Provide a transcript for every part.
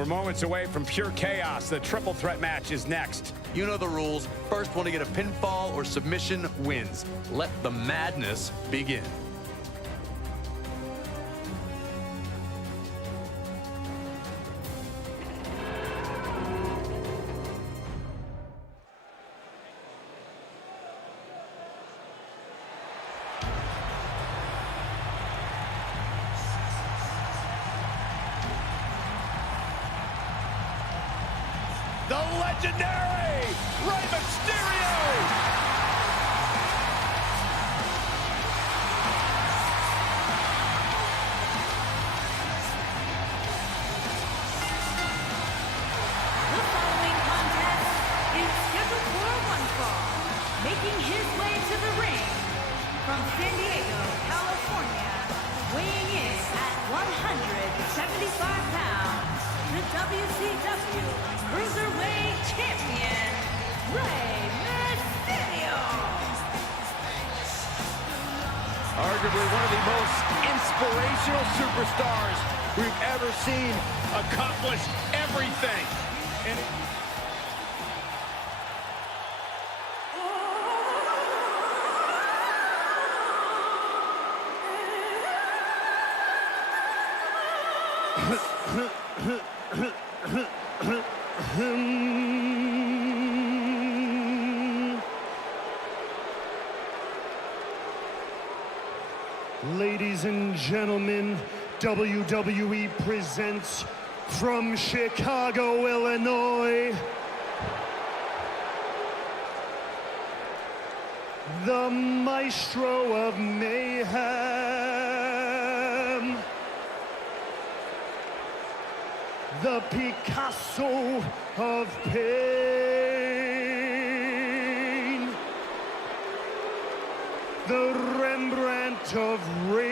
We're moments away from pure chaos. The triple threat match is next. You know the rules. First one to get a pinfall or submission wins. Let the madness begin. The legendary Rey Mysterio! The following contest is scheduled for one fall. Making his way to the ring from San Diego, California, weighing in at 175 pounds, the WCW Cruiserweight Champion, Rey Mysterio. Arguably one of the most inspirational superstars we've ever seen accomplish everything. Ladies and gentlemen, WWE presents from Chicago, Illinois, the Maestro of Mayhem, the Picasso of Pain, the Rembrandt of Rage,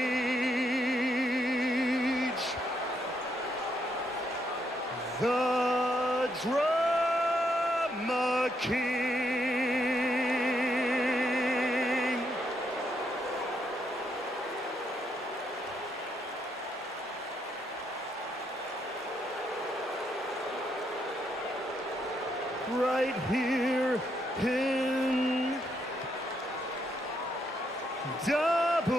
the Drama King. Right here in WW.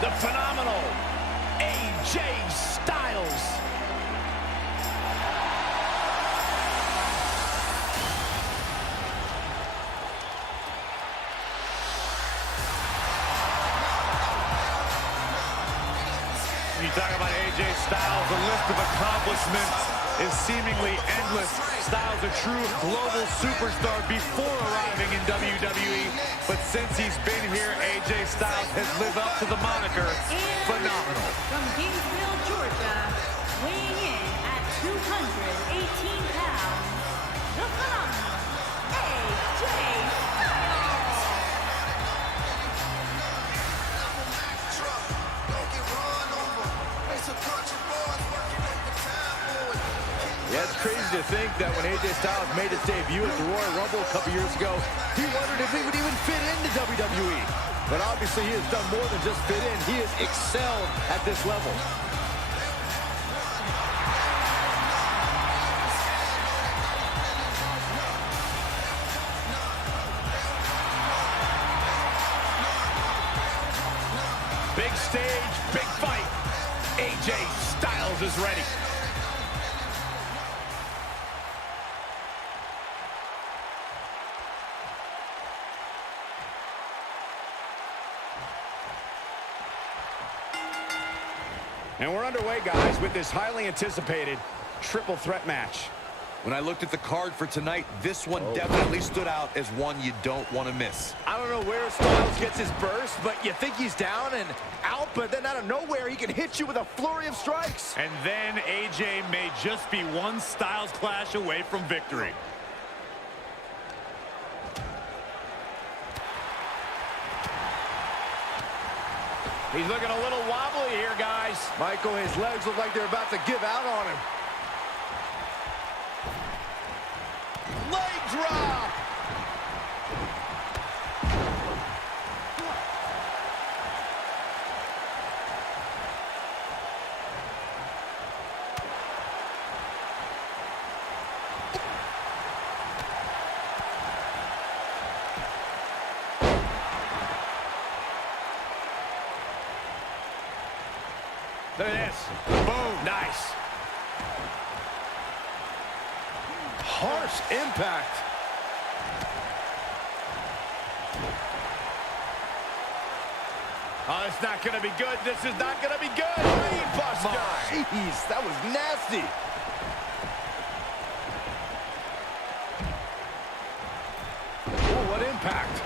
The phenomenal AJ Styles. When you talk about AJ Styles, the list of accomplishments is seemingly endless. Styles a true global superstar before arriving in WWE, but since he's been here, AJ Styles has lived up to the moniker phenomenal. From Gainesville, Georgia, weighing in at 218 pounds, the phenomenal AJ Styles. Yeah, it's crazy to think that when AJ Styles made his debut at the Royal Rumble a couple years ago, he wondered if he would even fit into WWE. But obviously he has done more than just fit in. He has excelled at this level. Big stage, big fight. AJ Styles is ready. And we're underway, guys, with this highly anticipated triple threat match. When I looked at the card for tonight, this one definitely stood out as one you don't want to miss. I don't know where Styles gets his burst, but you think he's down and out, but then out of nowhere, he can hit you with a flurry of strikes. And then AJ may just be one Styles clash away from victory. He's looking a little wobbly here, guys. Michael, his legs look like they're about to give out on him. Leg drop! Look at this. Boom. Nice. Harsh impact. Oh, it's not going to be good. This is not going to be good. Brain buster. Jeez, that was nasty. Oh, what impact.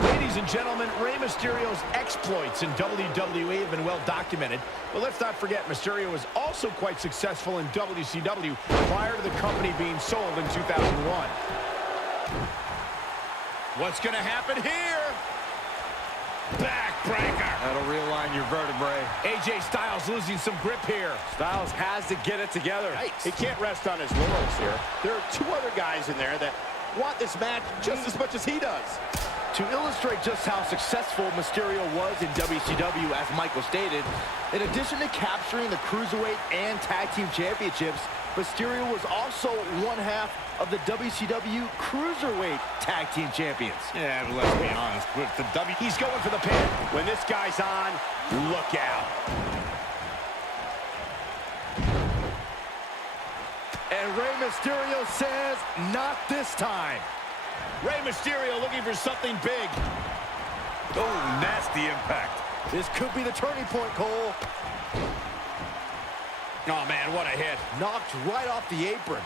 Ladies and gentlemen, Rey Mysterio's exploits in WWE have been well documented. But let's not forget, Mysterio was also quite successful in WCW prior to the company being sold in 2001. What's going to happen here? Backbreaker. That'll realign your vertebrae. AJ Styles losing some grip here. Styles has to get it together. He can't rest on his laurels here. There are two other guys in there that want this match just as much as he does. To illustrate just how successful Mysterio was in WCW, as Michael stated, in addition to capturing the Cruiserweight and Tag Team Championships, Mysterio was also one half of the WCW Cruiserweight Tag Team Champions. Yeah, but let's be honest. With the He's going for the pin. When this guy's on, look out. And Rey Mysterio says, not this time. Rey Mysterio looking for something big. Oh, nasty impact. This could be the turning point, Cole. Oh, man, what a hit. Knocked right off the apron.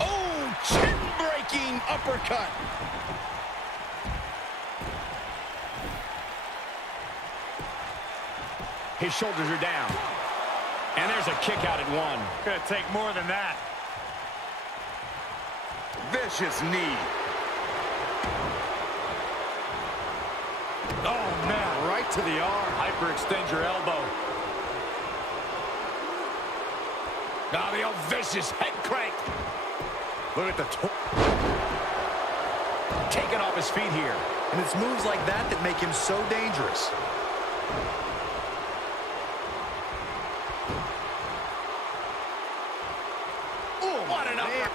Oh, chin-breaking uppercut. His shoulders are down. And there's a kick out at one. Gonna take more than that. Vicious knee. Oh, man. Right to the arm. Hyperextend your elbow. Now the old vicious head crank. Look at the Taken off his feet here. And it's moves like that that make him so dangerous. What an uppercut.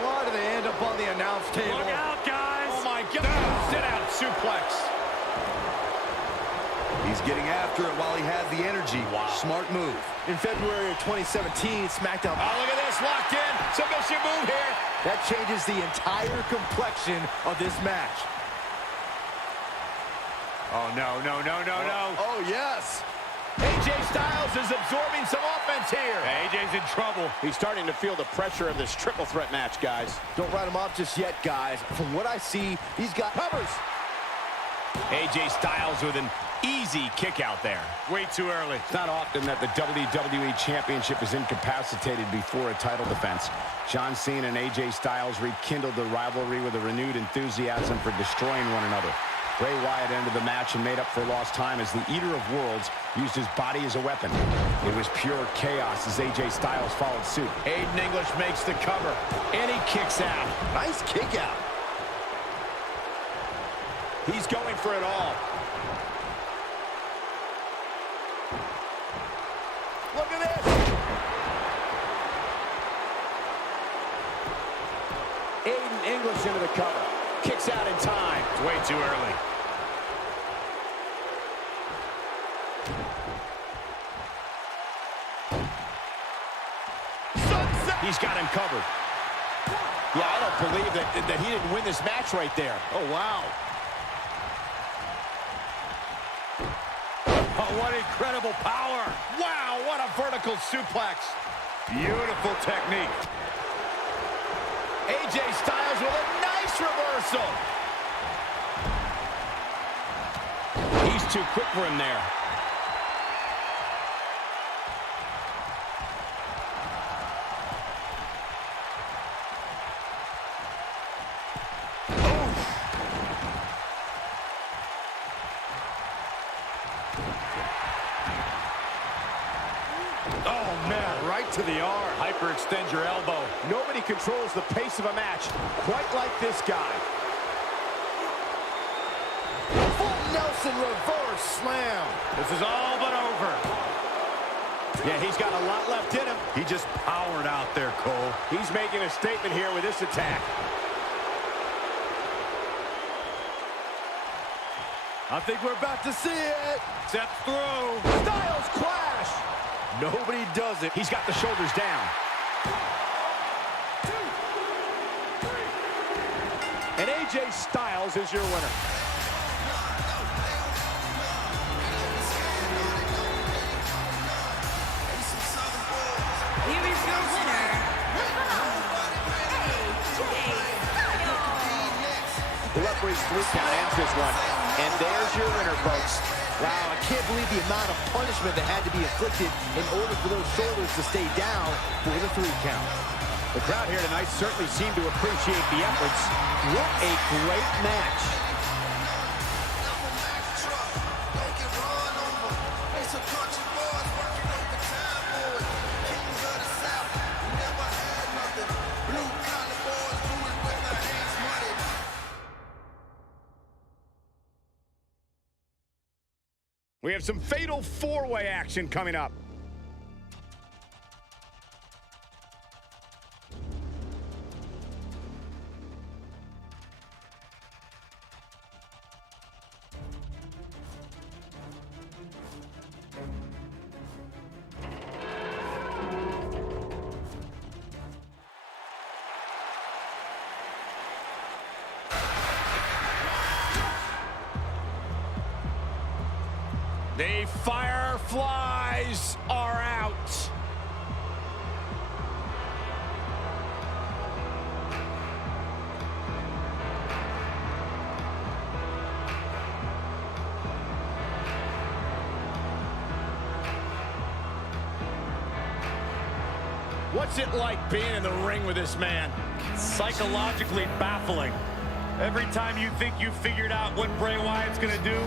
Why do they end up on the announce table? Look out, guys. Oh, my God. Sit-out suplex. He's getting after it while he has the energy. Wow. Smart move. In February of 2017, SmackDown. Oh, look at this. Locked in. Submission move here. That changes the entire complexion of this match. Oh, no, no, no, no, no. Oh, yes. AJ Styles is absorbing some offense here. AJ's in trouble. He's starting to feel the pressure of this triple threat match, guys. Don't write him off just yet, guys. From what I see, he's got covers. AJ Styles with an easy kick out there. Way too early. It's not often that the WWE Championship is incapacitated before a title defense. John Cena and AJ Styles rekindled the rivalry with a renewed enthusiasm for destroying one another. Bray Wyatt ended the match and made up for lost time as the Eater of Worlds used his body as a weapon. It was pure chaos as AJ Styles followed suit. Aiden English makes the cover, and he kicks out. Nice kick out. He's going for it all. Look at this. Aiden English into the cover. Kicks out in time. It's way too early. Sunset. He's got him covered. Yeah, I don't believe that he didn't win this match right there. Oh, wow. Oh, what incredible power. Wow, what a vertical suplex. Beautiful technique. AJ Styles with a nice reversal. He's too quick for him there. Oh, man, right to the arm. Hyperextend your elbow. Nobody controls the pace of a match quite like this guy. Full Nelson reverse slam. This is all but over. Yeah, he's got a lot left in him. He just powered out there, Cole. He's making a statement here with this attack. I think we're about to see it. Step through. Styles clash. Nobody does it. He's got the shoulders down. And AJ Styles is your winner. Here is your winner, the phenomenal AJ Styles. The referee's 3 count ends this one. And there's your winner, folks. Wow, I can't believe the amount of punishment that had to be inflicted in order for those shoulders to stay down for the 3 count. The crowd here tonight certainly seemed to appreciate the efforts. What a great match. We have some fatal 4-way action coming up. The Fireflies are out. What's it like being in the ring with this man? Psychologically baffling. Every time you think you figured out what Bray Wyatt's going to do,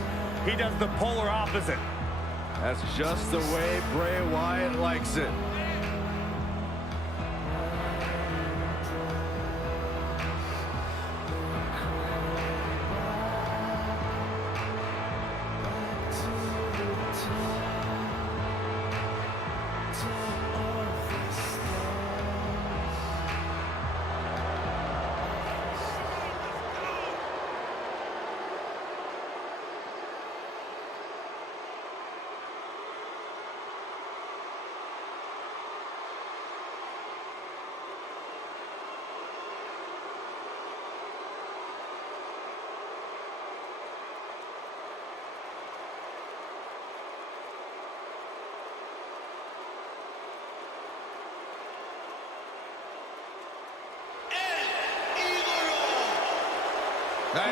he does the polar opposite. That's just the way Bray Wyatt likes it.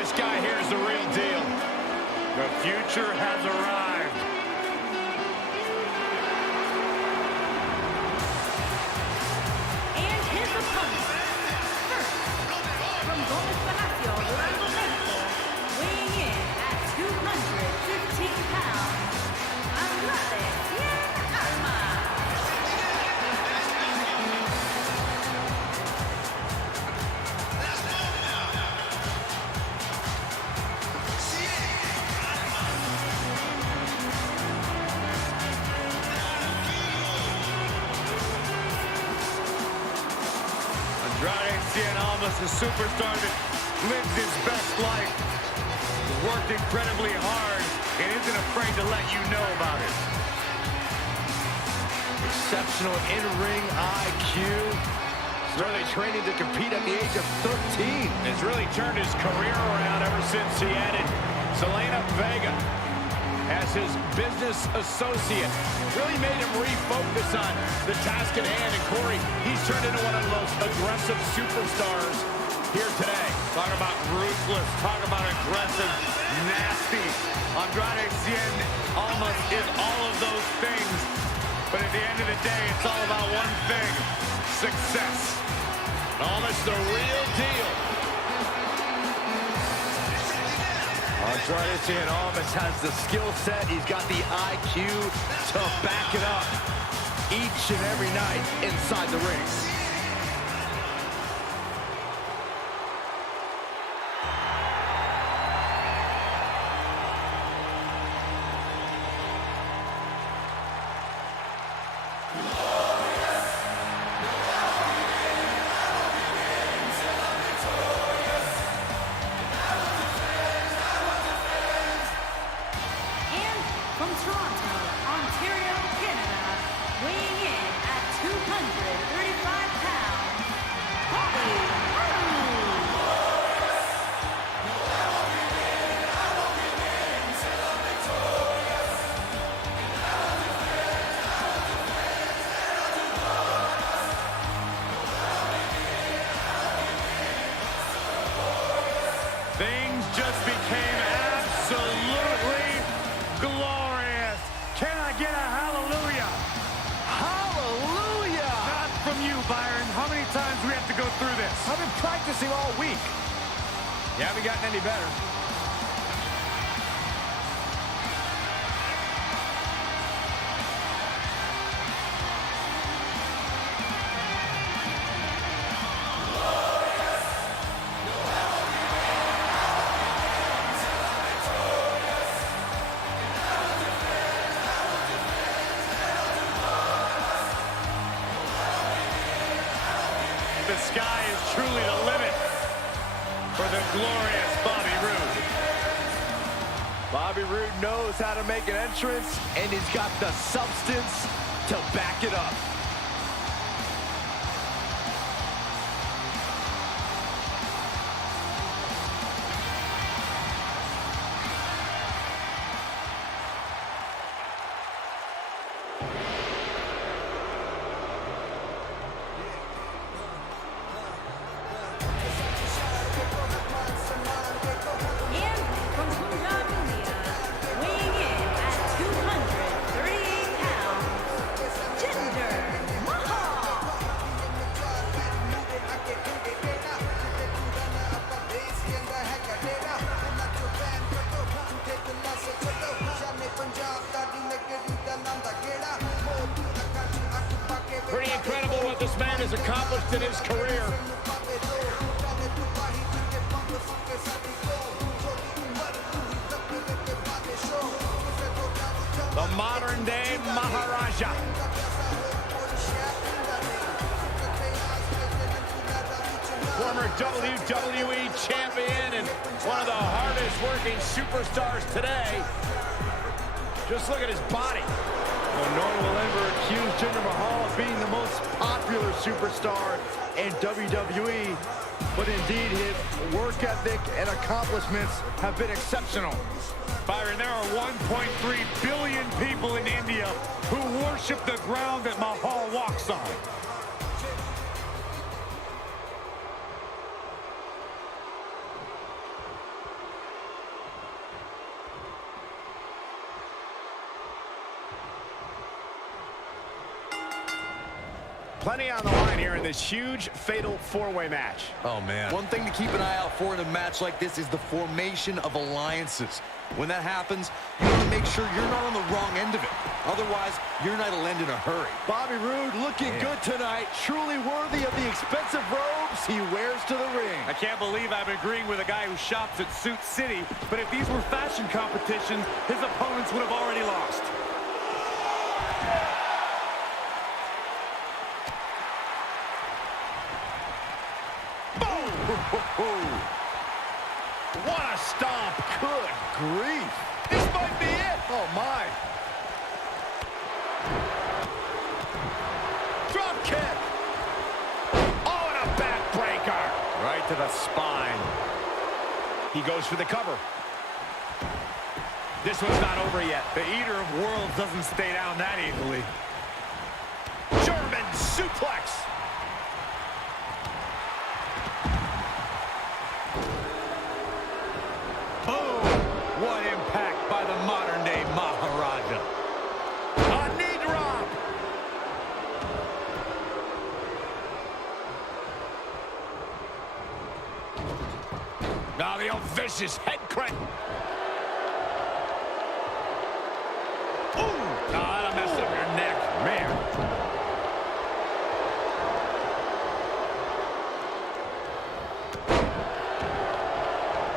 This guy here is the real deal. The future has arrived. And his opponent, first, from Gomez Palacio, Durango, Mexico, weighing in at 215 pounds, Andrade Cien Almas. Andrade Cien Almas, a superstar that lives his best life. He's worked incredibly hard and isn't afraid to let you know about it. Exceptional in-ring IQ. Really training to compete at the age of 13. Has really turned his career around ever since he added Zelina Vega as his business associate. Really made him refocus on the task at hand. And Corey, he's turned into one of the most aggressive superstars here today. Talk about ruthless, talk about aggressive, nasty. Andrade Cien almost is all of those things. But at the end of the day, it's all about one thing: success. Almost the real deal. Andrade Cien Almas has the skill set. He's got the IQ to back it up each and every night inside the ring. From Toronto, Ontario, Canada, weighing in at 235 pounds, Bobby Roode. Things just became absolutely glorious. Can I get a hallelujah? Hallelujah! Not from you, Byron. How many times do we have to go through this? I've been practicing all week. You haven't gotten any better. The sky is truly the limit for the glorious Bobby Roode. Bobby Roode knows how to make an entrance, and he's got the substance to back it up. And from Punjab, India, weighing in at 238 pounds, Jinder Mahal. Pretty incredible what this man has accomplished in his career. The modern-day Maharaja. Former WWE champion and one of the hardest-working superstars today. Just look at his body. Well, no one will ever accuse Jinder Mahal of being the most popular superstar in WWE, but indeed his work ethic and accomplishments have been exceptional. Byron, there are 1.3 billion people in India who worship the ground that Mahal walks on. Plenty on the line here in this huge, fatal four-way match. Oh, man. One thing to keep an eye out for in a match like this is the formation of alliances. When that happens, you want to make sure you're not on the wrong end of it. Otherwise, your night will end in a hurry. Bobby Roode looking good tonight. Truly worthy of the expensive robes he wears to the ring. I can't believe I'm agreeing with a guy who shops at Suit City, but if these were fashion competitions, his opponents would have already lost. What a stomp. Good grief. This might be it. Oh, my. Drop kick. Oh, to the spine. He goes for the cover. This one's not over yet. The Eater of Worlds doesn't stay down that easily. German suplex. Boom! What impact by the modern-day Maharaja. A knee drop. Now the old vicious head crank. Ooh! That'll mess up your neck. Man.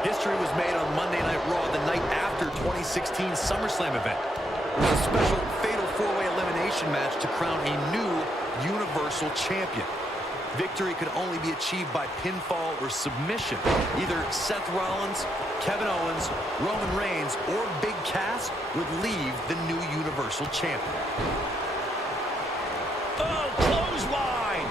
History was made on Monday Night Raw the night after 2016 SummerSlam event. It was a special fatal four-way elimination match to crown a new Universal Champion. Victory could only be achieved by pinfall or submission. Either Seth Rollins, Kevin Owens, Roman Reigns, or Big Cass would leave the new Universal Champion. Oh, clothesline!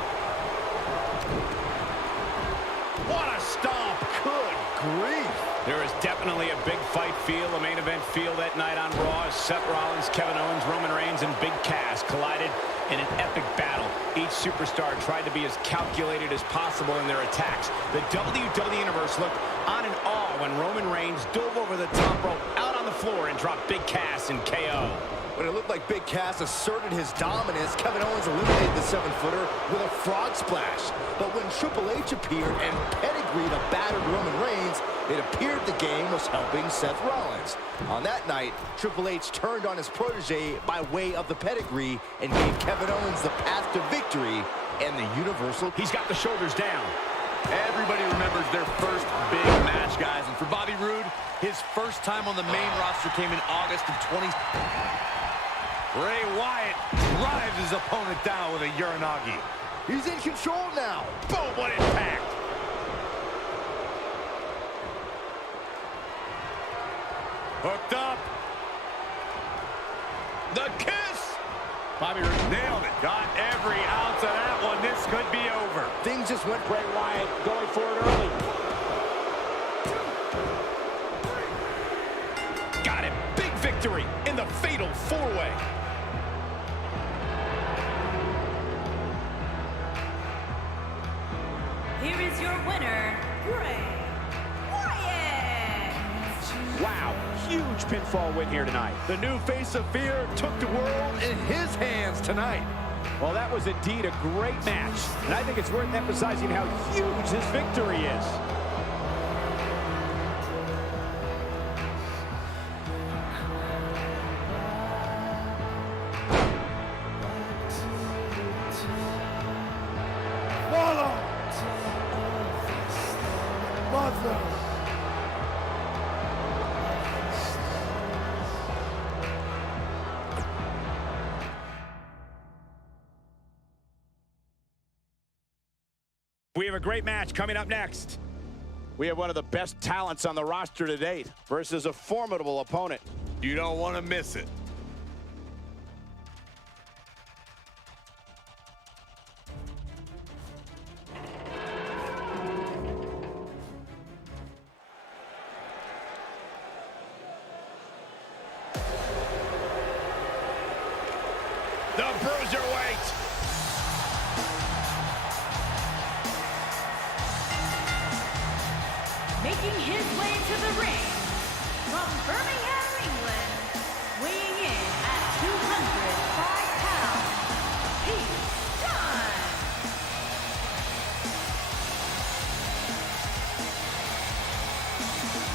What a stomp! Good grief! There is definitely a big fight feel, a main event feel that night on Raw as Seth Rollins, Kevin Owens, Roman Reigns, and Big Cass collided in an epic battle. Each superstar tried to be as calculated as possible in their attacks. The WWE Universe looked on in awe when Roman Reigns dove over the top rope out on the floor and dropped Big Cass in KO. When it looked like Big Cass asserted his dominance, Kevin Owens eliminated the 7-footer with a frog splash. But when Triple H appeared and pedigreed a battered Roman Reigns, it appeared the game was helping Seth Rollins. On that night, Triple H turned on his protege by way of the pedigree and gave Kevin Owens the path to victory and the Universal. He's got the shoulders down. Everybody remembers their first big match, guys. And for Bobby Roode, his first time on the main roster came in August of 20... Bray Wyatt drives his opponent down with a Uranagi. He's in control now. Boom, what impact! Hooked up. The kiss! Bobby Roode nailed it. Got every ounce of that one. This could be over. Things just went Bray Wyatt going for it early. Got it. Big victory in the fatal four-way. Here is your winner, Bray Wyatt. Wow, huge pinfall win here tonight. The new face of fear took the world in his hands tonight. Well, that was indeed a great match, and I think it's worth emphasizing how huge his victory is. We have a great match coming up next. We have one of the best talents on the roster to date versus a formidable opponent. You don't want to miss it. The Bruiserweight. Making his way to the ring from Birmingham, England, weighing in at 205 pounds, he's done.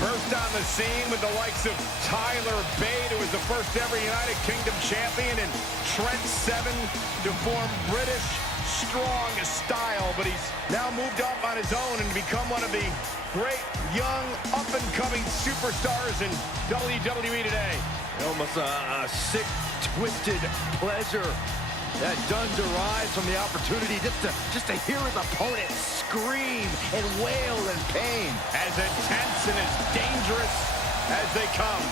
First on the scene with the likes of Tyler Bate, who was the first ever United Kingdom champion, and Trent Seven to form British strong style, but he's now moved up on his own and become one of the great young up-and-coming superstars in WWE today. Almost a sick, twisted pleasure that Dunn derives from the opportunity just to hear his opponent scream and wail in pain. As intense and as dangerous as they come.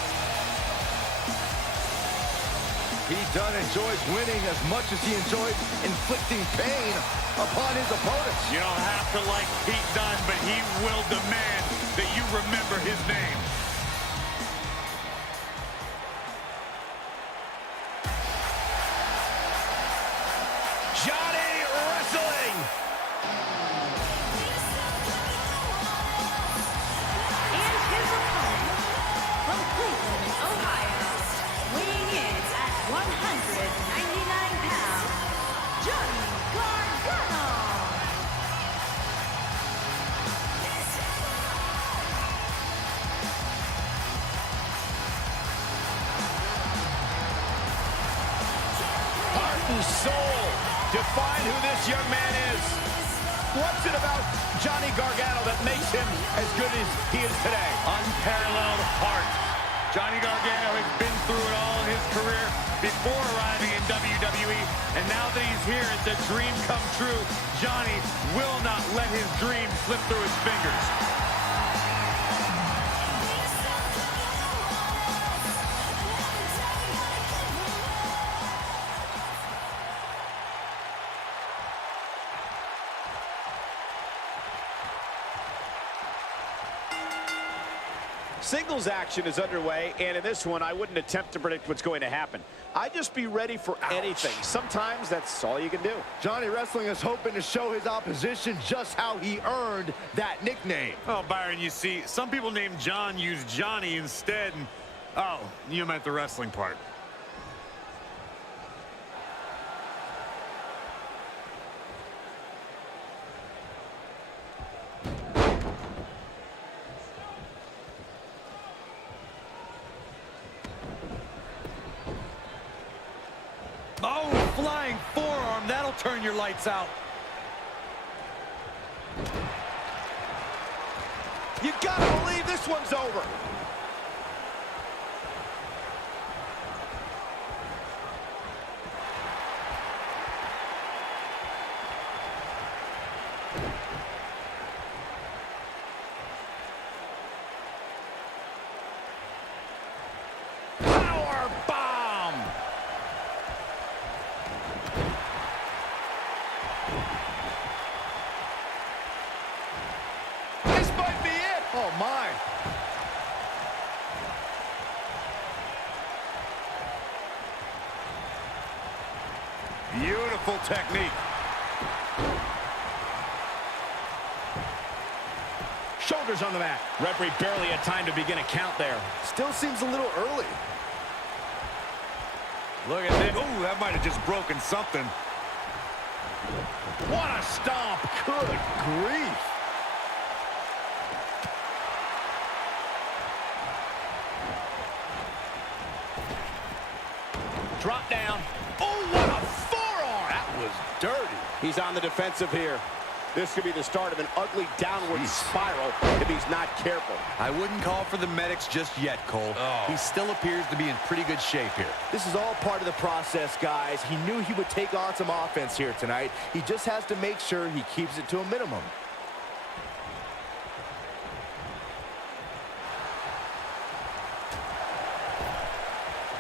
He done enjoys winning as much as he enjoys inflicting pain upon his opponents. You don't have to like Pete Dunne, but he will demand that you remember his name. Johnny Wrestling. And his opponent, from Cleveland, Ohio, weighing in at 199 pounds, Johnny Gargano. Heart and soul. Define who this young man is. What's it about Johnny Gargano that makes him as good as he is today? Unparalleled heart. Johnny Gargano has been through it all in his career before arriving in WWE, and now that he's here, it's a dream come true. Johnny will not let his dream slip through his fingers. Singles action is underway, and in this one, I wouldn't attempt to predict what's going to happen. I'd just be ready for anything. Sometimes that's all you can do. Johnny Wrestling is hoping to show his opposition just how he earned that nickname. Oh, Byron, you see, some people named John use Johnny instead, and, oh, you meant the wrestling part. Oh, flying forearm. That'll turn your lights out. You gotta believe this one's over. Power bomb. This might be it. Oh, my. Beautiful technique. Shoulders on the mat. Referee barely had time to begin a count there. Still seems a little early. Look at this. Oh, that might have just broken something. What a stomp. Good grief. Drop down. Oh, what a forearm. That was dirty. He's on the defensive here. This could be the start of an ugly downward spiral if he's not careful. I wouldn't call for the medics just yet, Cole. He still appears to be in pretty good shape here. This is all part of the process, guys. He knew he would take on some offense here tonight. He just has to make sure he keeps it to a minimum.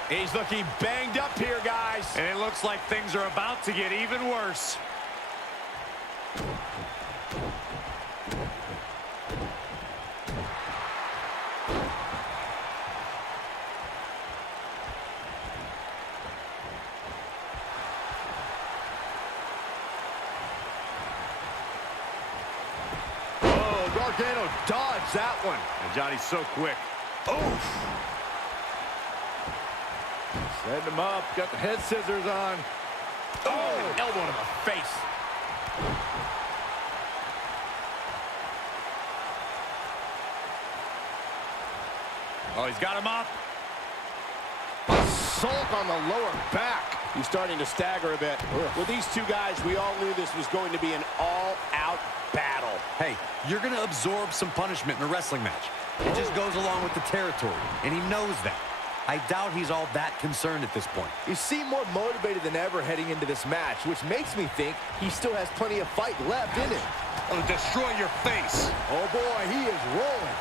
He's looking banged up here, guys. And it looks like things are about to get even worse. Oh, Gargano dodged that one. And Johnny's so quick. Oh! Setting him up, got the head scissors on. Oh, elbow to the face. Oh, he's got him up. Assault on the lower back. He's starting to stagger a bit. With these two guys, we all knew this was going to be an all-out battle. Hey, you're going to absorb some punishment in a wrestling match. It just goes along with the territory, and he knows that. I doubt he's all that concerned at this point. He seemed more motivated than ever heading into this match, which makes me think he still has plenty of fight left in him. It'll destroy your face. Oh boy, he is rolling.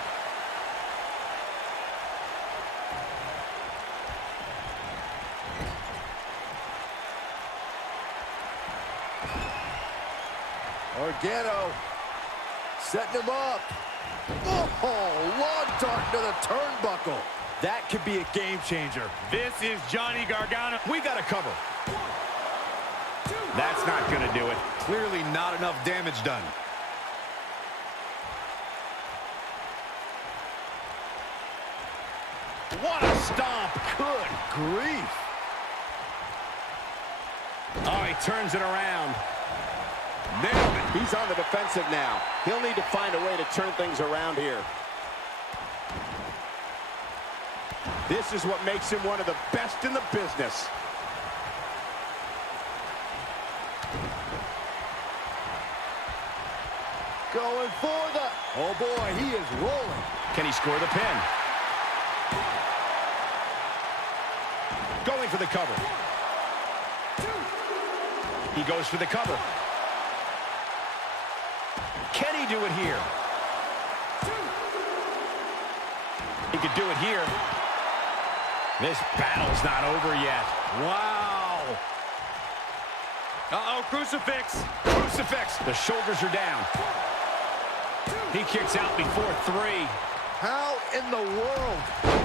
Gargano setting him up. Oh, long dart to the turnbuckle. That could be a game changer. This is Johnny Gargano. We got to cover. That's not going to do it. Clearly not enough damage done. What a stomp. Good grief. Oh, he turns it around. Nailed it. He's on the defensive now. He'll need to find a way to turn things around here. This is what makes him one of the best in the business. Going for the... Oh, boy, he is rolling. Can he score the pin? Going for the cover. He goes for the cover. Can he do it here? He could do it here. This battle's not over yet. Wow. Uh-oh, crucifix. Crucifix. The shoulders are down. He kicks out before 3. How in the world?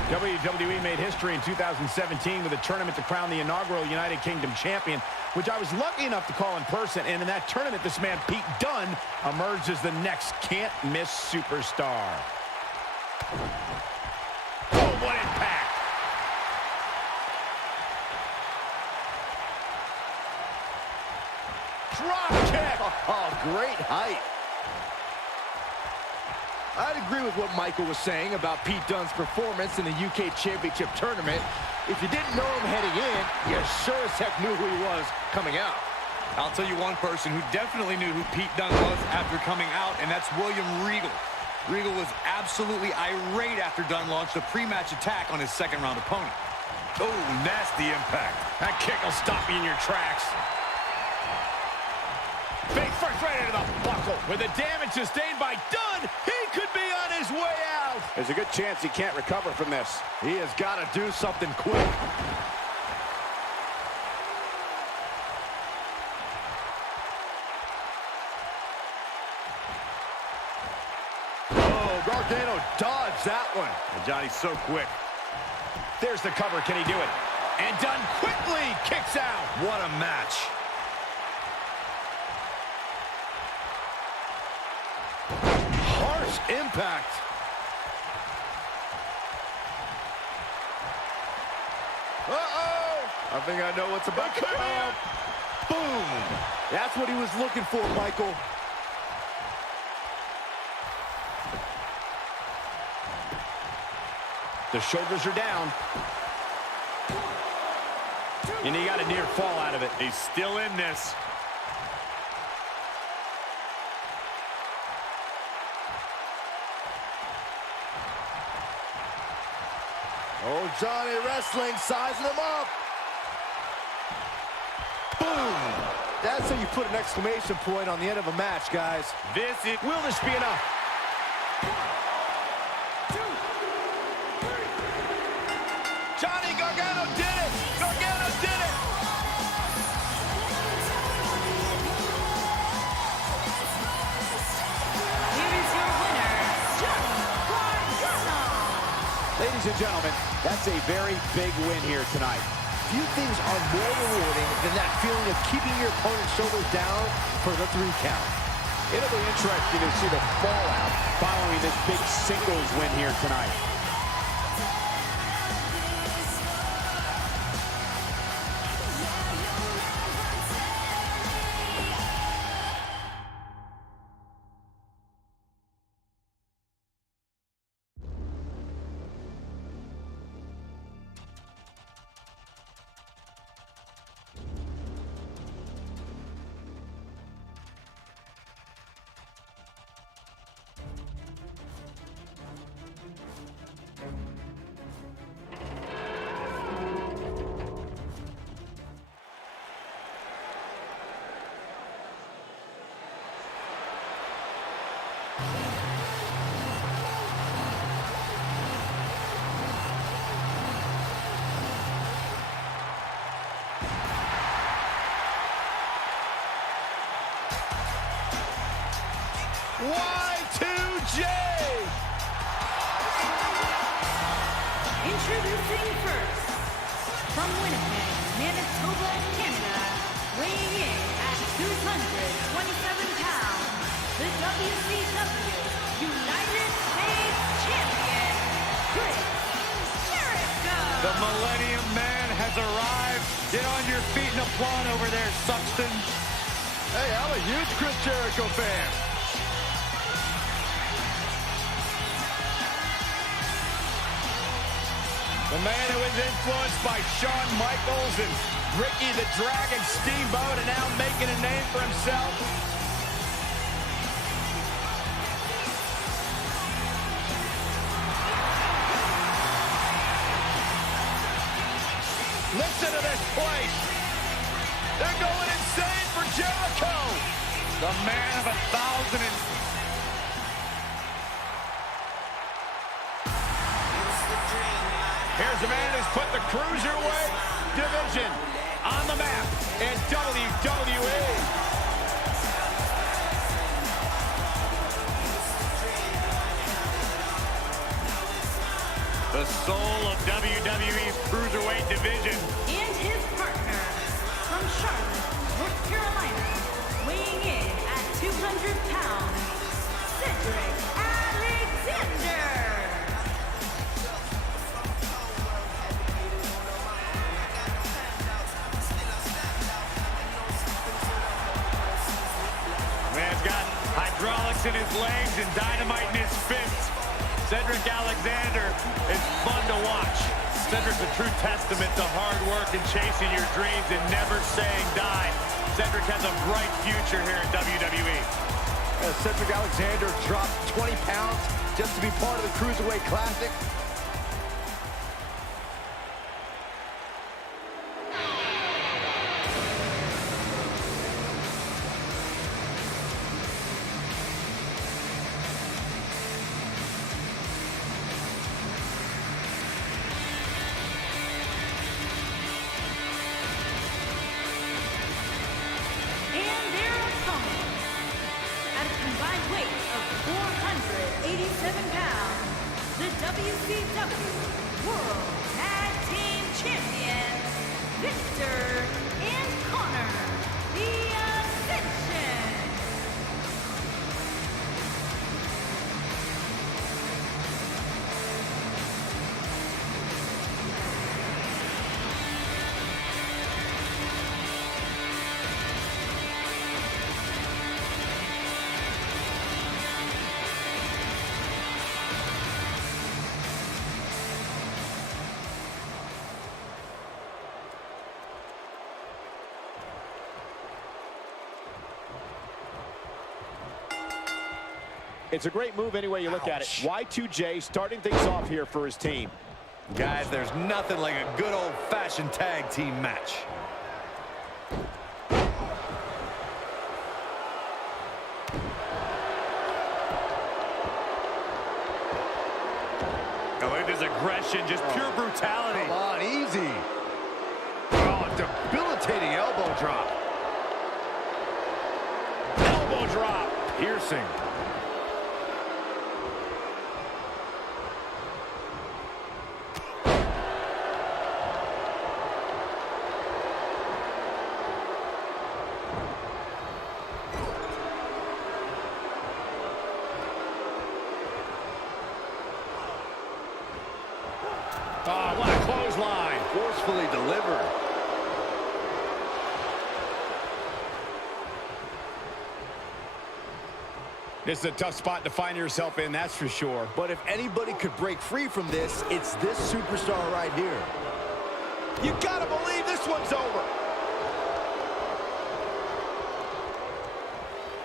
WWE made history in 2017 with a tournament to crown the inaugural United Kingdom champion, which I was lucky enough to call in person. And in that tournament, this man, Pete Dunne, emerged as the next can't-miss superstar. Oh, what impact! Drop kick! Oh, great height. I'd agree with what Michael was saying about Pete Dunne's performance in the UK Championship Tournament. If you didn't know him heading in, you sure as heck knew who he was coming out. I'll tell you one person who definitely knew who Pete Dunne was after coming out, and that's William Regal. Regal was absolutely irate after Dunne launched a pre-match attack on his second-round opponent. Oh, nasty impact. That kick will stop you in your tracks. Face first right into the buckle. With the damage sustained by Dunne, he could be on his way out. There's a good chance he can't recover from this. He has got to do something quick. Oh, Gargano dodged that one. And Johnny's so quick. There's the cover. Can he do it? And Dunne quickly kicks out. What a match. Harsh impact. Uh-oh! I think I know what's about to come. Boom! That's what he was looking for, Michael. The shoulders are down. And he got a near fall out of it. He's still in this. Oh, Johnny Wrestling sizing him up. Boom! That's how you put an exclamation point on the end of a match, guys. Will this be enough? Johnny Gargano did it! Gargano did it! Here is your winner, Johnny Gargano. Ladies and gentlemen, that's a very big win here tonight. Few things are more rewarding than that feeling of keeping your opponent's shoulders down for the 3 count. It'll be interesting to see the fallout following this big singles win here tonight. Y2J! Introducing first, from Winnipeg, Manitoba, Canada, weighing in at 227 pounds, the WCW United States Champion, Chris Jericho. The Millennium Man has arrived. Get on your feet and applaud over there, Suxton. Hey, I'm a huge Chris Jericho fan. The man who was influenced by Shawn Michaels and Ricky the Dragon Steamboat and now making a name for himself. Listen to this place. They're going insane for Jericho. The man of 1,000 and... Here's a man who's put the Cruiserweight division on the map in WWE. The soul of WWE's Cruiserweight division. And his partner, from Charlotte, North Carolina, weighing in at 200 pounds, Cedric Alexander. Man's got hydraulics in his legs and dynamite in his fists. Cedric Alexander is fun to watch. Cedric's a true testament to hard work and chasing your dreams and never saying die. Cedric has a bright future here in WWE. Cedric Alexander dropped 20 pounds just to be part of the Cruiserweight Classic. And their opponent, at a combined weight of 487 pounds, the WCW World Tag Team Champions, Victor and Connor, The Ascension. It's a great move any way you look at it. Y2J starting things off here for his team. Guys, there's nothing like a good old-fashioned tag team match. Oh, look at this aggression, just pure brutality. Come on, easy. Oh, debilitating elbow drop. Elbow drop. Piercing. Oh, what a clothesline. Forcefully delivered. This is a tough spot to find yourself in, that's for sure. But if anybody could break free from this, it's this superstar right here. You gotta believe this one's over.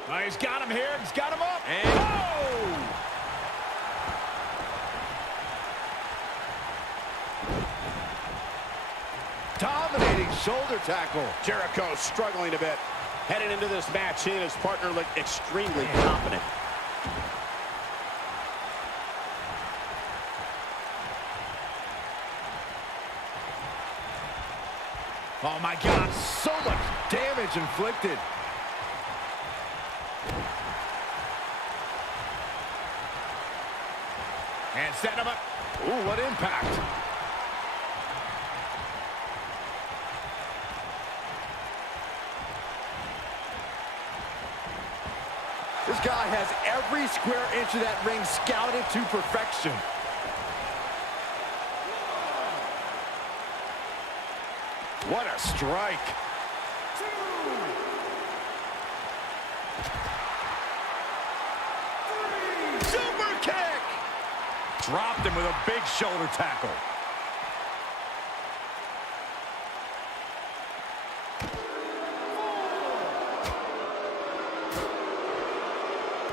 Oh, he's got him here. He's got him up. And oh! Dominating shoulder tackle. Jericho struggling a bit. Heading into this match, he and his partner look extremely confident. Oh, my God. So much damage inflicted. And set him up. Ooh, what impact. This guy has every square inch of that ring scouted to perfection. What a strike. Super kick. Dropped him with a big shoulder tackle.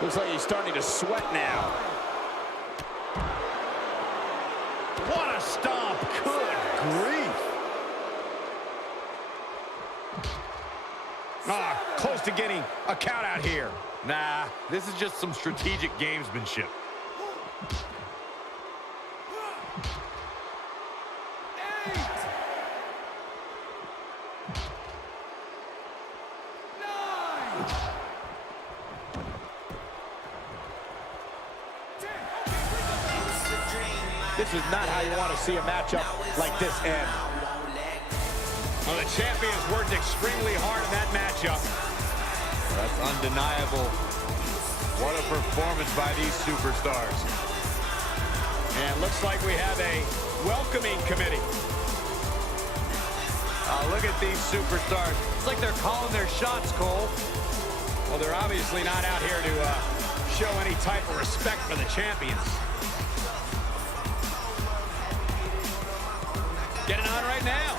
Looks like he's starting to sweat now. What a stomp. Good grief. Ah, close to getting a count out here. Nah, this is just some strategic gamesmanship. This is not how you want to see a matchup like this end. Well, the champions worked extremely hard in that matchup. That's undeniable. What a performance by these superstars. And looks like we have a welcoming committee. Look at these superstars. It's like they're calling their shots, Cole. Well, they're obviously not out here to show any type of respect for the champions. Getting on right now.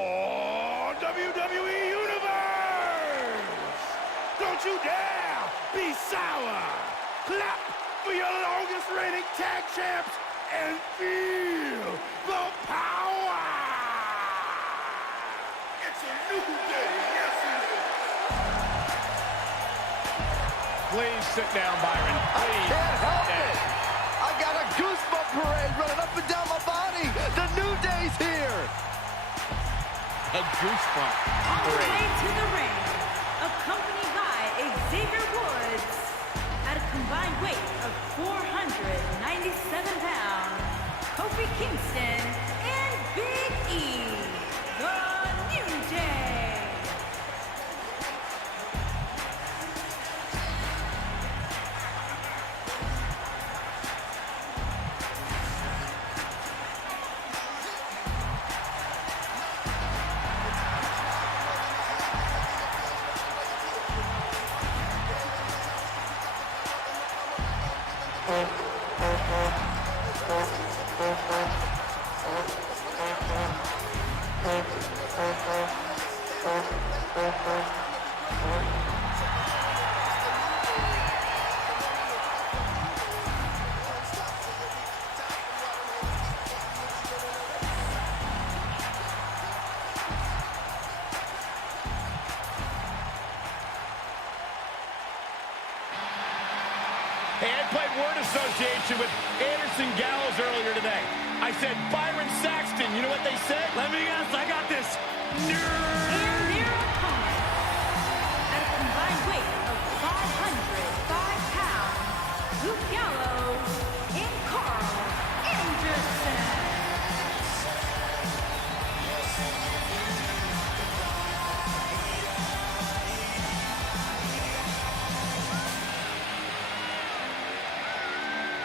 Oh, WWE Universe! Don't you dare be sour! Clap for your longest reigning tag champs and feel the power! It's a new day, yes it is! Please sit down, Byron. Please. I can't help it. I got a goosebump parade running up and down my body. The new day's here. A goosebump On the way parade. to the ring, accompanied by Xavier Woods, at a combined weight of 497 pounds, Kofi Kingston and Big E, the New Day. Hey, I played word association with Anderson Gallows earlier today. I said Byron Saxton. You know what they said? Let me guess, I got this. And their opponent, at a combined weight of 505 pounds, Luke Gallows and Carl Anderson.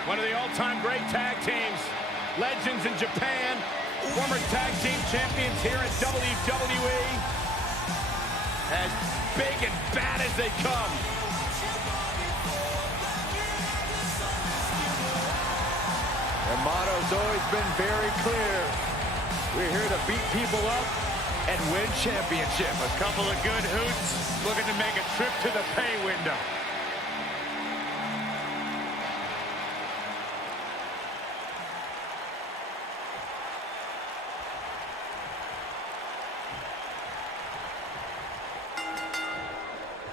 One of the all-time great tag teams. Legends in Japan. Former tag team champions here at WWE. As big and bad as they come. Their motto's always been very clear. We're here to beat people up and win championship. A couple of good hoots looking to make a trip to the pay window.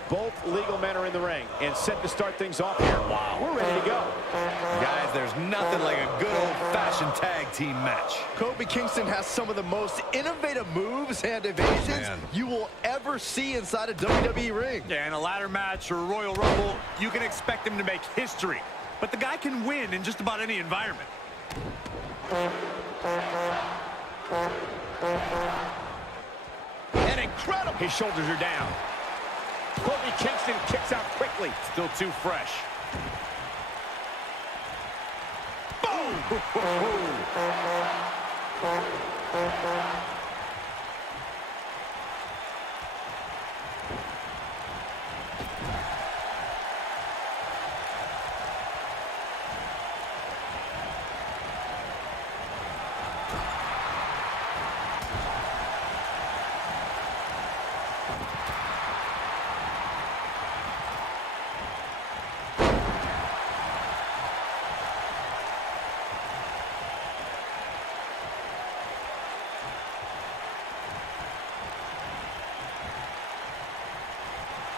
Both legal men are in the ring and set to start things off here. Wow. We're ready to go. Guys, there's nothing like a good old-fashioned tag team match. Kofi Kingston has some of the most innovative moves and evasions Man. you will ever see inside a WWE ring. Yeah, in a ladder match or a Royal Rumble, you can expect him to make history. But the guy can win in just about any environment. And incredible. His shoulders are down. Kofi Kingston kicks out quickly. Still too fresh. Boom!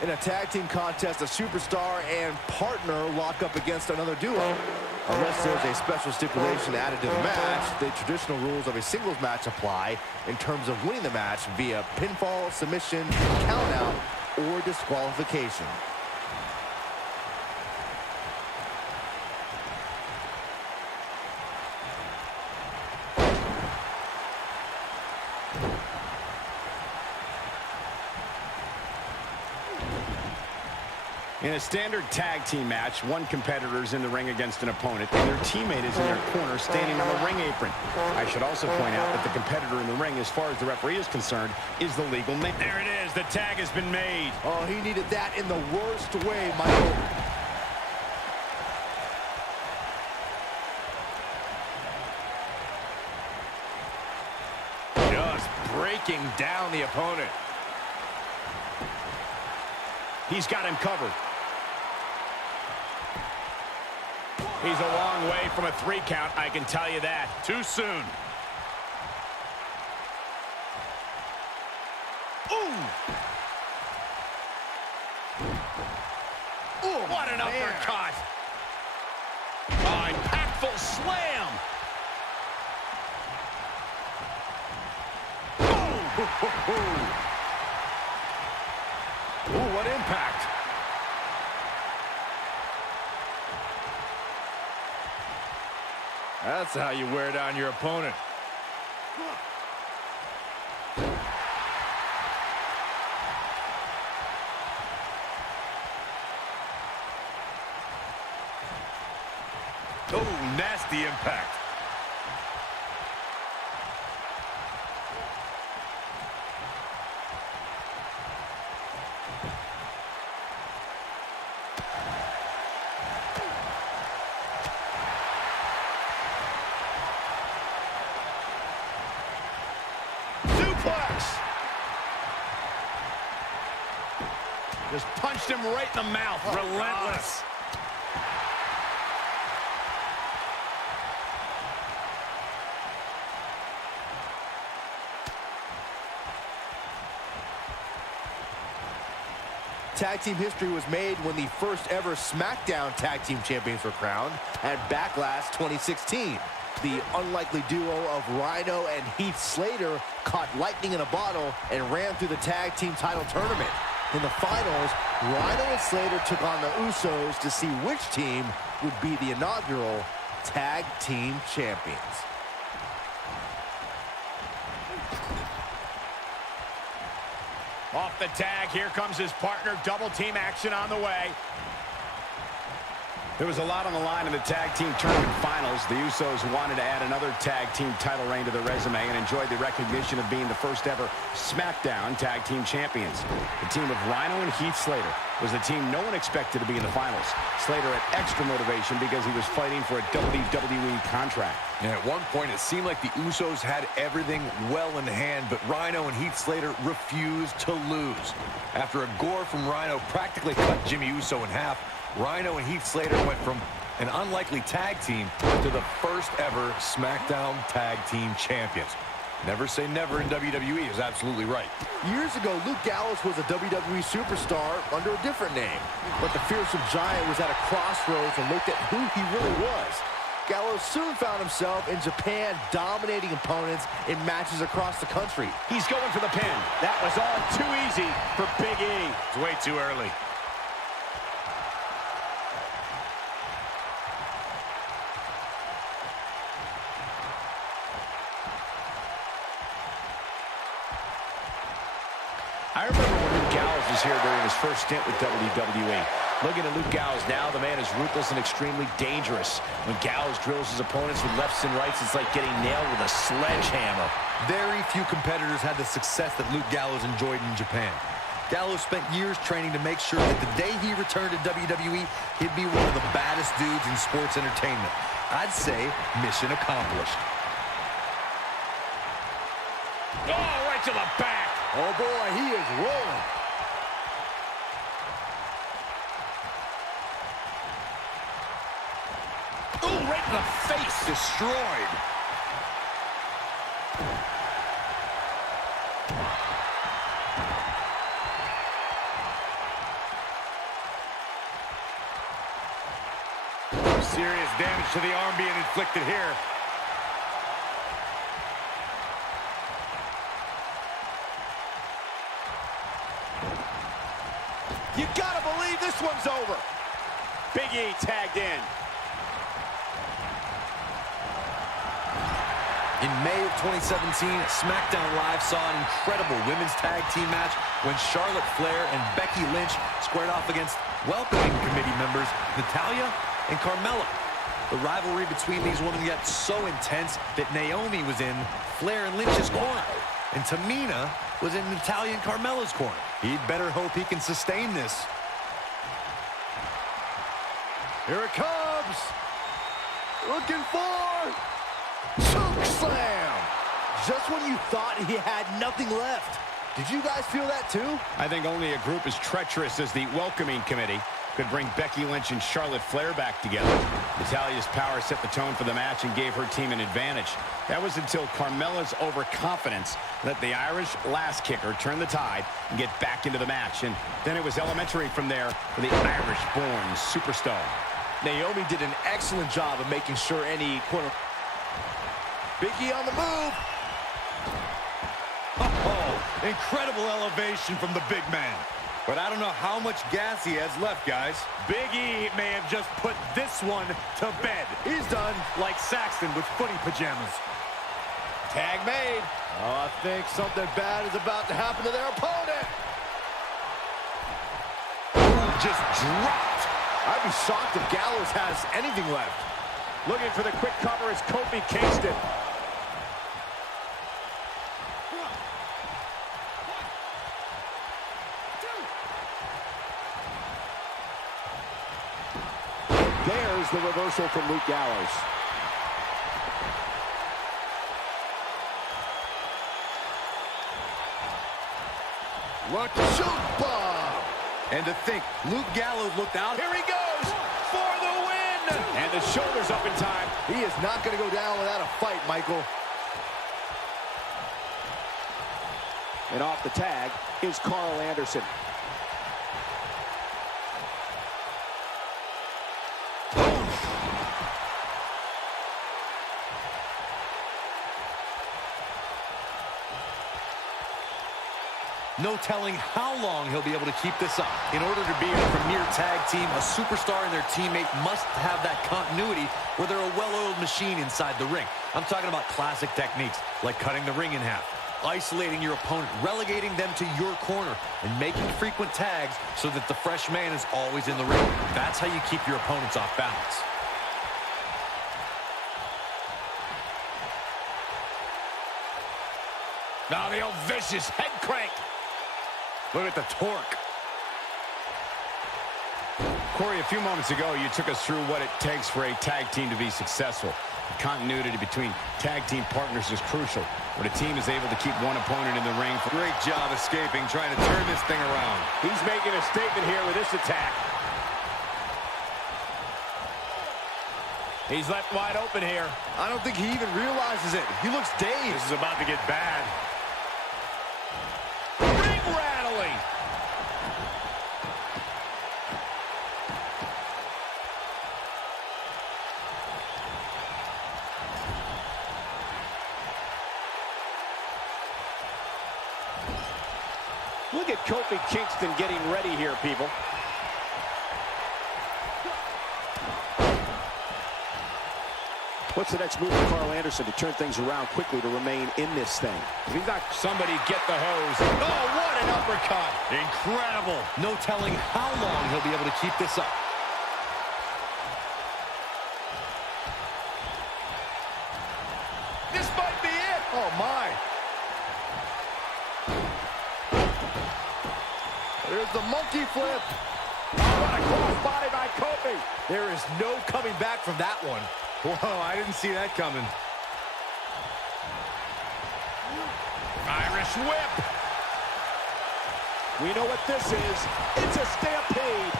In a tag team contest, a superstar and partner lock up against another duo. Unless there's a special stipulation added to the match, the traditional rules of a singles match apply in terms of winning the match via pinfall, submission, countout, or disqualification. In a standard tag team match, one competitor is in the ring against an opponent, and their teammate is in their corner standing on the ring apron. I should also point out that the competitor in the ring, as far as the referee is concerned, is the legal man. There it is. The tag has been made. Oh, he needed that in the worst way, Michael. Just breaking down the opponent. He's got him covered. He's a long way from a 3 count, I can tell you that. Too soon. Ooh! Ooh, what an uppercut! Oh, impactful slam! Boom! Ooh, what impact! That's how you wear down your opponent. Oh, nasty impact. Just punched him right in the mouth. Oh, relentless. God. Tag team history was made when the first ever SmackDown Tag Team Champions were crowned at Backlash 2016. The unlikely duo of Rhino and Heath Slater caught lightning in a bottle and ran through the tag team title tournament. In the finals, Rhino and Slater took on the Usos to see which team would be the inaugural Tag Team Champions. Off the tag, here comes his partner. Double team action on the way. There was a lot on the line in the tag team tournament finals. The Usos wanted to add another tag team title reign to their resume and enjoyed the recognition of being the first ever SmackDown tag team champions. The team of Rhino and Heath Slater was the team no one expected to be in the finals. Slater had extra motivation because he was fighting for a WWE contract. And at one point, it seemed like the Usos had everything well in hand, but Rhino and Heath Slater refused to lose. After a gore from Rhino practically cut Jimmy Uso in half, Rhino and Heath Slater went from an unlikely tag team to the first ever SmackDown Tag Team Champions. Never say never in WWE is absolutely right. Years ago, Luke Gallows was a WWE superstar under a different name. But the fearsome giant was at a crossroads and looked at who he really was. Gallows soon found himself in Japan, dominating opponents in matches across the country. He's going for the pin. That was all too easy for Big E. It's way too early. I remember when Luke Gallows was here during his first stint with WWE. Looking at Luke Gallows now, the man is ruthless and extremely dangerous. When Gallows drills his opponents with lefts and rights, it's like getting nailed with a sledgehammer. Very few competitors had the success that Luke Gallows enjoyed in Japan. Gallows spent years training to make sure that the day he returned to WWE, he'd be one of the baddest dudes in sports entertainment. I'd say mission accomplished. Oh, right to the back. Oh boy, he is rolling. Ooh, right in the face. Destroyed. Serious damage to the arm being inflicted here. You gotta believe this one's over. Big E tagged in. In May of 2017, SmackDown Live saw an incredible women's tag team match when Charlotte Flair and Becky Lynch squared off against welcoming committee members Natalya and Carmella. The rivalry between these women got so intense that Naomi was in Flair and Lynch's corner, and Tamina was in Natalya and Carmella's corner. He'd better hope he can sustain this. Here it comes. Looking for choke slam. Just when you thought he had nothing left. Did you guys feel that too? I think only a group as treacherous as the welcoming committee could bring Becky Lynch and Charlotte Flair back together. Natalya's power set the tone for the match and gave her team an advantage. That was until Carmella's overconfidence let the Irish lass kicker turn the tide and get back into the match. And then it was elementary from there for the Irish-born superstar. Naomi did an excellent job of making sure any corner. Big E on the move. Oh, incredible elevation from the big man. But I don't know how much gas he has left, guys. Big E may have just put this one to bed. He's done. Like Saxton with footy pajamas. Tag made. Oh, I think something bad is about to happen to their opponent. Just dropped. I'd be shocked if Gallows has anything left. Looking for the quick cover is Kofi Kingston. There's the reversal from Luke Gallows. What shoot bomb. And to think, Luke Gallows looked out. Here he goes for the win. And the shoulder's up in time. He is not going to go down without a fight, Michael. And off the tag is Carl Anderson. No telling how long he'll be able to keep this up. In order to be a premier tag team, a superstar and their teammate must have that continuity where they're a well-oiled machine inside the ring. I'm talking about classic techniques, like cutting the ring in half, isolating your opponent, relegating them to your corner, and making frequent tags so that the fresh man is always in the ring. That's how you keep your opponents off balance. Now the old vicious head crank. Look at the torque. Corey, a few moments ago, you took us through what it takes for a tag team to be successful. The continuity between tag team partners is crucial, where the team is able to keep one opponent in the ring. Great job escaping, trying to turn this thing around. He's making a statement here with this attack. He's left wide open here. I don't think he even realizes it. He looks dazed. This is about to get bad. Ring rattling. Look at Kofi Kingston getting ready here, people. What's the next move for Carl Anderson to turn things around quickly to remain in this thing? If he's not somebody, get the hose. Oh, what an uppercut. Incredible. No telling how long he'll be able to keep this up. This might be it. Oh, my. There's the monkey flip. Oh, what a crossbody by Kofi. There is no coming back from that one. Whoa, I didn't see that coming. Irish whip. We know what this is. It's a stampede.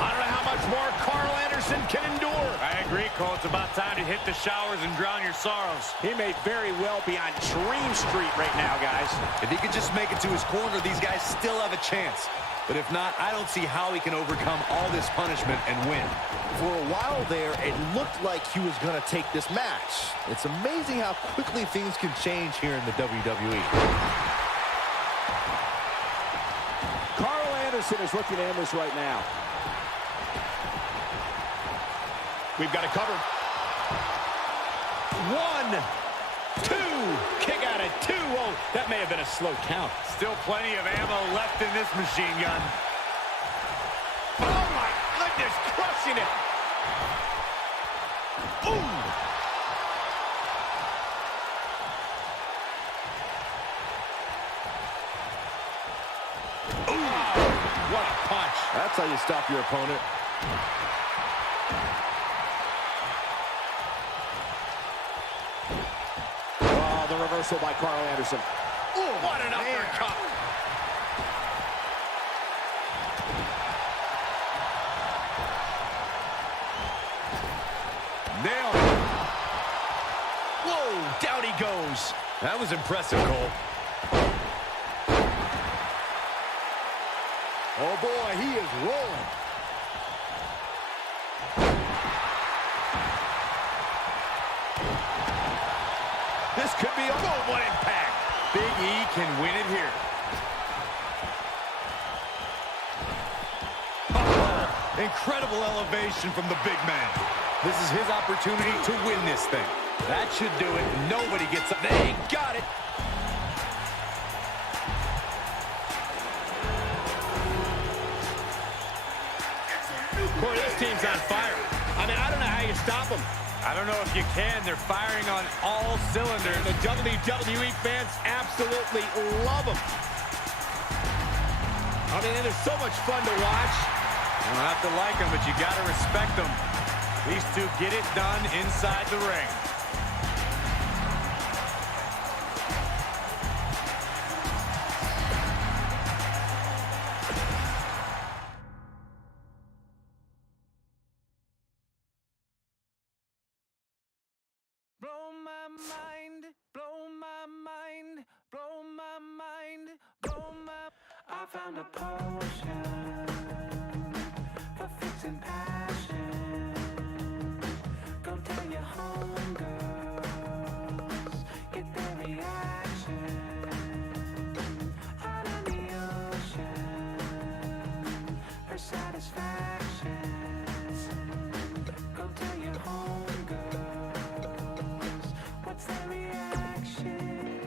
I don't know how much more Carl Anderson can endure. I agree, Cole. It's about time to hit the showers and drown your sorrows. He may very well be on Dream Street right now, guys. If he could just make it to his corner, these guys still have a chance. But if not, I don't see how he can overcome all this punishment and win. For a while there, it looked like he was going to take this match. It's amazing how quickly things can change here in the WWE. Carl Anderson is looking to end this right now. We've got it covered. 1, 2, kick out at 2. Oh, that may have been a slow count. Still plenty of ammo left in this machine gun. Oh, my goodness, crushing it. Ooh. Ooh, what a punch. That's how you stop your opponent. Oh, the reversal by Carl Anderson. Ooh, what an uppercut. Nailed it. Whoa, down he goes. That was impressive, Cole. Oh, boy, he is rolling. This could be a whoa, what impact. Big E can win it here. Oh, incredible elevation from the big man. This is his opportunity to win this thing. That should do it. Nobody gets up. They got it. Corey, this team's on fire. I mean, I don't know how you stop them. I don't know if you can. They're firing on all cylinders. The WWE fans absolutely love them. I mean, they're so much fun to watch. You don't have to like them, but you got to respect them. These two get it done inside the ring. Blow my mind, blow my mind, blow my mind, blow my... I found a potion for fixing passion. Go tell your homegirls, get their reaction. Out in the ocean, her satisfaction. Go tell your homegirls, what's their reaction?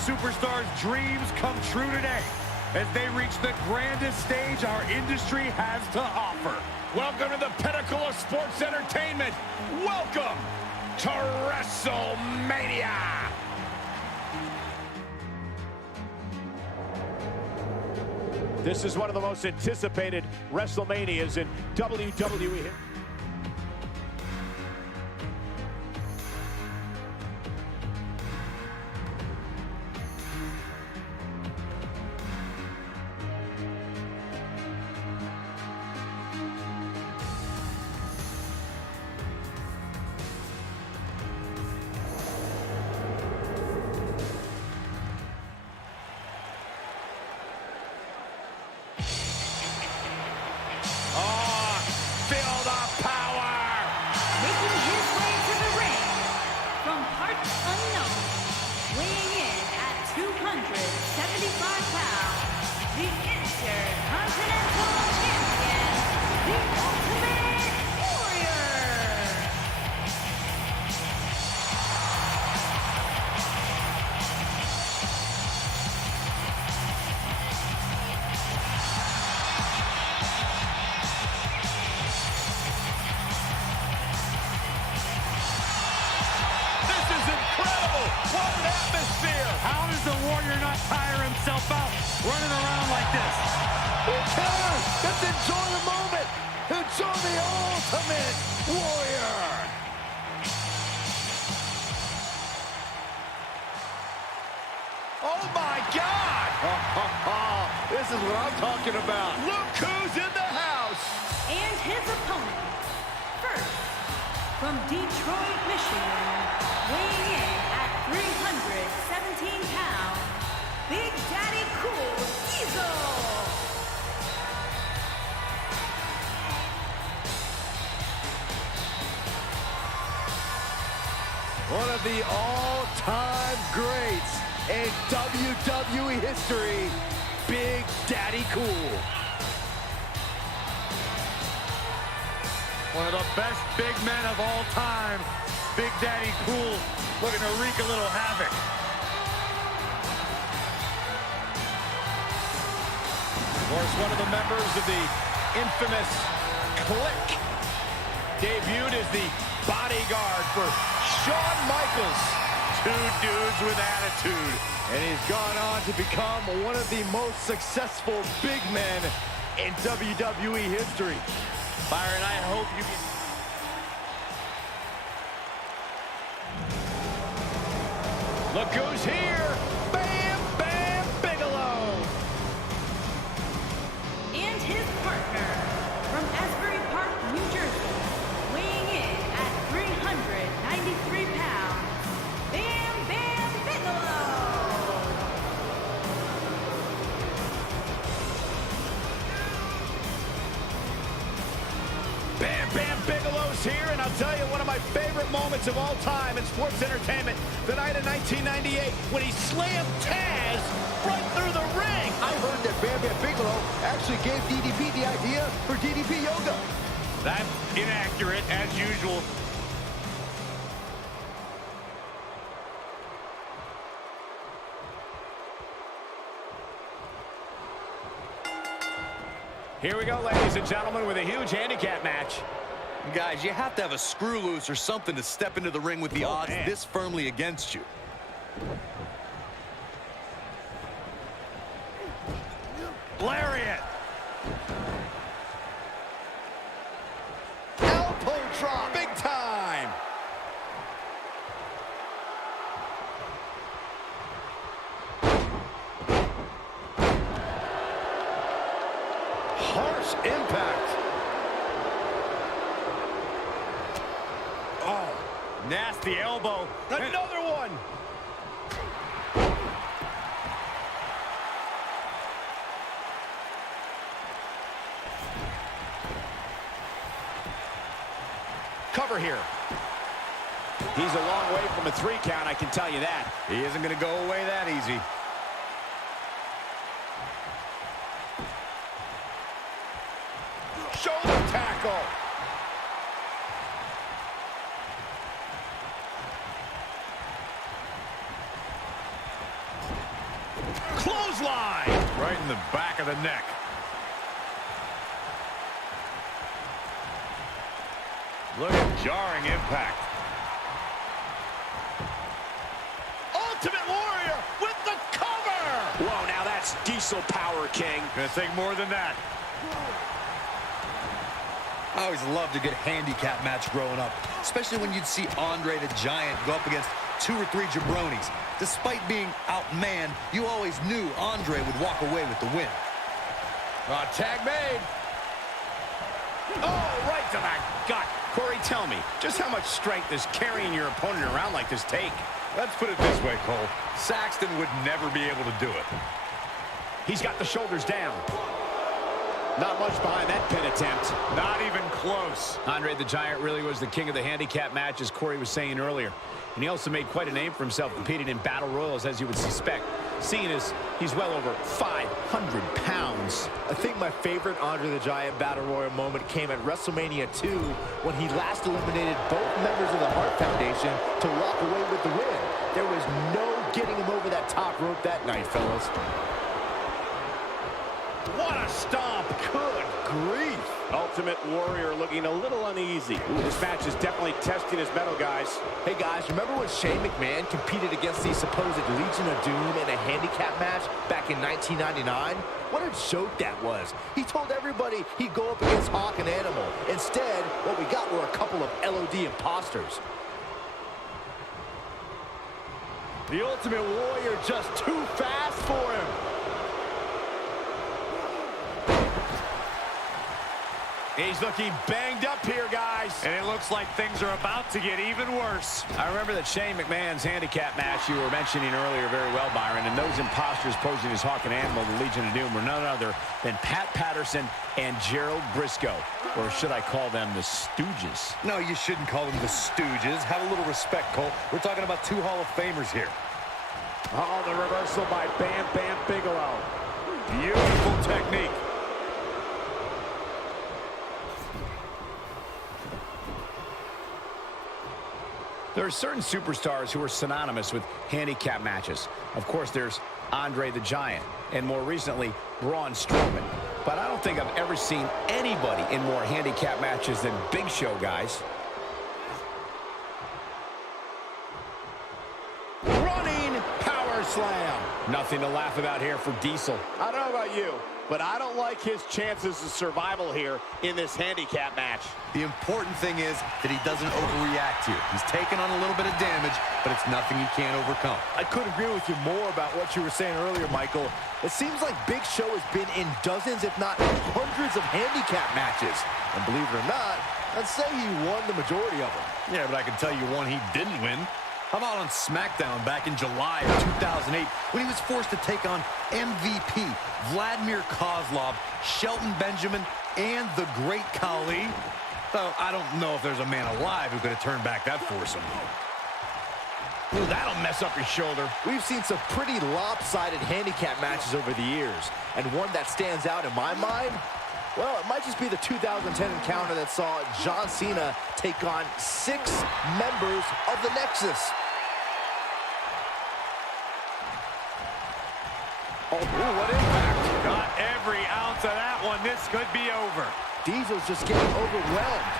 superstars' dreams come true today as they reach the grandest stage our industry has to offer. Welcome to the pinnacle of sports entertainment. Welcome to WrestleMania. This is one of the most anticipated WrestleManias in WWE. How does the Warrior not tire himself out running around like this? Who cares? Just enjoy the moment. Enjoy the Ultimate Warrior. Oh my God! This is what I'm talking about. Look who's in the house! And his opponent, first, from Detroit, Michigan, weighing in at 317 pounds, Big Daddy Cool Diesel. One of the all-time greats in WWE history, Big Daddy Cool. One of the best big men of all time, Big Daddy Cool, looking to wreak a little havoc. Of course, one of the members of the infamous Clique debuted as the bodyguard for Shawn Michaels. Two dudes with attitude. And he's gone on to become one of the most successful big men in WWE history. Byron, I hope you can... Look who's here! Bam Bam Bigelow! And his partner, from Asbury Park, New Jersey, weighing in at 393 pounds, Bam Bam Bigelow. Bam Bam Bigelow's here, and I'll tell you one of my favorite moments of all time in sports entertainment, the night of 1998 when he slammed Taz right through the ring. I heard that Bam Bam Bigelow actually gave DDP the idea for DDP Yoga. That's inaccurate, as usual. Here we go, ladies and gentlemen, with a huge handicap match. Guys, you have to have a screw loose or something to step into the ring with the odds man. this firmly against you. Lariat. Elbow drop, big time. Harsh impact. Oh, nasty elbow. Another one! Cover here. He's a long way from a 3 count, I can tell you that. He isn't going to go away that easy. Shoulder tackle. the back of the neck. Look at jarring impact. Ultimate Warrior with the cover! Whoa, now that's Diesel power, King. Gonna take more than that. I always loved a good handicap match growing up, especially when you'd see Andre the Giant go up against 2 or 3 jabronis. Despite being outmanned, you always knew Andre would walk away with the win. Tag made. Oh, right to the gut. Corey, tell me, just how much strength does carrying your opponent around like this take? Let's put it this way, Cole. Saxton would never be able to do it. He's got the shoulders down. Not much behind that pin attempt. Not even close. Andre the Giant really was the king of the handicap match, as Corey was saying earlier. And he also made quite a name for himself competing in battle royals, as you would suspect, seeing as he's well over 500 pounds. I think my favorite Andre the Giant Battle Royal moment came at WrestleMania 2 when he last eliminated both members of the Hart Foundation to walk away with the win. There was no getting him over that top rope that night, fellas. What a stomp. Good grief. Ultimate Warrior looking a little uneasy. Ooh, this match is definitely testing his mettle, guys. Hey guys, remember when Shane McMahon competed against the supposed Legion of Doom in a handicap match back in 1999? What a joke that was. He told everybody he'd go up against Hawk and Animal. Instead, what we got were a couple of LOD imposters. The Ultimate Warrior just too fast for him. He's looking banged up here, guys. And it looks like things are about to get even worse. I remember that Shane McMahon's handicap match you were mentioning earlier very well, Byron, and those imposters posing as Hawk and Animal, the Legion of Doom, were none other than Pat Patterson and Gerald Briscoe. Or should I call them the Stooges? No, you shouldn't call them the Stooges. Have a little respect, Cole. We're talking about 2 Hall of Famers here. Oh, the reversal by Bam Bam Bigelow. Beautiful technique. There are certain superstars who are synonymous with handicap matches. Of course, there's Andre the Giant, and more recently, Braun Strowman. But I don't think I've ever seen anybody in more handicap matches than Big Show, guys. Running power slam. Nothing to laugh about here for Diesel. I don't know about you, but I don't like his chances of survival here in this handicap match. The important thing is that he doesn't overreact here. He's taken on a little bit of damage, but it's nothing he can't overcome. I couldn't agree with you more about what you were saying earlier, Michael. It seems like Big Show has been in dozens, if not hundreds of handicap matches. And believe it or not, I'd say he won the majority of them. Yeah, but I can tell you one he didn't win. How about on SmackDown back in July of 2008 when he was forced to take on MVP, Vladimir Kozlov, Shelton Benjamin, and the Great Khali? So I don't know if there's a man alive who could have turned back that foursome. Ooh, that'll mess up your shoulder. We've seen some pretty lopsided handicap matches over the years, and one that stands out in my mind, well, it might just be the 2010 encounter that saw John Cena take on 6 members of the Nexus. Oh, what impact. Got every ounce of that one. This could be over. Diesel's just getting overwhelmed.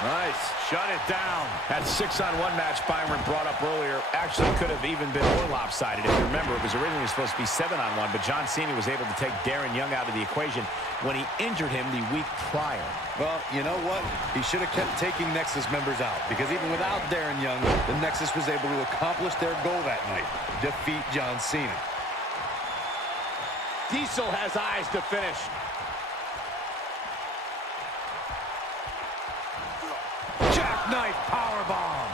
Nice. Shut it down. That 6-on-1 match Byron brought up earlier actually could have even been more lopsided. If you remember, it was originally supposed to be 7-on-1, but John Cena was able to take Darren Young out of the equation when he injured him the week prior. Well, you know what? He should have kept taking Nexus members out, because even without Darren Young, the Nexus was able to accomplish their goal that night, defeat John Cena. Diesel has eyes to finish. Jackknife powerbomb.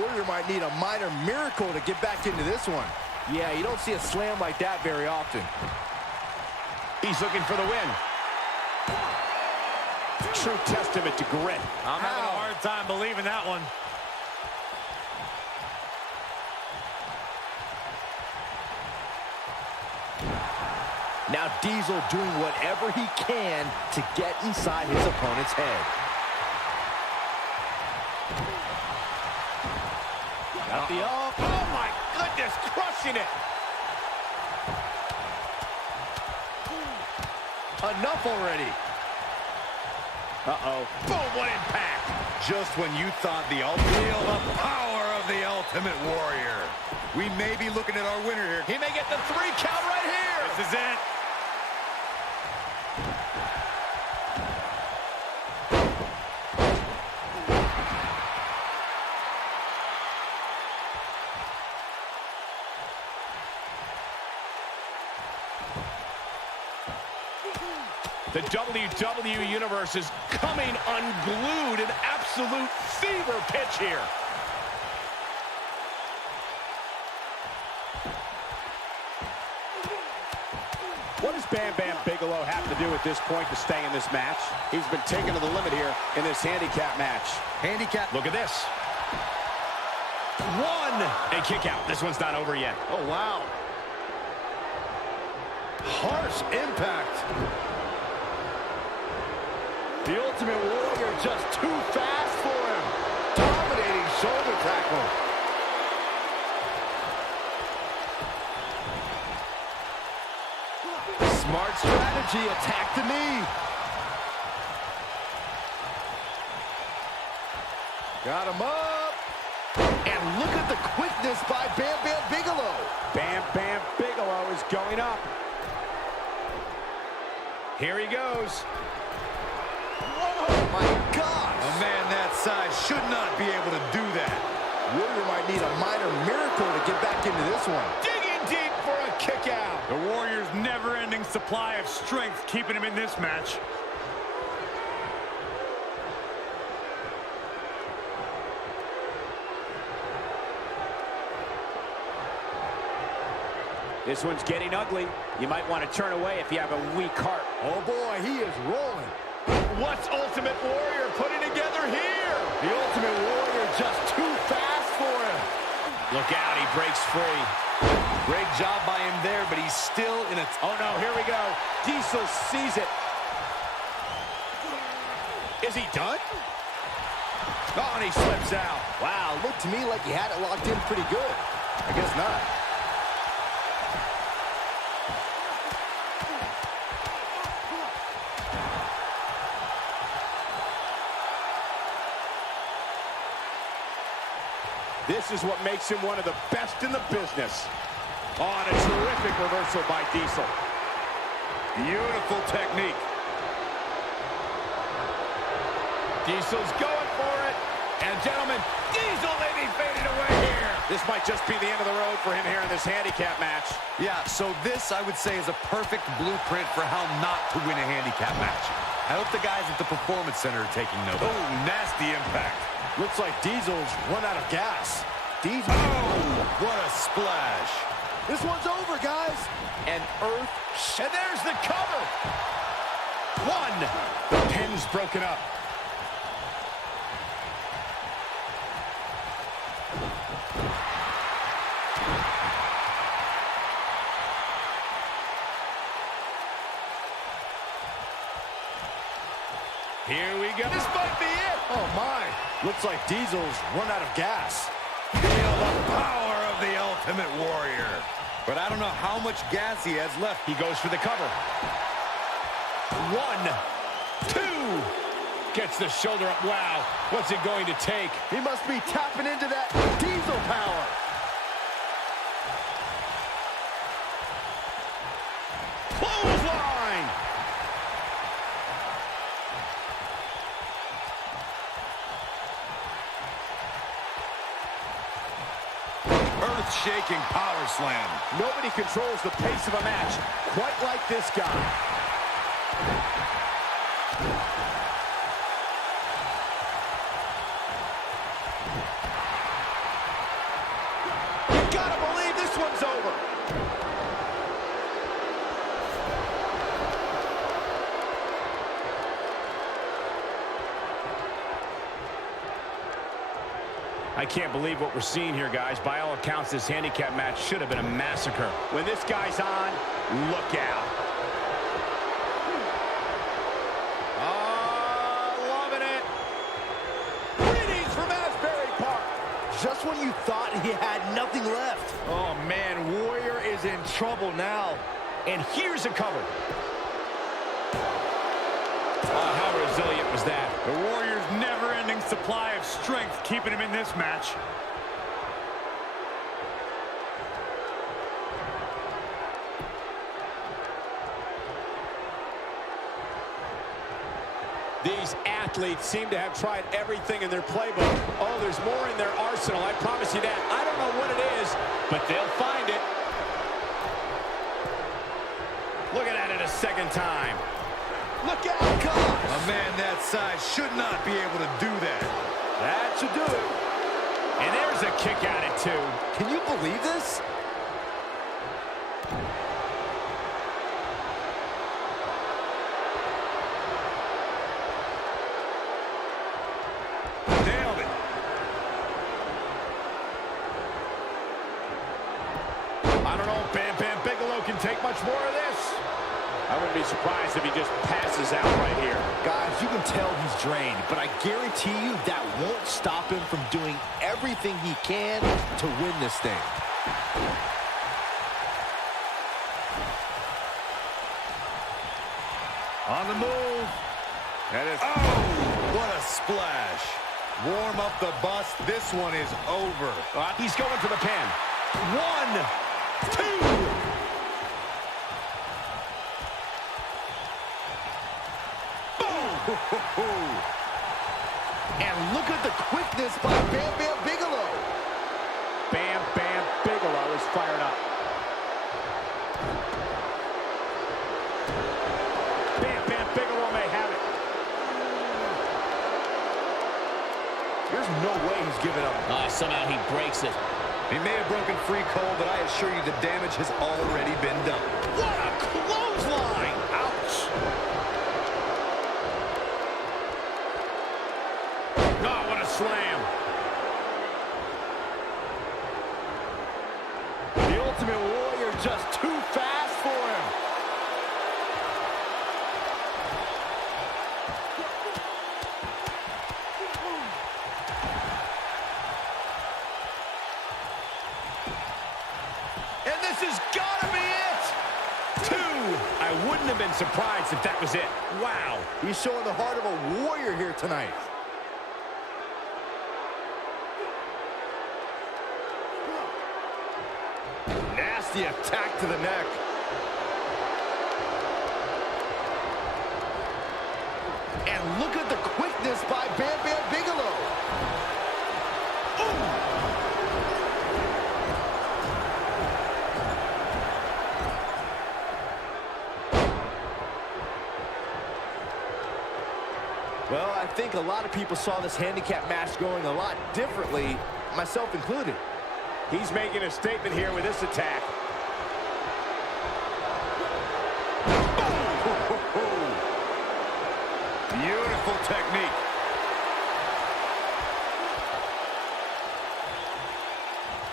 Warrior might need a minor miracle to get back into this one. Yeah, you don't see a slam like that very often. He's looking for the win. True testament to grit. I'm having a hard time believing that one. Now Diesel doing whatever he can to get inside his opponent's head. Got the oh my goodness, crushing it. Enough already. Uh-oh. Boom, what impact. Just when you thought the power of the Ultimate Warrior. We may be looking at our winner here. He may get the 3 count right here. This is it. The WWE Universe is coming unglued, an absolute fever pitch here. What does Bam Bam Bigelow have to do at this point to stay in this match? He's been taken to the limit here in this handicap match. Handicap. Look at this. 1. A kick out. This one's not over yet. Oh, wow. Harsh impact. The Ultimate Warrior just too fast for him. Dominating shoulder tackle. Smart strategy, attack the knee. Got him up. And look at the quickness by Bam Bam Bigelow. Bam Bam Bigelow is going up. Here he goes. Oh, my gosh. A man that size should not be able to do that. Warrior might need a minor miracle to get back into this one. Digging deep for a kick out. The Warrior's never-ending supply of strength keeping him in this match. This one's getting ugly. You might want to turn away if you have a weak heart. Oh, boy, he is rolling. What's Ultimate Warrior putting together here? The Ultimate Warrior just too fast for him. Look out, he breaks free. Great job by him there, but he's still in a... Oh, no, here we go. Diesel sees it. Is he done? Oh, and he slips out. Wow, looked to me like he had it locked in pretty good. I guess not. This is what makes him one of the best in the business. Oh, and a terrific reversal by Diesel. Beautiful technique. Diesel's going for it. And, gentlemen, Diesel may be fading away here. This might just be the end of the road for him here in this handicap match. Yeah, so this, I would say, is a perfect blueprint for how not to win a handicap match. I hope the guys at the Performance Center are taking note. Oh, nasty impact. Looks like Diesel's run out of gas. Diesel. Oh, what a splash. This one's over, guys. And and there's the cover. 1. The pin's broken up. Here we go. This might be it. Oh, my. Looks like Diesel's run out of gas. Feel the power of the Ultimate Warrior. But I don't know how much gas he has left. He goes for the cover. 1, 2. Gets the shoulder up. Wow. What's it going to take? He must be tapping into that Diesel power. Clothesline. Earth-shaking power slam. Nobody controls the pace of a match quite like this guy. You gotta believe this one's over. I can't believe what we're seeing here, guys. By all accounts, this handicap match should have been a massacre. When this guy's on, look out. Loving it. Greetings from Asbury Park. Just when you thought he had nothing left. Oh, man, Warrior is in trouble now. And here's a cover. How resilient was that? The Warriors' never-ending supply of strength keeping him in this match. These athletes seem to have tried everything in their playbook. Oh, there's more in their arsenal, I promise you that. I don't know what it is, but they'll find it. Looking at it a second time. Look out, gosh! A man that size should not be able to do that. That should do it. And there's a kick out at 2. Can you believe this? Nailed it. I don't know if Bam Bam Bigelow can take much more of this. I wouldn't be surprised if he just passes out right here. Guys, you can tell he's drained, but I guarantee you that won't stop him from doing everything he can to win this thing. On the move. That is... Oh, what a splash. Warm up the bus. This one is over. He's going for the pin. 1, 2. And look at the quickness by Bam Bam Bigelow. Bam Bam Bigelow is fired up. Bam Bam Bigelow may have it. There's no way he's giving up. Somehow he breaks it. He may have broken free, Cole, but I assure you the damage has already been done. What a clothesline! Ouch! Oh, what a slam! The Ultimate Warrior just too fast for him. And this has got to be it! 2! I wouldn't have been surprised if that was it. Wow! He's showing the heart of a warrior here tonight. Nasty attack to the neck. And look at the quickness by Bam Bam Bigelow. Well, I think a lot of people saw this handicap match going a lot differently, myself included. He's making a statement here with this attack. Beautiful technique.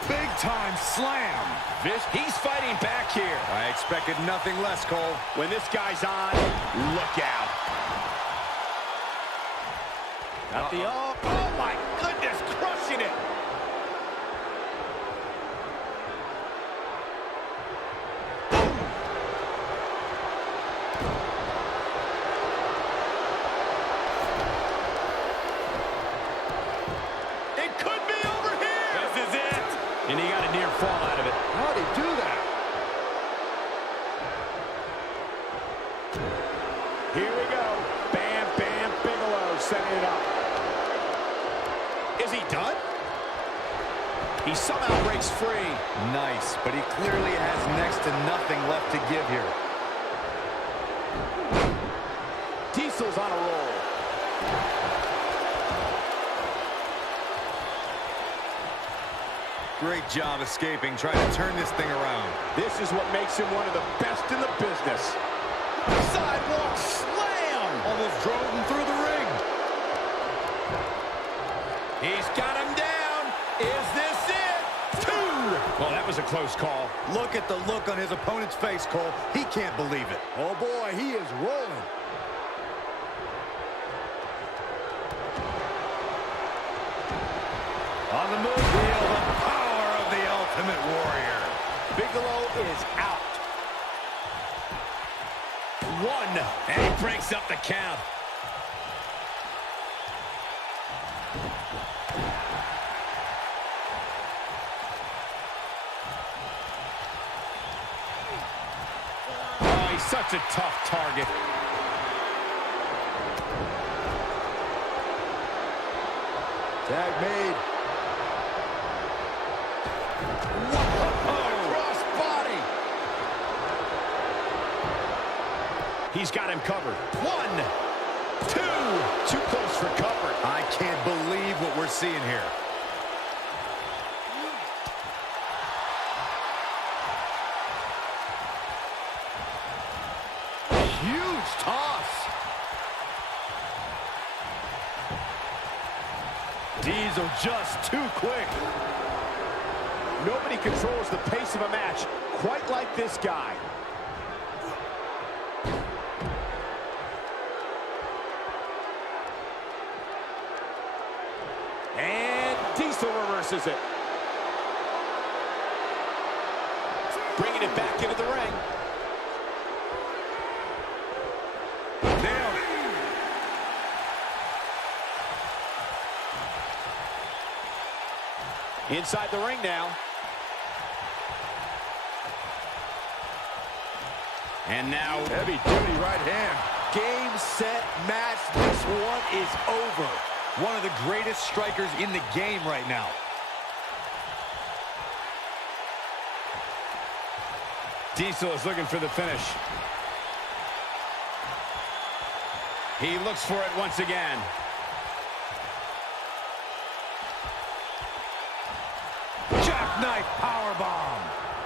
Big time slam. He's fighting back here. I expected nothing less, Cole. When this guy's on, look out. Got the oh my goodness, crushing it. It could be over here. This is it. And he got a near fall out of it. How'd he do that? Here we go. Bam Bam Bigelow setting it up. Is he done? He somehow breaks free. Nice, but he clearly has next to nothing left to give here. Diesel's on a roll. Great job escaping, trying to turn this thing around. This is what makes him one of the best in the business. Sidewalk slam. Almost drove him through the ring. He's got him down. Is this it? 2. Well, that was a close call. Look at the look on his opponent's face, Cole. He can't believe it. Oh boy, he is rolling. On the move, feel the power of the Ultimate Warrior. Bigelow is out. 1. And he breaks up the count. Oh, he's such a tough target. Tag made. Cross body. He's got him covered. 1, 2. Too close for comfort. I can't believe what we're seeing here. Huge toss. Diesel just too quick. Nobody controls the pace of a match quite like this guy. And Diesel reverses it. Bringing it back into the ring. Nailed it. Inside the ring now. And now, Heavy-duty right hand. Game, set, match. This one is over. One of the greatest strikers in the game right now. Diesel is looking for the finish. He looks for it once again. Jackknife powerbomb.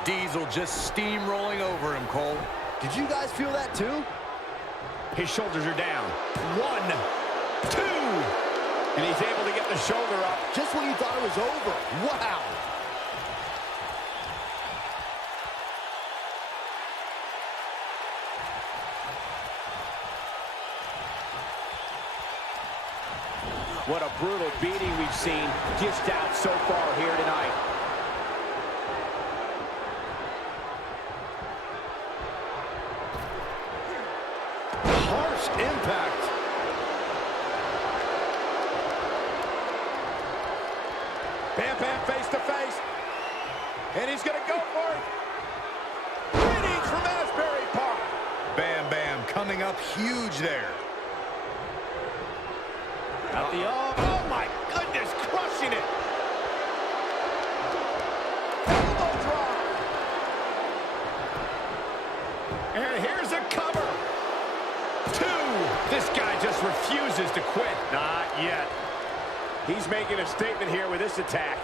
Diesel just steamrolling over him, Cole. Did you guys feel that too? His shoulders are down. 1, 2. And he's able to get the shoulder up. Just when you thought it was over. Wow. What a brutal beating we've seen dished out so far here tonight. Harsh impact. Bam Bam face to face. And he's going to go for it. Greetings from Asbury Park. Bam Bam coming up huge there. Out the arm. Oh my goodness, crushing it. Elbow drop. And here's a cover. 2. This guy just refuses to quit. Not yet. He's making a statement here with this attack.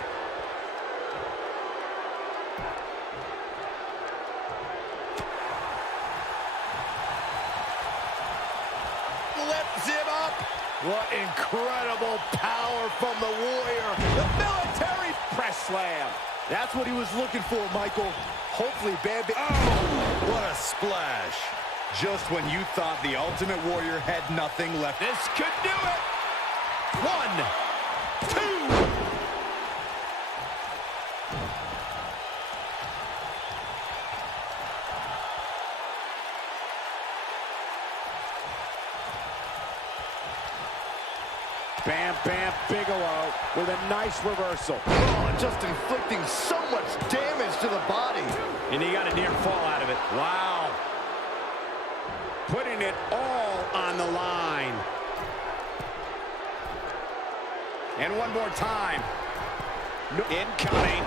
Lifts him up. What incredible power from the Warrior. The military press slam. That's what he was looking for, Michael. Hopefully, Bam Bam. Oh, what a splash. Just when you thought the Ultimate Warrior had nothing left. This could do it. 1, 2. Bam Bam Bigelow with a nice reversal. Oh, just inflicting so much damage to the body. And he got a near fall out of it. Wow. Putting it all on the line. And one more time. Incoming.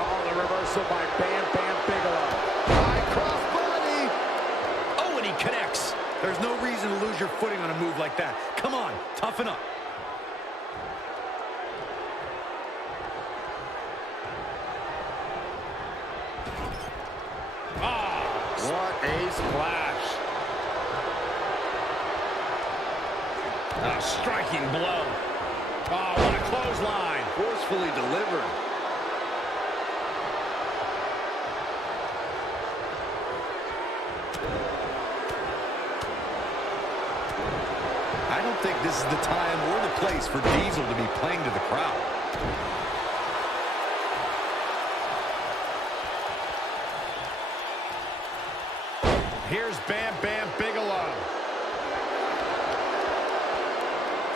Oh, the reversal by Bam Bam Bigelow. High cross body. Oh, and he connects. There's no reason to lose your footing on a move like that. Come on, toughen up. What a splash. A striking blow. Oh, what a clothesline. Forcefully delivered. I don't think this is the time or the place for Diesel to be playing to the crowd. Here's Bam Bam Bigelow.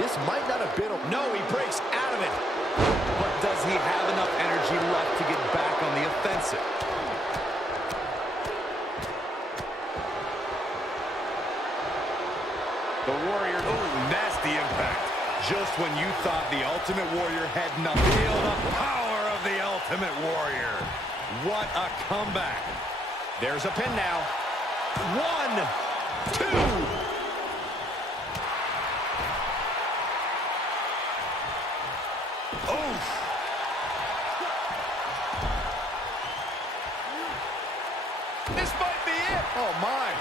This might not have been a... No, he breaks out of it. But does he have enough energy left to get back on the offensive? The Warrior. Oh, nasty impact. Just when you thought the Ultimate Warrior had nothing. Feel the power of the Ultimate Warrior. What a comeback. There's a pin now. 1, 2. Oof. This might be it. Oh, my.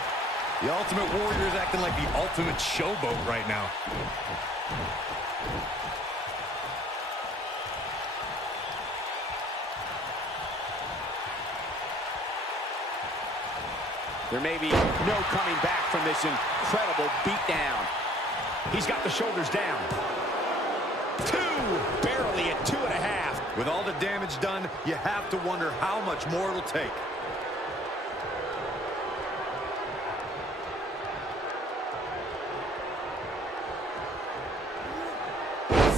The Ultimate Warrior is acting like the ultimate showboat right now. There may be no coming back from this incredible beatdown. He's got the shoulders down. 2, barely at 2.5. With all the damage done, you have to wonder how much more it'll take.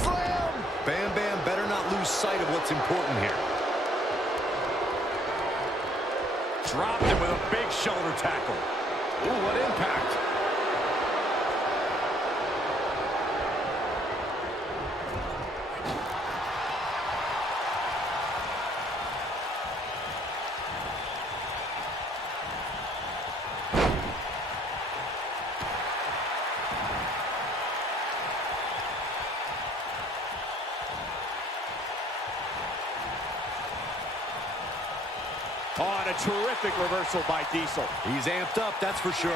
Slam! Bam Bam better not lose sight of what's important here. Dropped him with a big shoulder tackle. Ooh, what impact. On a terrific reversal by Diesel. He's amped up, that's for sure.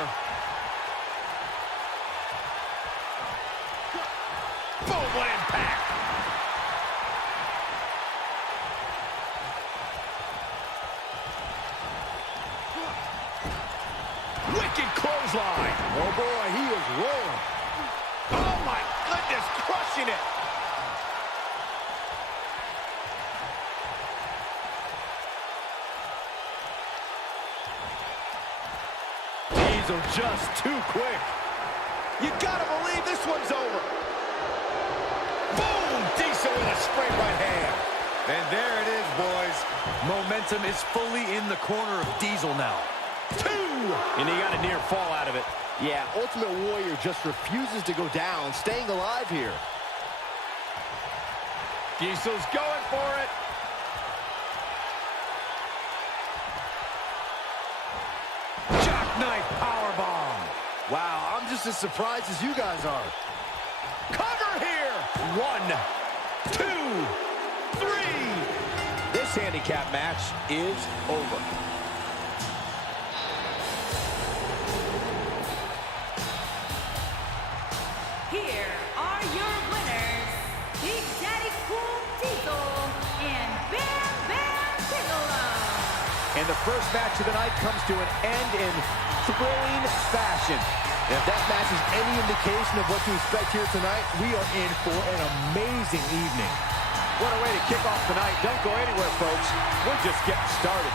Boom, what impact. Wicked clothesline. Oh, boy, he is rolling. Oh, my goodness, crushing it. Diesel just too quick. You gotta believe this one's over. Boom! Diesel with a straight right hand. And there it is, boys. Momentum is fully in the corner of Diesel now. 2! And he got a near fall out of it. Yeah, Ultimate Warrior just refuses to go down, staying alive here. Diesel's going for it. Jackknife powerbomb. Wow, I'm just as surprised as you guys are. Cover here. 1, 2, 3. This handicap match is over. Here are your winners, Big Daddy Cool Diesel and Bam Bam Bigelow. And the first match of the night comes to an end in thrilling fashion. If that match is any indication of what to expect here tonight, we are in for an amazing evening. What a way to kick off the night. Don't go anywhere, folks. We're just getting started.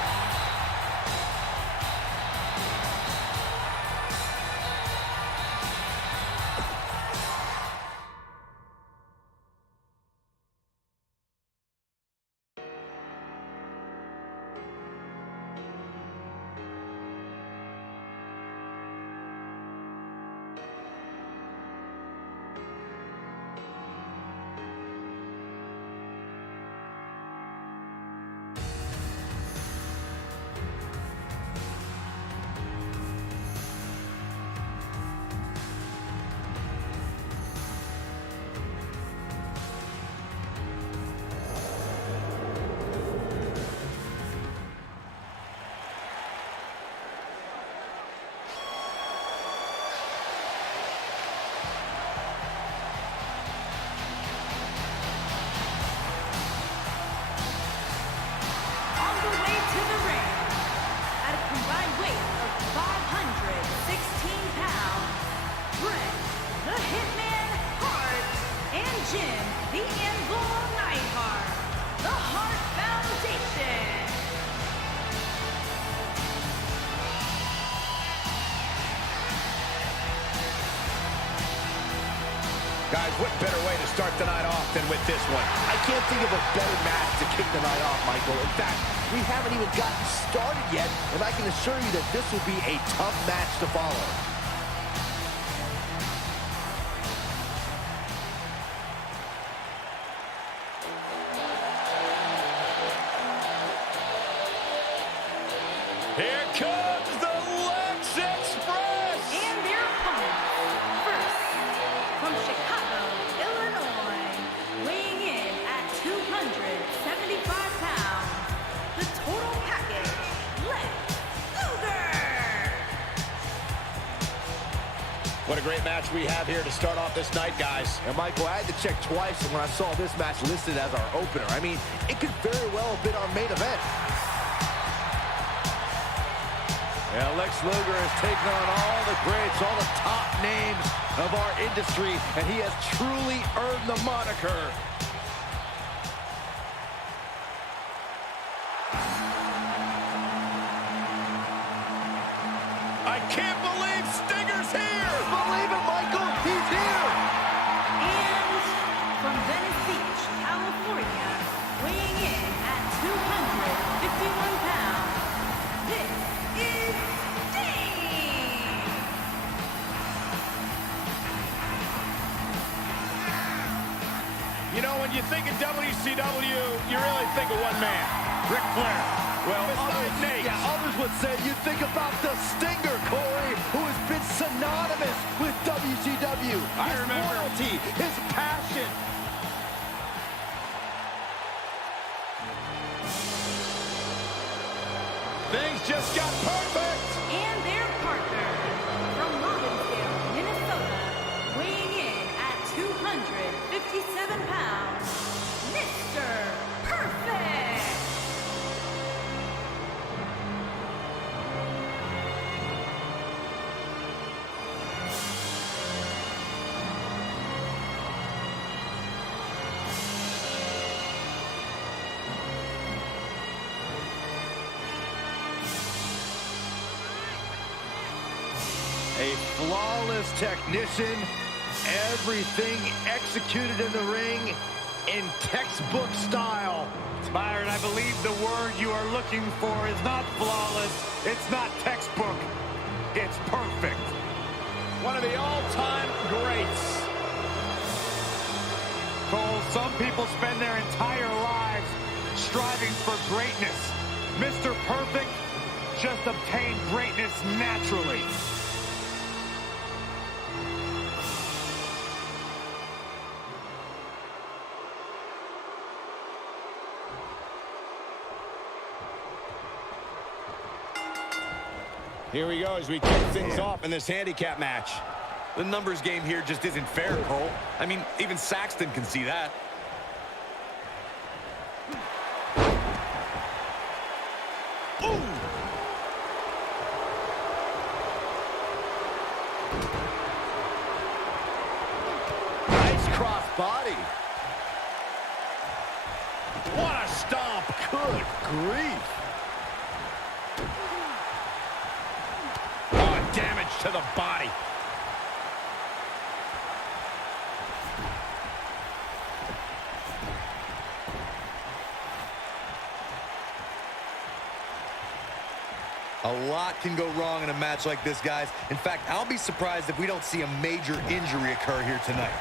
Guys, what better way to start the night off than with this one? I can't think of a better match to kick the night off, Michael. In fact, we haven't even gotten started yet, and I can assure you that this will be a tough match to follow. Here comes the Lex Express! And their opponents, first, from Chicago, Illinois, weighing in at 275 pounds, the total package, Lex Luger! What a great match we have here to start off this night, guys. And Michael, I had to check twice when I saw this match listed as our opener. I mean, it could very well have been our main event. Yeah, Lex Luger has taken on all the greats, all the top names of our industry, and he has truly earned the moniker. I can't believe Stinger's here! Believe it, Michael, he's here! And from Venice Beach, California, weighing in at 251 pounds, this is Sting! You know, when you think of WCW, you really think of one man, Ric Flair. Well, others would say you think about the Stinger, Corey, who has been synonymous with WCW. I remember. His loyalty, his passion. Things just got perfect! And their partner, from Robbinsdale, Minnesota, weighing in at 257 pounds, Mr. Perfect! A flawless technician, everything executed in the ring in textbook style. Byron, I believe the word you are looking for is not flawless, it's not textbook, it's perfect. One of the all-time greats. Cole, some people spend their entire lives striving for greatness. Mr. Perfect just obtained greatness naturally. Here we go as we kick things off in this handicap match. The numbers game here just isn't fair, Cole. I mean, even Saxton can see that. Nice cross body. What a stomp! Good grief. Oh, damage to the body. A lot can go wrong in a match like this, guys. In fact, I'll be surprised if we don't see a major injury occur here tonight.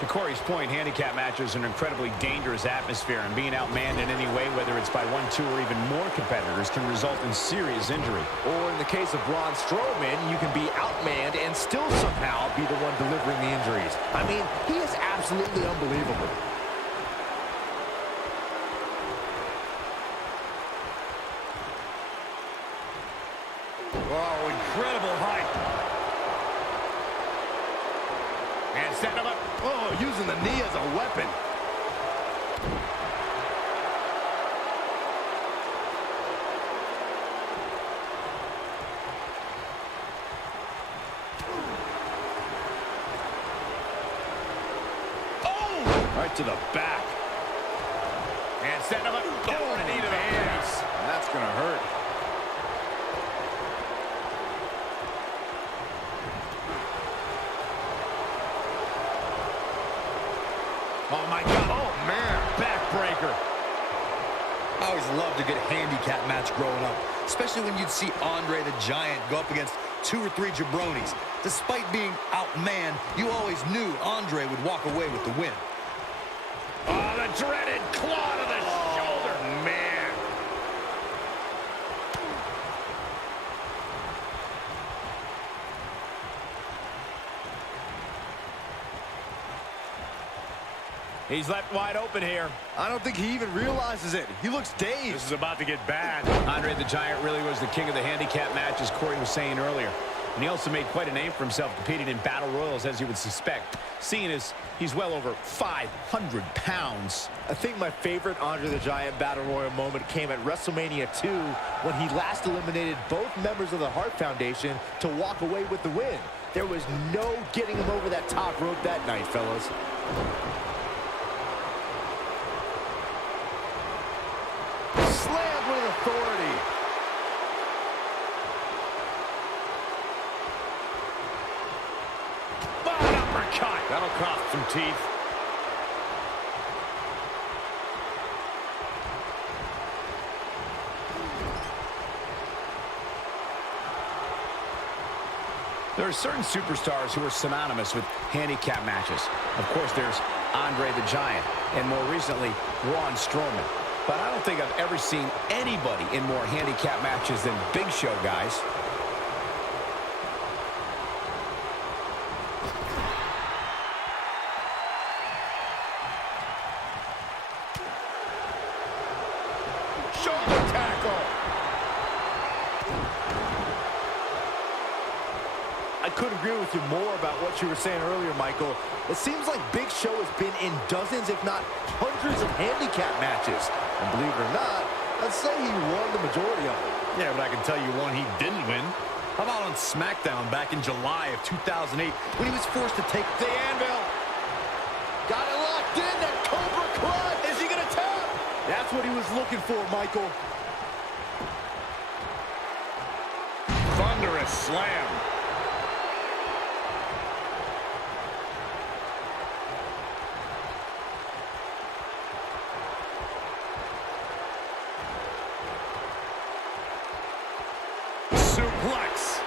To Corey's point, handicap matches are an incredibly dangerous atmosphere, and being outmanned in any way, whether it's by one, two, or even more competitors, can result in serious injury. Or in the case of Braun Strowman, you can be outmanned and still somehow be the one delivering the injuries. I mean, he is absolutely unbelievable. Oh, incredible height. And setting him up. Oh, using the knee as a weapon. Right to the back. And setting him up. Oh, a knee to the face. That's going to hurt. Oh, my God. Oh, man. Backbreaker. I always loved a good handicap match growing up, especially when you'd see Andre the Giant go up against 2 or 3 jabronis. Despite being outmanned, you always knew Andre would walk away with the win. Oh, the dreaded claw to the shoulder. Man. He's left wide open here. I don't think he even realizes it. He looks dazed. This is about to get bad. Andre the Giant really was the king of the handicap match, as Corey was saying earlier. And he also made quite a name for himself competing in battle royals, as you would suspect, seeing as he's well over 500 pounds. I think my favorite Andre the Giant Battle Royal moment came at WrestleMania 2 when he last eliminated both members of the Hart Foundation to walk away with the win. There was no getting him over that top rope that night, fellas. Slammed with authority. An uppercut. That'll cost some teeth. There are certain superstars who are synonymous with handicap matches. Of course, there's Andre the Giant, and more recently, Braun Strowman. But I don't think I've ever seen anybody in more handicap matches than Big Show, guys. Shoulder tackle. I couldn't agree with you more about what you were saying earlier, Michael. It seems like Big Show has been in dozens, if not hundreds, of handicap matches. And believe it or not, I'd say he won the majority of them. Yeah, but I can tell you one he didn't win. How about on SmackDown back in July of 2008 when he was forced to take The anvil. Got it locked in. That Cobra Clutch. Is he going to tap? That's what he was looking for, Michael. Thunderous slam. Suplex.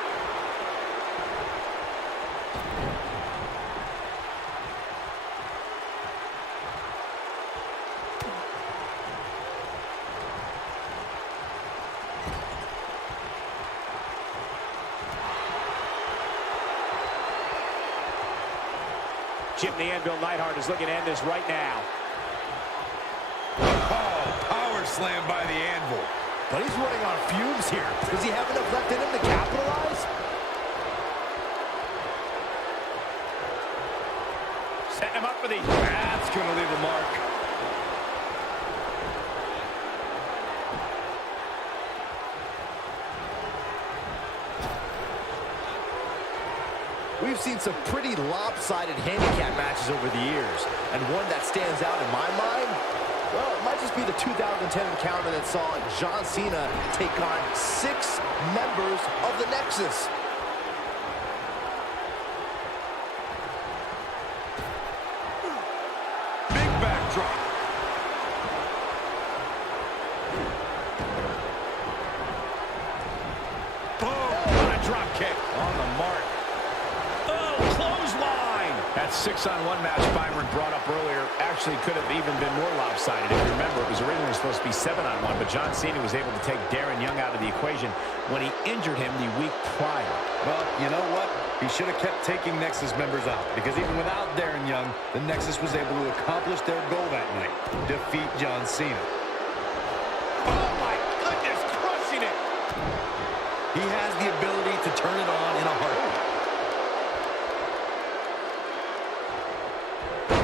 Jim the Anvil Neidhart is looking to end this right now. Oh, power slam by the Anvil. But he's running on fumes here. Does he have enough left in him to capitalize? Setting him up for the... That's going to leave a mark. We've seen some pretty lopsided handicap matches over the years. And one that stands out in my mind, well, it might just be the 2010 encounter that saw John Cena take on 6 members of the Nexus. Big backdrop. Boom! What a drop kick. On the mark. Oh, clothesline! That 6-on-1 match Byron brought up earlier actually could have even been more lopsided. If you remember, it was originally supposed to be 7-on-1, but John Cena was able to take Darren Young out of the equation when he injured him the week prior. Well, you know what? He should have kept taking Nexus members out, because even without Darren Young, the Nexus was able to accomplish their goal that night, defeat John Cena. Oh, my goodness, crushing it! He has the ability to turn it on in a heartbeat.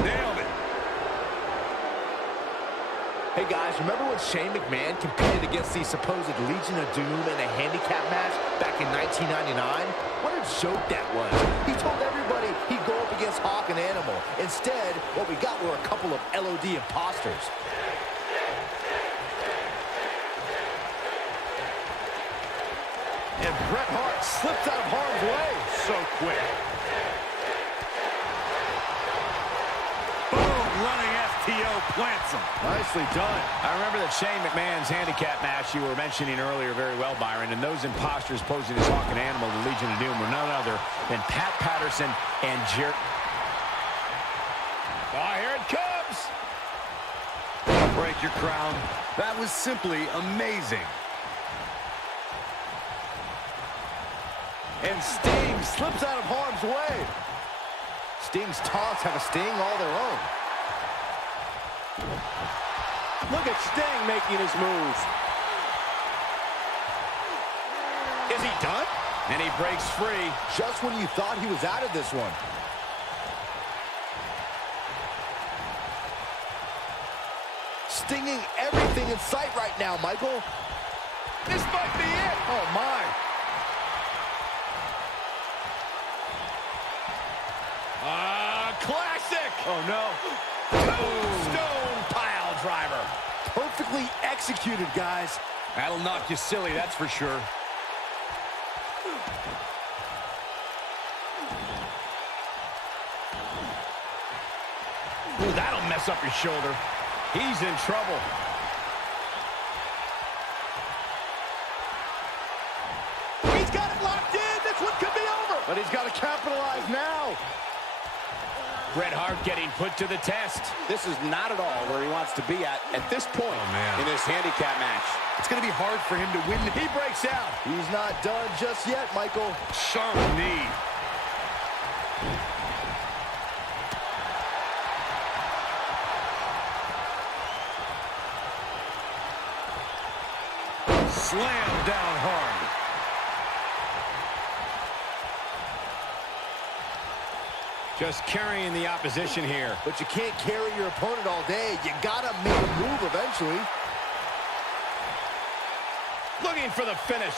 Nailed it. Hey guys, remember when Shane McMahon competed against the supposed Legion of Doom in a handicap match back in 1999? What a joke that was. He told everybody he'd go up against Hawk and Animal. Instead, what we got were a couple of LOD imposters. And Bret Hart slips out of harm's way. So quick. Boom, running STO plants him. Nicely done. I remember that Shane McMahon's handicap match you were mentioning earlier very well, Byron, and those imposters posing as Hawk and Animal, the Legion of Doom, were none other than Pat Patterson and Jer... Oh, here it comes. Break your crown. That was simply amazing. And Sting slips out of harm's way. Sting's taunts have a sting all their own. Look at Sting making his move. Is he done? And he breaks free. Just when you thought he was out of this one. Stinging everything in sight right now, Michael. This might be it. Oh, my. Classic. Oh, no. Stone pile driver. Perfectly executed, guys. That'll knock you silly, that's for sure. Ooh, that'll mess up your shoulder. He's in trouble. He's got it locked in. This one could be over. But he's got to capitalize now. Bret Hart getting put to the test. This is not at all where he wants to be at this point in this handicap match. It's going to be hard for him to win. He breaks out. He's not done just yet, Michael. Sharp knee. Slam down hard. Just carrying the opposition here. But you can't carry your opponent all day. You gotta make a move eventually. Looking for the finish.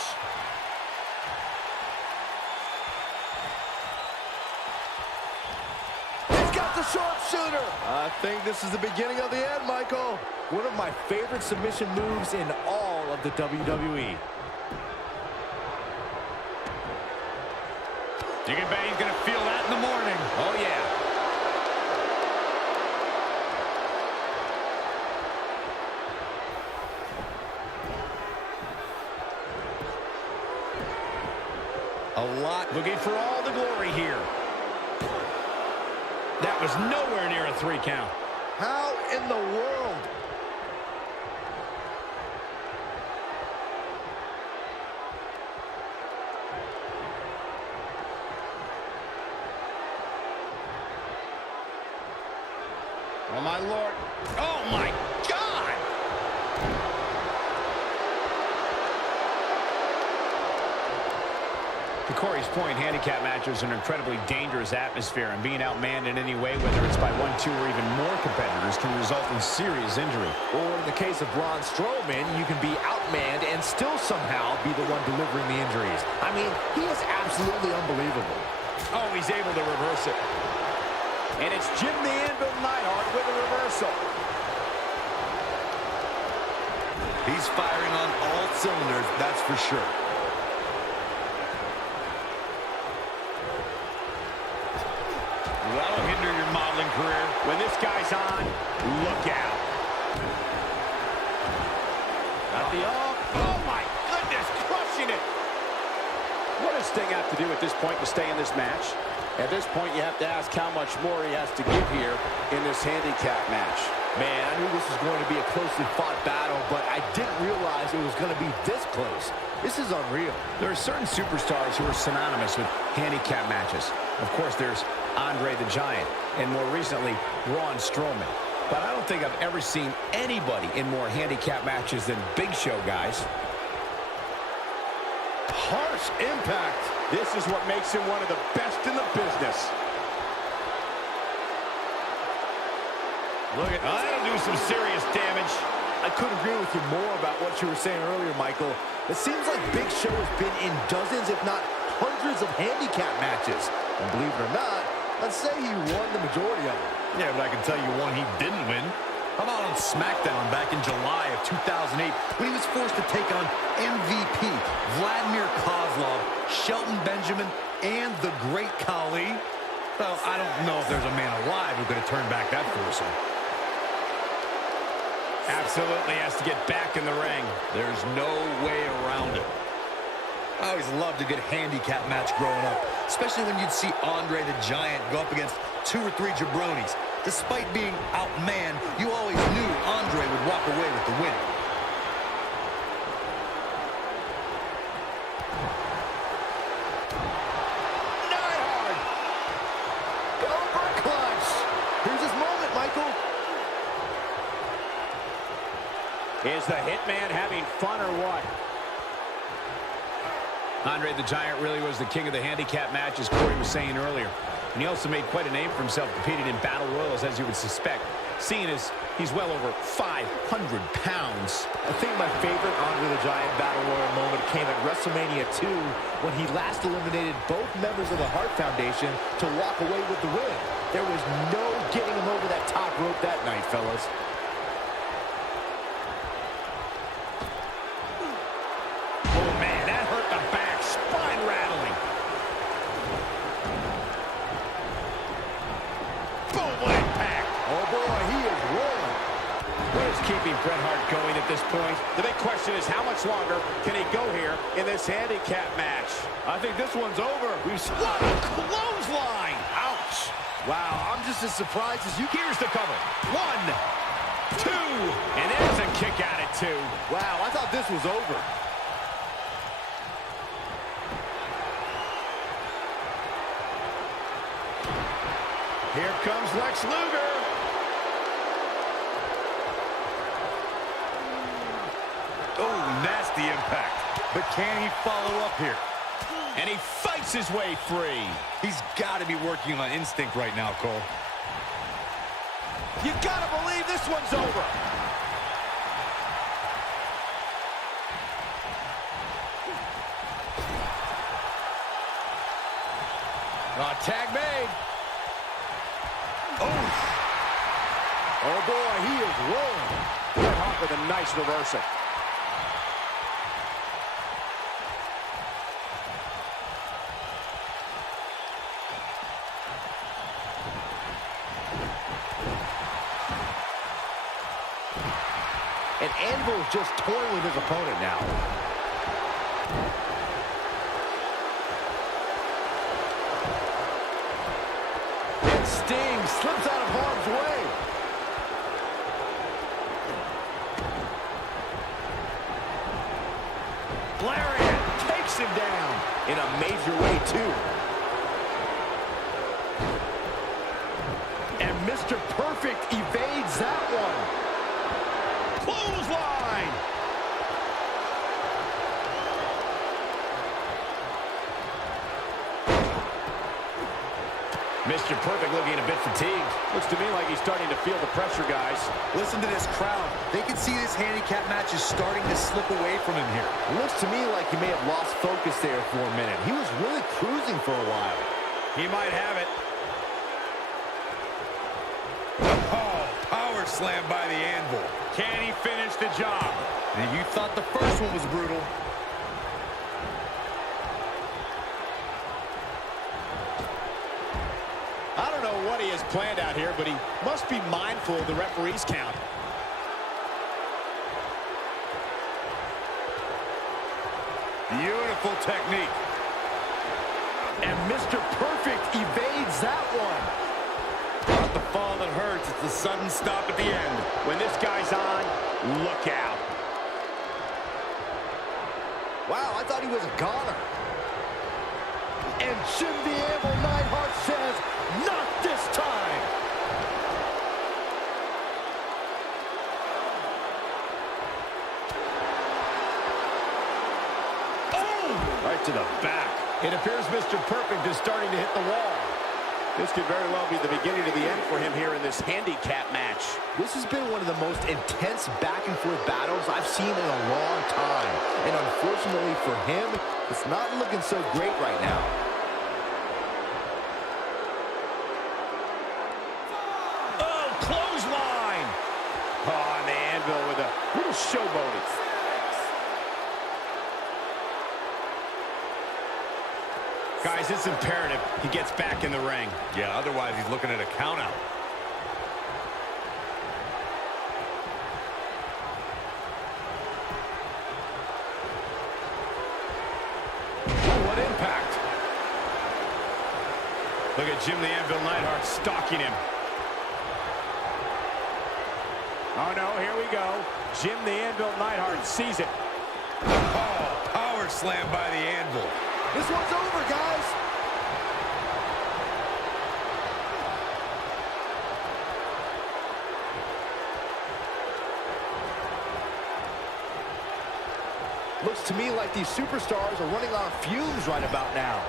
He's got the sharpshooter. I think this is the beginning of the end, Michael. One of my favorite submission moves in all of the WWE. You can bet he's going to feel that in the morning. Oh, yeah. A lot. Looking for all the glory here. That was nowhere near a 3 count. How in the world? Oh, my Lord. Oh, my God! To Corey's point, handicap matches are an incredibly dangerous atmosphere, and being outmanned in any way, whether it's by 1, 2, or even more competitors, can result in serious injury. Or in the case of Braun Strowman, you can be outmanned and still somehow be the one delivering the injuries. I mean, he is absolutely unbelievable. Oh, he's able to reverse it. And it's Jim the Anvil Neidhart with a reversal. He's firing on all cylinders, that's for sure. That'll hinder your modeling career. When this guy's on, look out. Got the up. Oh, my goodness, crushing it. What does Sting have to do at this point to stay in this match? At this point, you have to ask how much more he has to give here in this handicap match. Man, I knew this was going to be a closely fought battle, but I didn't realize it was going to be this close. This is unreal. There are certain superstars who are synonymous with handicap matches. Of course, there's Andre the Giant, and more recently, Braun Strowman. But I don't think I've ever seen anybody in more handicap matches than Big Show, guys. Harsh impact. This is what makes him one of the best in the business. Look at that'll do some serious damage. I couldn't agree with you more about what you were saying earlier, Michael. It seems like Big Show has been in dozens, if not hundreds, of handicap matches. And believe it or not, Let's say he won the majority of them. Yeah, but I can tell you one he didn't win. How about on SmackDown back in July of 2008 when he was forced to take on MVP Vladimir Kozlov, Shelton Benjamin, and the Great Khali? Well, I don't know if there's a man alive who could have turned back that foursome. Absolutely has to get back in the ring. There's no way around it. I always loved a good handicap match growing up, especially when you'd see Andre the Giant go up against 2 or 3 jabronis. Despite being outmanned, you always knew Andre would walk away with the win. Neidhart! Go for a clutch! Here's his moment, Michael. Is the Hitman having fun or what? Andre the Giant really was the king of the handicap match, as Corey was saying earlier. And he also made quite a name for himself competing in battle royals, as you would suspect, seeing as he's well over 500 pounds. I think my favorite Andre the Giant Battle Royal moment came at WrestleMania 2 when he last eliminated both members of the Hart Foundation to walk away with the win. There was no getting him over that top rope that night, fellas. Oh, man, that hurt the back. Spine rattling. Boom, what impact. Oh, boy, he is rolling. What is keeping Bret Hart going at this point? The big question is how much longer can he go here in this handicap match? I think this one's over. What a clothesline. Ouch. Wow, I'm just as surprised as you. Here's the cover. 1, 2, and there's a kick out at 2. Wow, I thought this was over. Here comes Lex Luger. Oh, nasty impact. But can he follow up here? And he fights his way free. He's got to be working on instinct right now, Cole. You gotta believe this one's over. Tag made. Oh, boy, he is rolling. Bret Hart with a nice reversal. And Anvil is just toying with his opponent now. And Sting slips out of harm's way. Lariat takes him down. In a major way, too. And Mr. Perfect evades that one. Clothesline. Mr. Perfect looking a bit fatigued. Looks to me like he's starting to feel the pressure, guys. Listen to this crowd. They can see this handicap match is starting to slip away from him here. Looks to me like he may have lost focus there for a minute. He was really cruising for a while. He might have it. Oh, power slam by the Anvil. Can he finish the job? And you thought the first one was brutal. I don't know what he has planned out here, but he must be mindful of the referee's count. Beautiful technique. And Mr. Perfect evades that one. Not the fall that hurts, it's the sudden stop at the end. When this guy's on, look out. Wow, I thought he was a goner. And Jim the Anvil Neidhart says, not this time. Oh! Right to the back. It appears Mr. Perfect is starting to hit the wall. This could very well be the beginning of the end for him here in this handicap match. This has been one of the most intense back-and-forth battles I've seen in a long time. And unfortunately for him, it's not looking so great right now. little showboating. Guys, it's imperative he gets back in the ring. Yeah, otherwise he's looking at a count out. What impact. Look at Jim the Anvil Neidhart stalking him. Oh no, here we go. Jim the Anvil Neidhart sees it. Oh, power slam by the Anvil. This one's over, guys. Looks to me like these superstars are running on fumes right about now.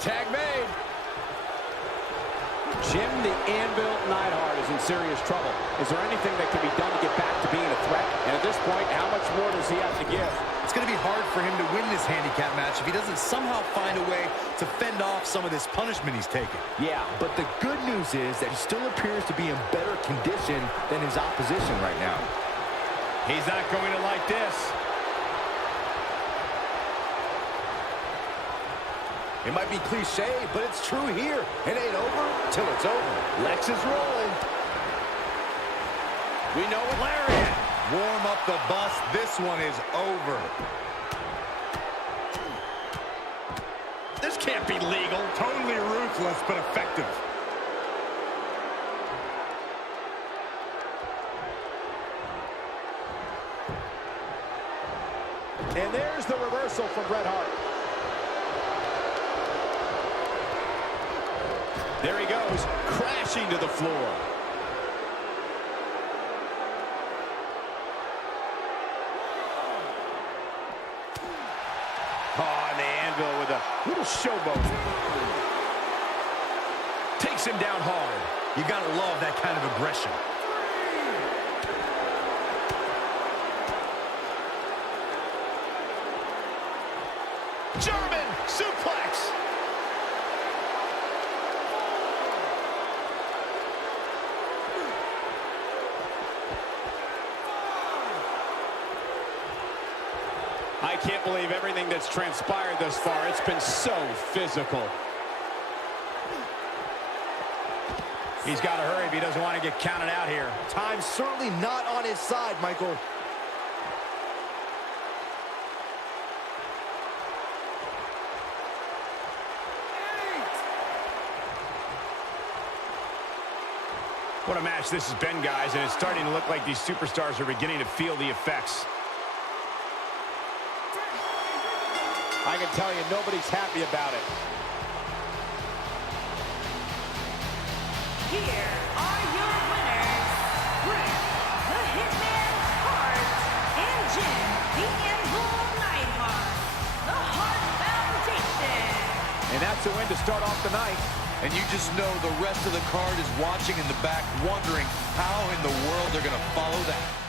Tag made. Jim the Anvil Neidhart is in serious trouble. Is there anything that can be done to get back to being a threat? And at this point, how much more does he have to give? It's going to be hard for him to win this handicap match if he doesn't somehow find a way to fend off some of this punishment he's taking. Yeah, but the good news is that he still appears to be in better condition than his opposition right now. He's not going to like this. It might be cliche, but it's true here. It ain't over till it's over. Lex is rolling. We know what lariat. Warm up the bus. This one is over. This can't be legal. Totally ruthless, but effective. And there's the reversal from Bret Hart. There he goes, crashing to the floor. Oh, and the Anvil with a little showboat. Takes him down hard. You gotta love that kind of aggression. German suplex. I can't believe everything that's transpired thus far. It's been so physical. He's got to hurry if he doesn't want to get counted out here. Time's certainly not on his side, Michael. What a match this has been, guys, and it's starting to look like these superstars are beginning to feel the effects. I can tell you, nobody's happy about it. Here are your winners, Bret the Hitman Hart and Jim the Anvil Neidhart, the Hart Foundation. And that's a win to start off the night. And you just know the rest of the card is watching in the back, wondering how in the world they're going to follow that.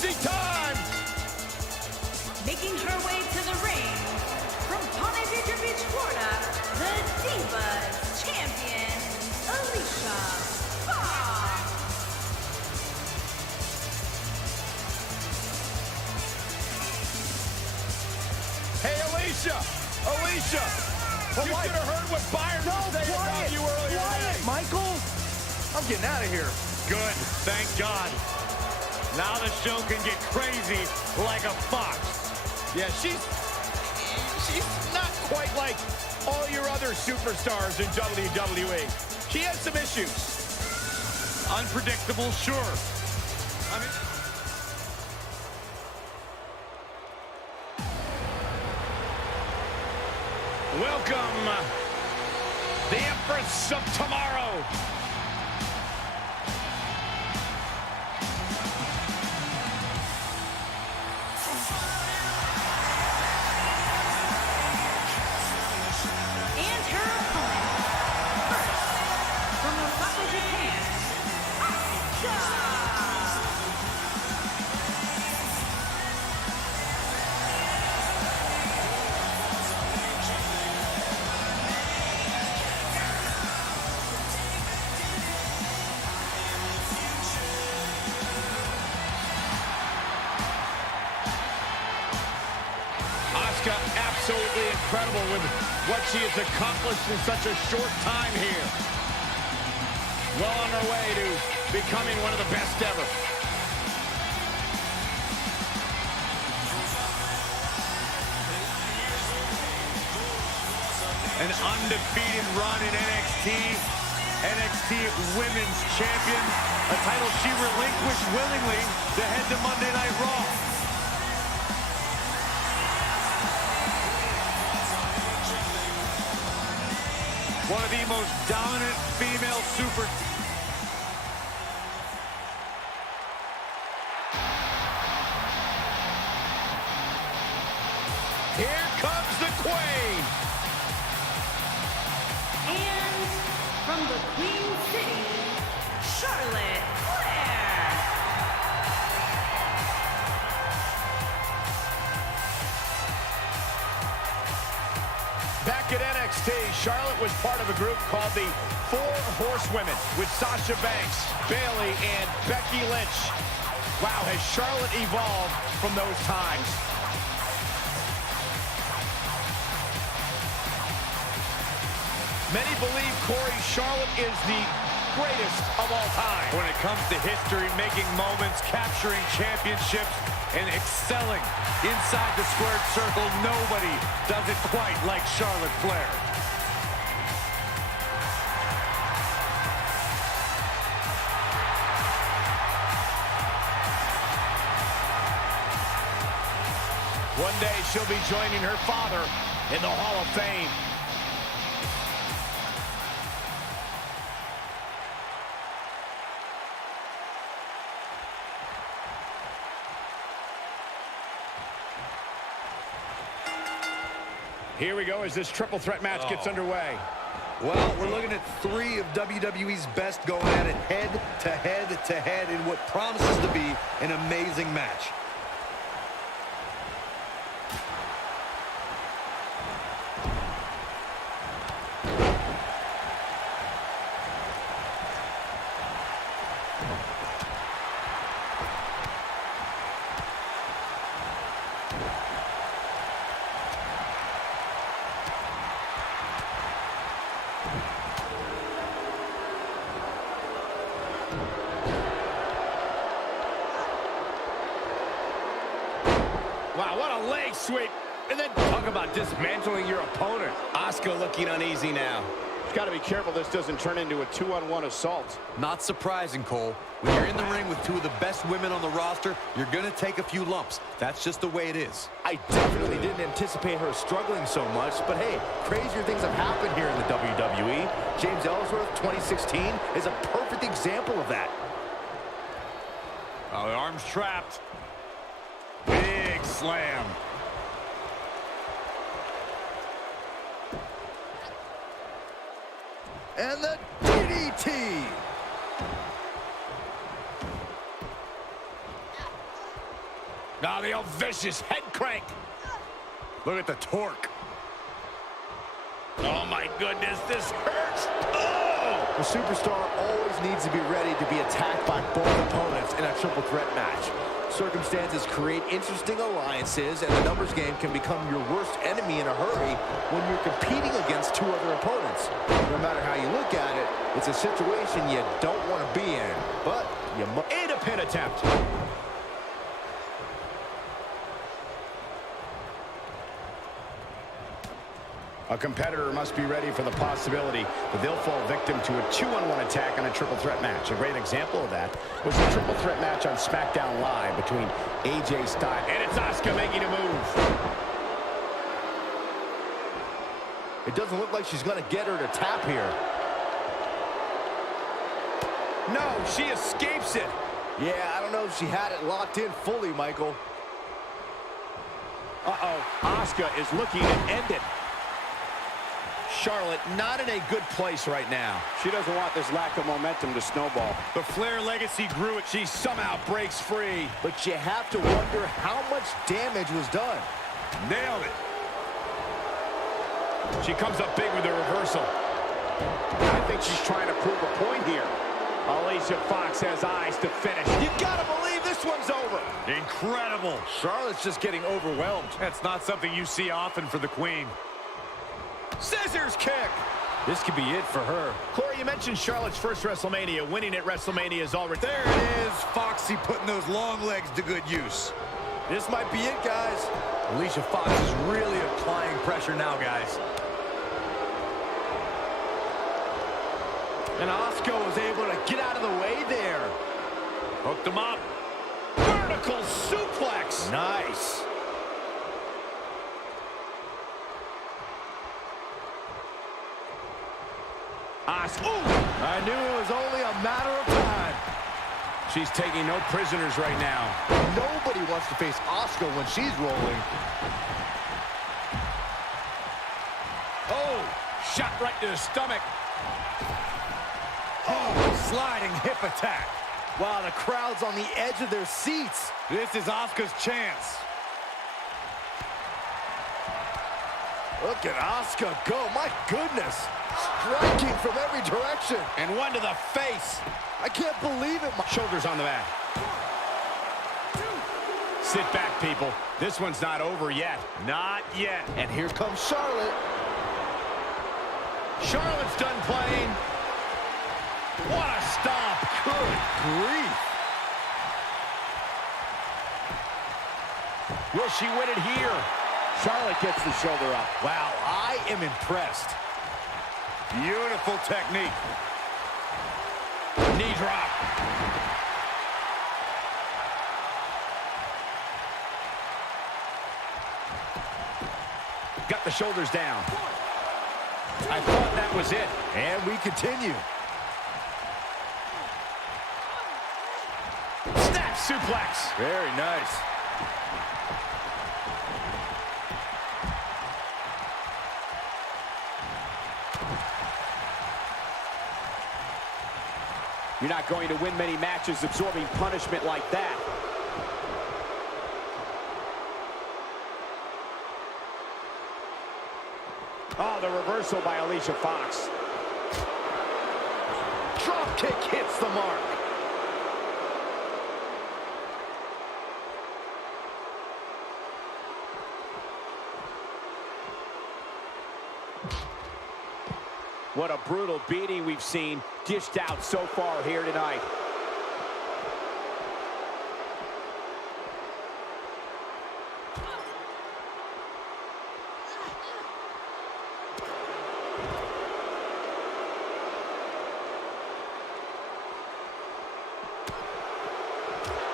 Time! Making her way to the ring, from Ponte Beach, Florida, the Divas Champion, Alicia Fox. Hey, Alicia! Alicia! You should have heard what Byron was saying about you earlier today. Michael. I'm getting out of here. Good, thank God. Now the show can get crazy like a fox. Yeah, she's not quite like all your other superstars in WWE. She has some issues. Unpredictable, sure. Welcome, the Empress of Tomorrow. absolutely incredible with what she has accomplished in such a short time here. Well on her way to becoming one of the best ever. An undefeated run in NXT. NXT Women's Champion. A title she relinquished willingly to head to Monday Night Raw. One of the most dominant female super... Here comes the Queen. And from the Queen City, Charlotte Flair. Back at NXT, Charlotte was part of a group called the Four Horsewomen with Sasha Banks, Bayley, and Becky Lynch. Wow, has Charlotte evolved from those times? Many believe, Corey, Charlotte is the greatest of all time. When it comes to history, making moments, capturing championships, and excelling inside the squared circle, nobody does it quite like Charlotte Flair. One day she'll be joining her father in the Hall of Fame. Here we go as this triple threat match gets underway. Well, we're looking at 3 of WWE's best going at it head to head to head in what promises to be an amazing match. Wow, what a leg sweep. And then talk about dismantling your opponent. Asuka looking uneasy now. You've got to be careful this doesn't turn into a 2-on-1 assault. Not surprising, Cole. When you're in the ring with 2 of the best women on the roster, you're going to take a few lumps. That's just the way it is. I definitely didn't anticipate her struggling so much, but hey, crazier things have happened here in the WWE. James Ellsworth, 2016, is a perfect example of that. Oh, the arm's trapped. Big slam. And the DDT. Now the old vicious head crank. Look at the torque. Oh my goodness, this hurts. Oh! The superstar always needs to be ready to be attacked by both opponents in a triple threat match. Circumstances create interesting alliances, and the numbers game can become your worst enemy in a hurry when you're competing against 2 other opponents. No matter how you look at it, it's a situation you don't want to be in, but you must. And a pin attempt. A competitor must be ready for the possibility that they'll fall victim to a 2-on-1 attack in a triple threat match. A great example of that was the triple threat match on SmackDown Live between AJ Styles. And it's Asuka making a move. It doesn't look like she's going to get her to tap here. No, she escapes it. Yeah, I don't know if she had it locked in fully, Michael. Uh-oh, Asuka is looking to end it. Charlotte not in a good place right now. She doesn't want this lack of momentum to snowball. The Flair legacy grew it. She somehow breaks free. But you have to wonder how much damage was done. Nailed it. She comes up big with a reversal. I think she's trying to prove a point here. Alicia Fox has eyes to finish. You gotta believe this one's over. incredible. Charlotte's just getting overwhelmed. That's not something you see often for the Queen. Scissors kick. This could be it for her. Corey, you mentioned Charlotte's first WrestleMania. Winning at WrestleMania is already... There it is. Foxy putting those long legs to good use. This might be it, guys. Alicia Fox is really applying pressure now, guys. And Asuka was able to get out of the way there. Hooked him up. Vertical suplex. Nice. Asuka. I knew it was only a matter of time. She's taking no prisoners right now. Nobody wants to face Asuka when she's rolling. Oh, shot right to the stomach. Oh, sliding hip attack. Wow, the crowd's on the edge of their seats. This is Asuka's chance. Look at Asuka go. My goodness. Striking from every direction. And one to the face. I can't believe it. Shoulders on the mat. Sit back, people. This one's not over yet. Not yet. And here comes Charlotte. Charlotte's done playing. What a stomp. Good grief. Will she win it here? Charlotte gets the shoulder up. Wow, I am impressed. Beautiful technique. Knee drop. Got the shoulders down. I thought that was it. And we continue. Snap suplex. Very nice. You're not going to win many matches absorbing punishment like that. Oh, the reversal by Alicia Fox. Drop kick hits the mark. What a brutal beating we've seen dished out so far here tonight.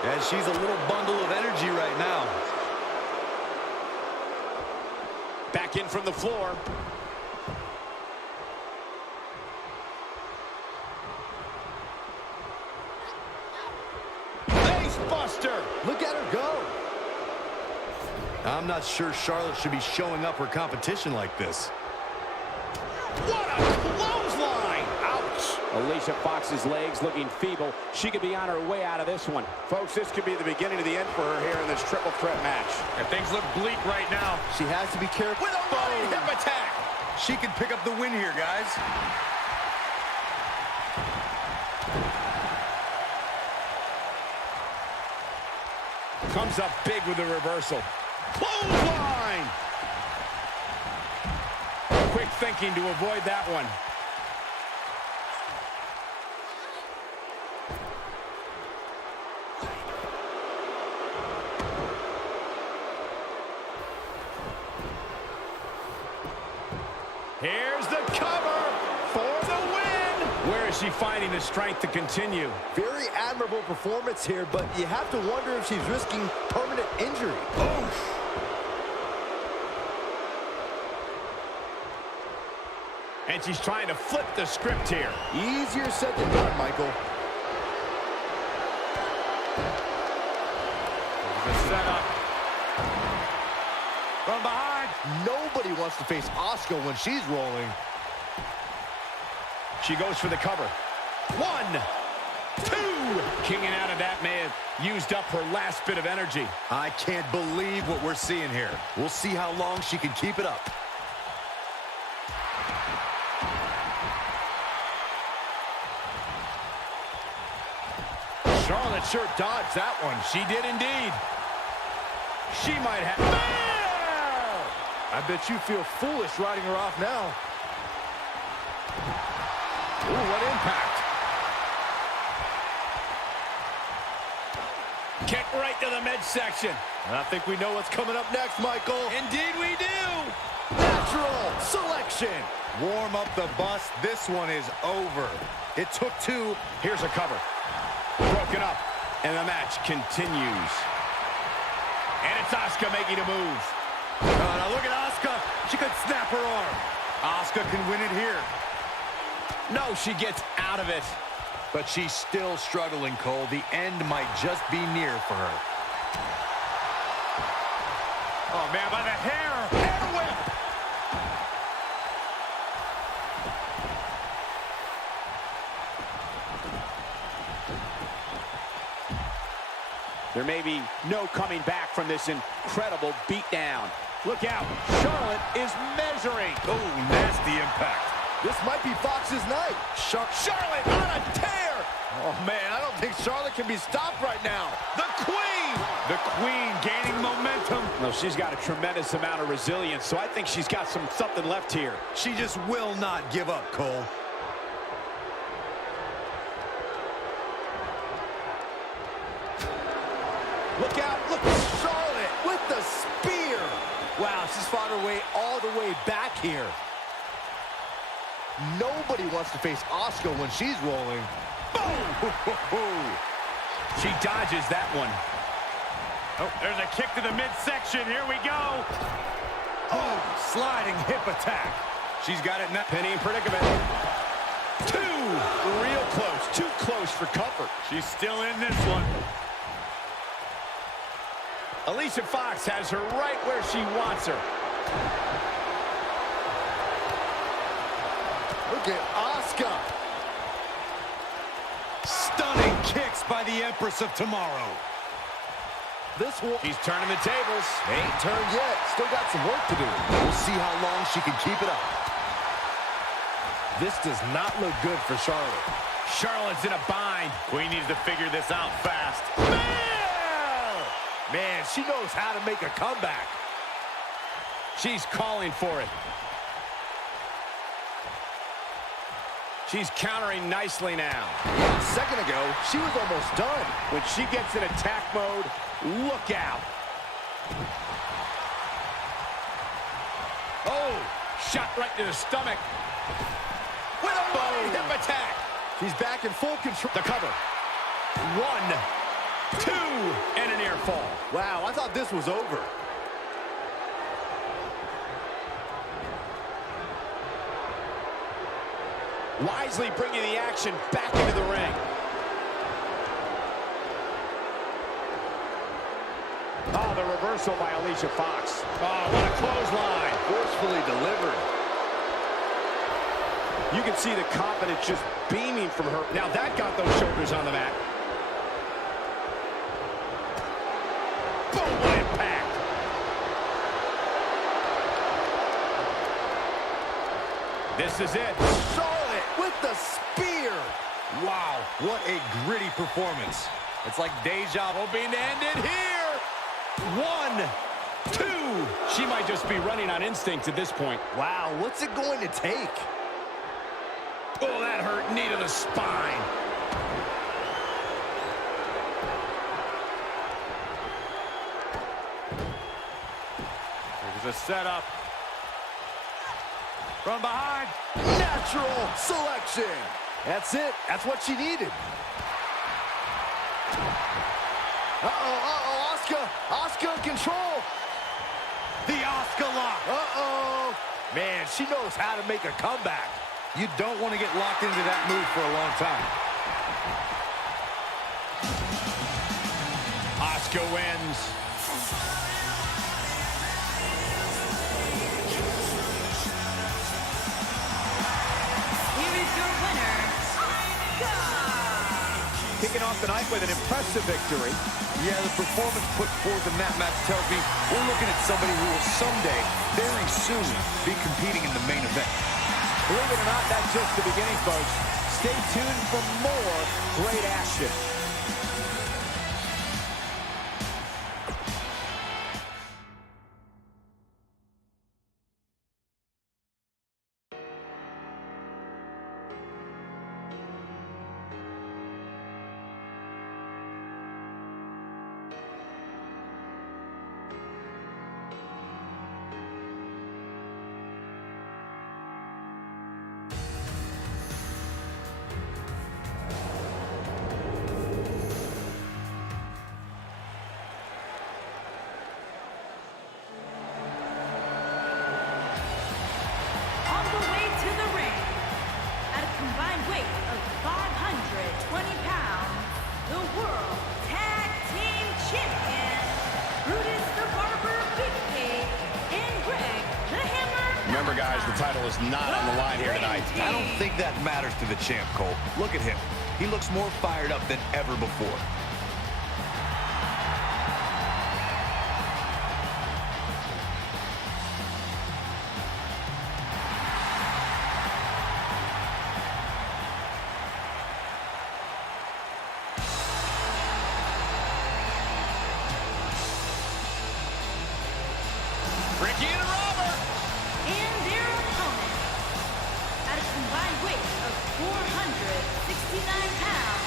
And she's a little bundle of energy right now. Back in from the floor. Buster. Look at her go. I'm not sure Charlotte should be showing up her competition like this. What a clothesline. Ouch. Alicia Fox's legs looking feeble. She could be on her way out of this one. Folks, this could be the beginning of the end for her here in this triple threat match. And things look bleak right now. She has to be careful. With a running hip attack. She can pick up the win here, guys. Comes up big with the reversal. Clothesline! Quick thinking to avoid that one. Here's the cover for the win! Where is she finding the strength to continue? Very admirable performance here, but you have to wonder if she's risking permanent injury. Oof. And she's trying to flip the script here. Easier said than done, Michael. The setup. From behind. Nobody wants to face Asuka when she's rolling. She goes for the cover. 1, 2. Kicking out of that may have used up her last bit of energy. I can't believe what we're seeing here. We'll see how long she can keep it up. Charlotte sure dodged that one. She did indeed. She might have... I bet you feel foolish riding her off now. Ooh, what impact. Kick right to the midsection. I think we know what's coming up next, Michael. Indeed we do. Natural selection. Warm up the bus. This one is over. It took two. Here's a cover. Broken up. And the match continues. And it's Asuka making a move. Now look at Asuka. She could snap her arm. Asuka can win it here. No, she gets out of it. But she's still struggling, Cole. The end might just be near for her. Oh, man, by the hair. Hair whip. There may be no coming back from this incredible beatdown. Look out. Charlotte is measuring. Oh, nasty impact. This might be Fox's night. Charlotte on a tear. Oh, man, I don't think Charlotte can be stopped right now. The Queen. The Queen gaining momentum. No, she's got a tremendous amount of resilience, so I think she's got something left here. She just will not give up, Cole. Look out. Look at Charlotte with the spear. Wow, she's fought her way all the way back here. Nobody wants to face Asuka when she's rolling. Boom! She dodges that one. Oh, there's a kick to the midsection. Here we go. Oh, sliding hip attack. She's got it now. Penny in predicament. Two! Real close. Too close for comfort. She's still in this one. Alicia Fox has her right where she wants her. Look at Asuka. Stunning kicks by the Empress of Tomorrow. This one. She's turning the tables. Ain't turned yet. Still got some work to do. We'll see how long she can keep it up. This does not look good for Charlotte. Charlotte's in a bind. Queen needs to figure this out fast. Man, she knows how to make a comeback. She's calling for it. She's countering nicely now. A second ago, she was almost done. When she gets in attack mode, look out. Oh, shot right to the stomach. With a running hip attack. She's back in full control. The cover. 1, 2, and a near fall. Wow, I thought this was over. Wisely bringing the action back into the ring. Oh, the reversal by Alicia Fox. Oh, what a clothesline. Forcefully delivered. You can see the confidence just beaming from her. Now that got those shoulders on the mat. Boom, what impact. This is it. Charlotte with the spear. Wow, what a gritty performance. It's like deja vu. Hoping to end it here. 1, 2. She might just be running on instinct at this point. Wow, what's it going to take? Oh, that hurt. Knee to the spine. There's a setup. From behind. Natural selection. That's it. That's what she needed. Asuka. Asuka in control. The Asuka lock. Man, she knows how to make a comeback. You don't want to get locked into that move for a long time. Asuka wins. Here is your winner, Asuka! Kicking off the night with an impressive victory. Yeah, the performance put forth in that match tells me we're looking at somebody who will someday, very soon, be competing in the main event. Believe it or not, that's just the beginning, folks. Stay tuned for more great action. the title is not on the line here tonight. I don't think that matters to the champ, Cole. Look at him. He looks more fired up than ever before. Ricky and Robert. And their opponent, at a combined weight of 469 pounds,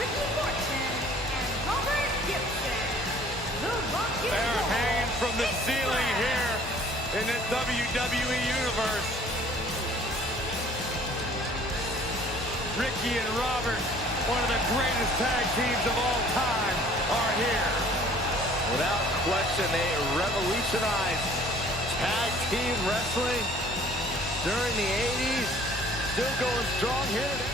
Ricky Morton and Robert Gibson. The Rocket They're Roll hanging from the Express. ceiling here in the WWE Universe. Ricky and Robert, one of the greatest tag teams of all time, are here. Without question, they revolutionized tag team wrestling during the 80s. Still going strong here today.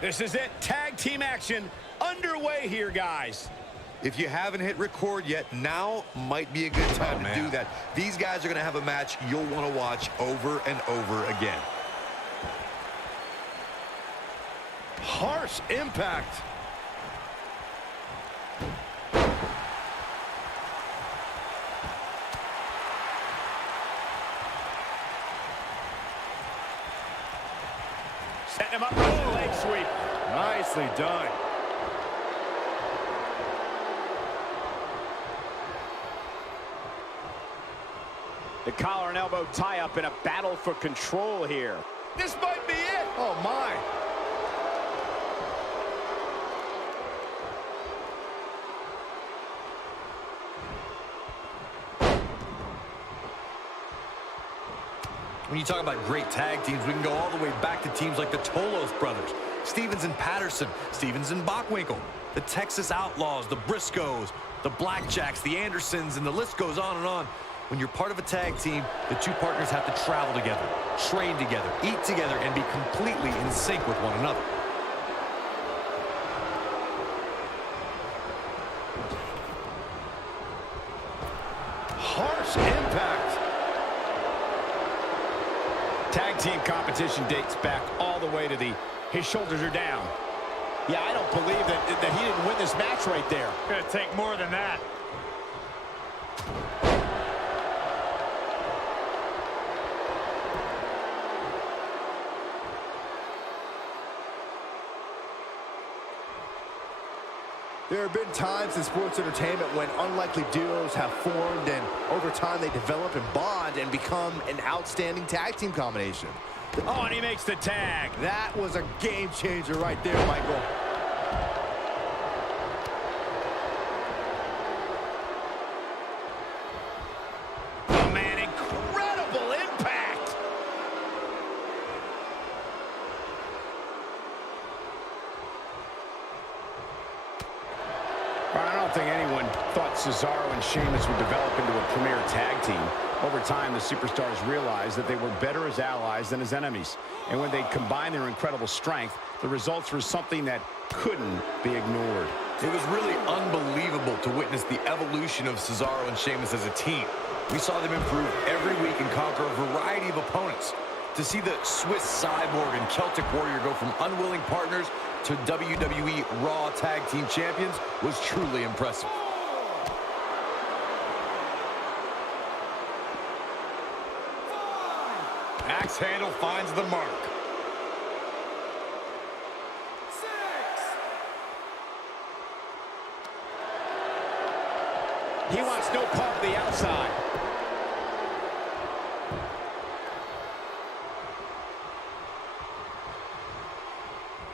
This is it. Tag team action underway here, guys. If you haven't hit record yet, now might be a good time to do that. These guys are going to have a match you'll want to watch over and over again. Harsh impact. Setting him up for a leg sweep. Nicely done. The collar and elbow tie-up in a battle for control here. This might be it. Oh, my. When you talk about great tag teams, we can go all the way back to teams like the Tolos brothers, Stevens and Patterson, Stevens and Bockwinkel, the Texas Outlaws, the Briscoes, the Blackjacks, the Andersons, and the list goes on and on. When you're part of a tag team, the two partners have to travel together, train together, eat together, and be completely in sync with one another. Harsh impact. Tag team competition dates back all the way to his shoulders are down. Yeah, I don't believe that he didn't win this match right there. Gonna take more than that. There have been times in sports entertainment when unlikely duos have formed, and over time they develop and bond and become an outstanding tag team combination. Oh, and he makes the tag. That was a game changer right there, Michael. Oh, man, incredible impact. I don't think anyone thought Cesaro and Sheamus would develop into a premier tag team. Over time, the superstars realized that they were better as allies than as enemies. And when they combined their incredible strength, the results were something that couldn't be ignored. It was really unbelievable to witness the evolution of Cesaro and Sheamus as a team. We saw them improve every week and conquer a variety of opponents. To see the Swiss Cyborg and Celtic Warrior go from unwilling partners to WWE Raw Tag Team Champions was truly impressive. Axe handle finds the mark. He wants no part of the outside.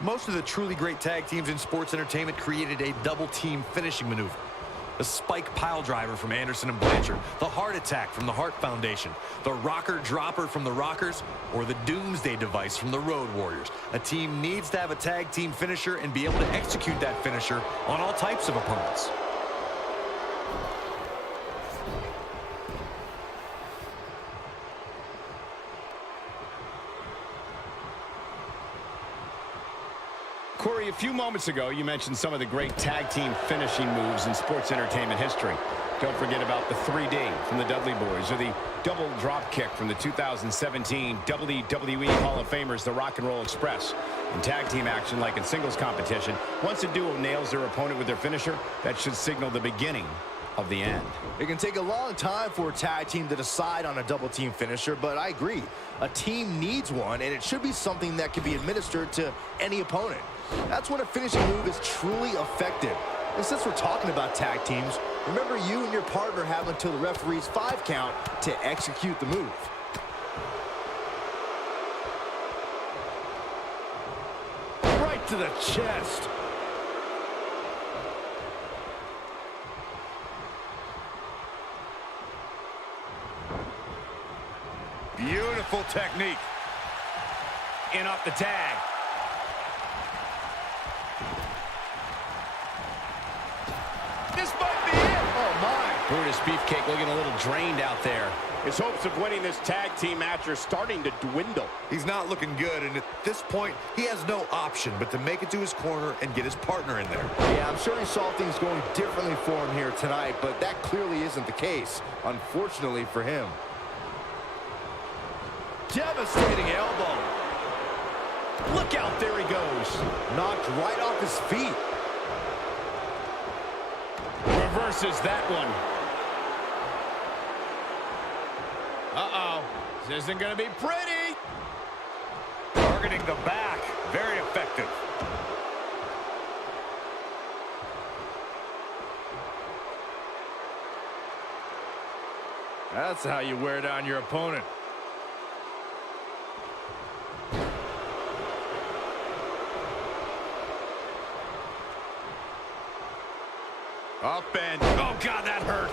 Most of the truly great tag teams in sports entertainment created a double-team finishing maneuver. The spike pile driver from Anderson and Blanchard, the heart attack from the Hart Foundation, the rocker dropper from the Rockers, or the Doomsday device from the Road Warriors. A team needs to have a tag team finisher and be able to execute that finisher on all types of opponents. a few moments ago, you mentioned some of the great tag team finishing moves in sports entertainment history. Don't forget about the 3D from the Dudley Boys or the double drop kick from the 2017 WWE Hall of Famers, the Rock and Roll Express. In tag team action, like in singles competition, once a duo nails their opponent with their finisher, that should signal the beginning of the end. It can take a long time for a tag team to decide on a double team finisher, but I agree. A team needs one, and it should be something that can be administered to any opponent. That's when a finishing move is truly effective. And since we're talking about tag teams, remember you and your partner have until the referee's 5 count to execute the move. Right to the chest. Beautiful technique. In off the tag. This might be it. Oh, my. Brutus Beefcake looking a little drained out there. His hopes of winning this tag team match are starting to dwindle. He's not looking good, and at this point, he has no option but to make it to his corner and get his partner in there. Yeah, I'm sure he saw things going differently for him here tonight, but that clearly isn't the case, unfortunately for him. Devastating elbow. Look out, there he goes. Knocked right off his feet. Reverses that one. Uh-oh. This isn't going to be pretty. Targeting the back. Very effective. That's how you wear down your opponent. Up and, Oh, God, that hurt.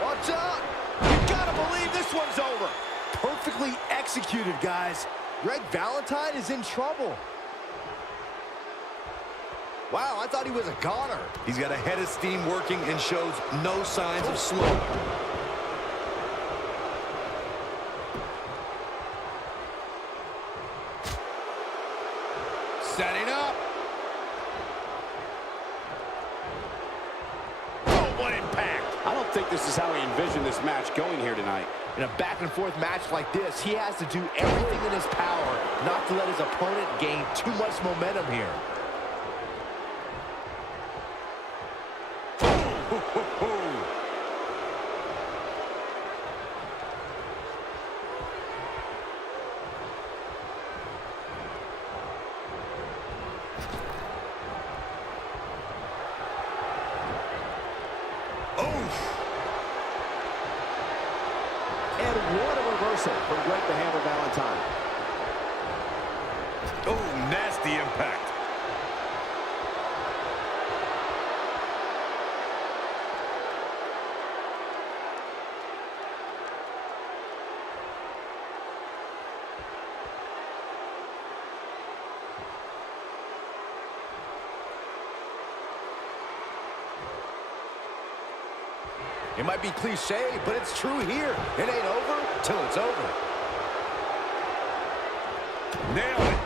Watch out! You gotta believe this one's over. Perfectly executed, guys. Greg Valentine is in trouble. Wow, I thought he was a goner. He's got a head of steam working and shows no signs of slowing. Setting up. Oh, what impact. I don't think this is how he envisioned this match going here tonight. In a back-and-forth match like this, he has to do everything in his power not to let his opponent gain too much momentum here. And what a reversal from Greg the Hammer Valentine. oh, nasty impact. It might be cliche, but it's true here. It ain't over till it's over. Nailed it.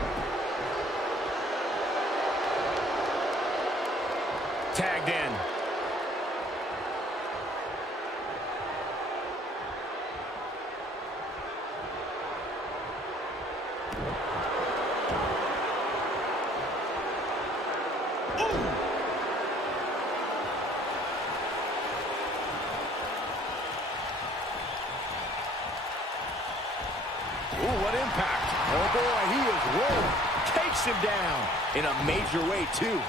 Tagged in. Ooh, what impact. Oh, boy, he is rolling. Takes him down in a major way, too.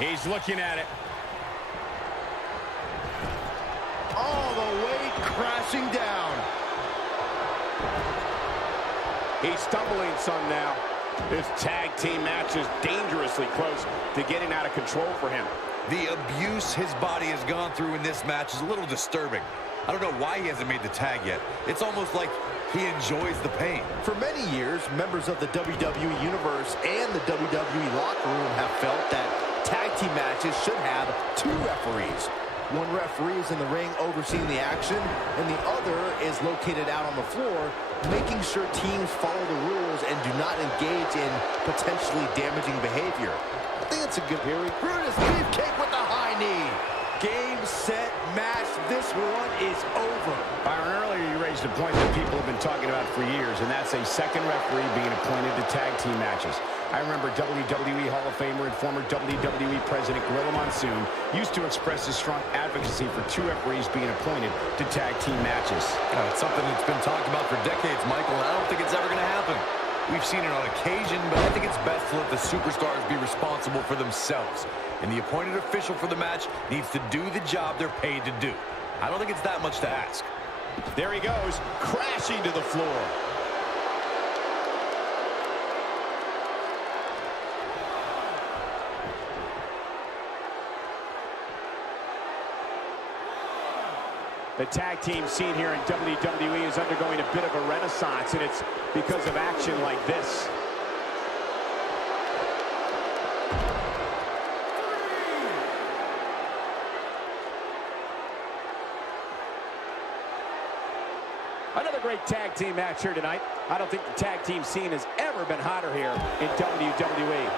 He's looking at it. All the way crashing down. He's stumbling some now. This tag team match is dangerously close to getting out of control for him. The abuse his body has gone through in this match is a little disturbing. I don't know why he hasn't made the tag yet. It's almost like he enjoys the pain. For many years, members of the WWE Universe and the WWE locker room have felt that tag team matches should have 2 referees. One referee is in the ring overseeing the action, and the other is located out on the floor, making sure teams follow the rules and do not engage in potentially damaging behavior. I think it's a good hearing. Brutus Beefcake with the high knee. Game, set, match. This one is over. Byron, earlier you raised a point that people have been talking about for years, and that's a second referee being appointed to tag team matches. I remember WWE Hall of Famer and former WWE President Gorilla Monsoon used to express his strong advocacy for 2 referees being appointed to tag team matches. It's something that's been talked about for decades, Michael, and I don't think it's ever going to happen. We've seen it on occasion, but I think it's best to let the superstars be responsible for themselves. And the appointed official for the match needs to do the job they're paid to do. I don't think it's that much to ask. There he goes, crashing to the floor. The tag team scene here in WWE is undergoing a bit of a renaissance, and it's because of action like this. Another great tag team match here tonight. I don't think the tag team scene has ever been hotter here in WWE.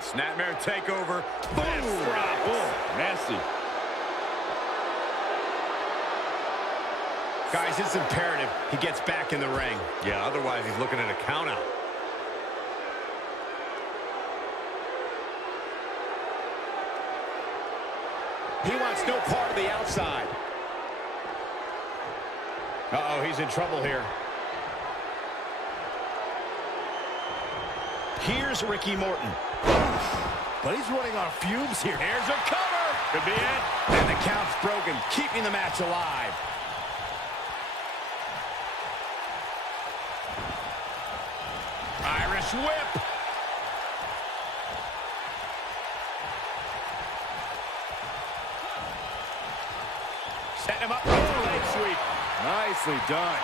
Snapmare takeover. Boom! Nasty. Guys, it's imperative he gets back in the ring. Yeah, otherwise he's looking at a countout. He wants no part of the outside. Uh-oh, he's in trouble here. Here's Ricky Morton. But he's running on fumes here. Here's a cover. Could be it. And the count's broken, keeping the match alive. Irish whip. Setting him up for the leg sweep. Nicely done.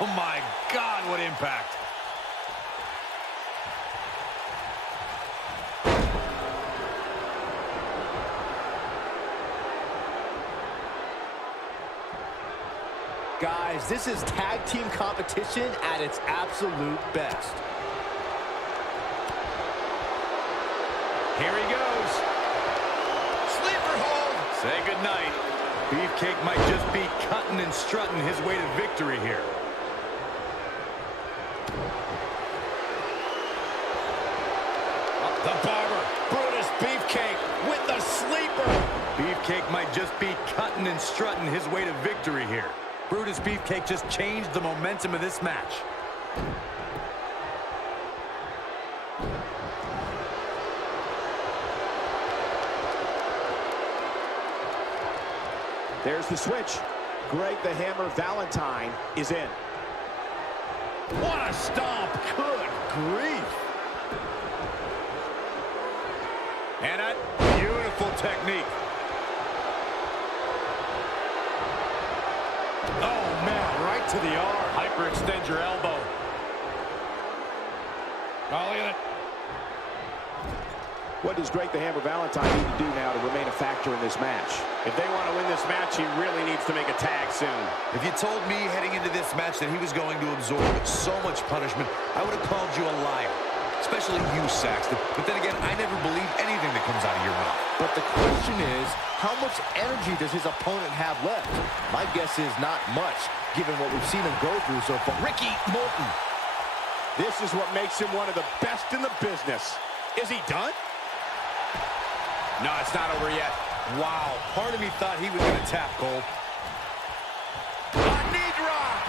Oh my God, what impact. Guys, this is tag team competition at its absolute best. Here he goes. Sleeper hold. Say goodnight. Beefcake might just be cutting and strutting his way to victory here. The barber. Brutus Beefcake with the sleeper. Beefcake might just be cutting and strutting his way to victory here. Brutus Beefcake just changed the momentum of this match. There's the switch. Greg the Hammer Valentine is in. What a stomp. Good grief. And a beautiful technique. Oh, man, right to the arm. Hyperextend your elbow. Oh, look at it. What does Greg the Hammer Valentine need to do now to remain a factor in this match? If they want to win this match, he really needs to make a tag soon. If you told me heading into this match that he was going to absorb so much punishment, I would have called you a liar. Especially you, Saxton. But then again, I never believe anything that comes out of your mouth. But the question is, how much energy does his opponent have left? My guess is not much, given what we've seen him go through so far. Ricky Morton. This is what makes him one of the best in the business. Is he done? No, it's not over yet. Wow, part of me thought he was going to tap, Cole. A knee drop.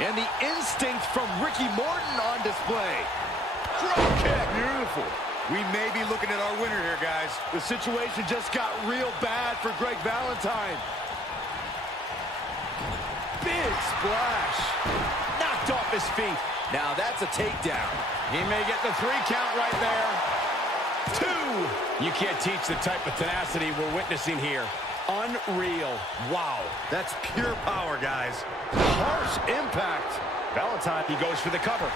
And the instinct from Ricky Morton on display. Drop kick. Beautiful. We may be looking at our winner here, guys. The situation just got real bad for Greg Valentine. Big splash. Knocked off his feet. Now that's a takedown. He may get the 3 count right there. 2. You can't teach the type of tenacity we're witnessing here. Unreal. Wow. That's pure power, guys. Harsh impact. Valentine, he goes for the cover.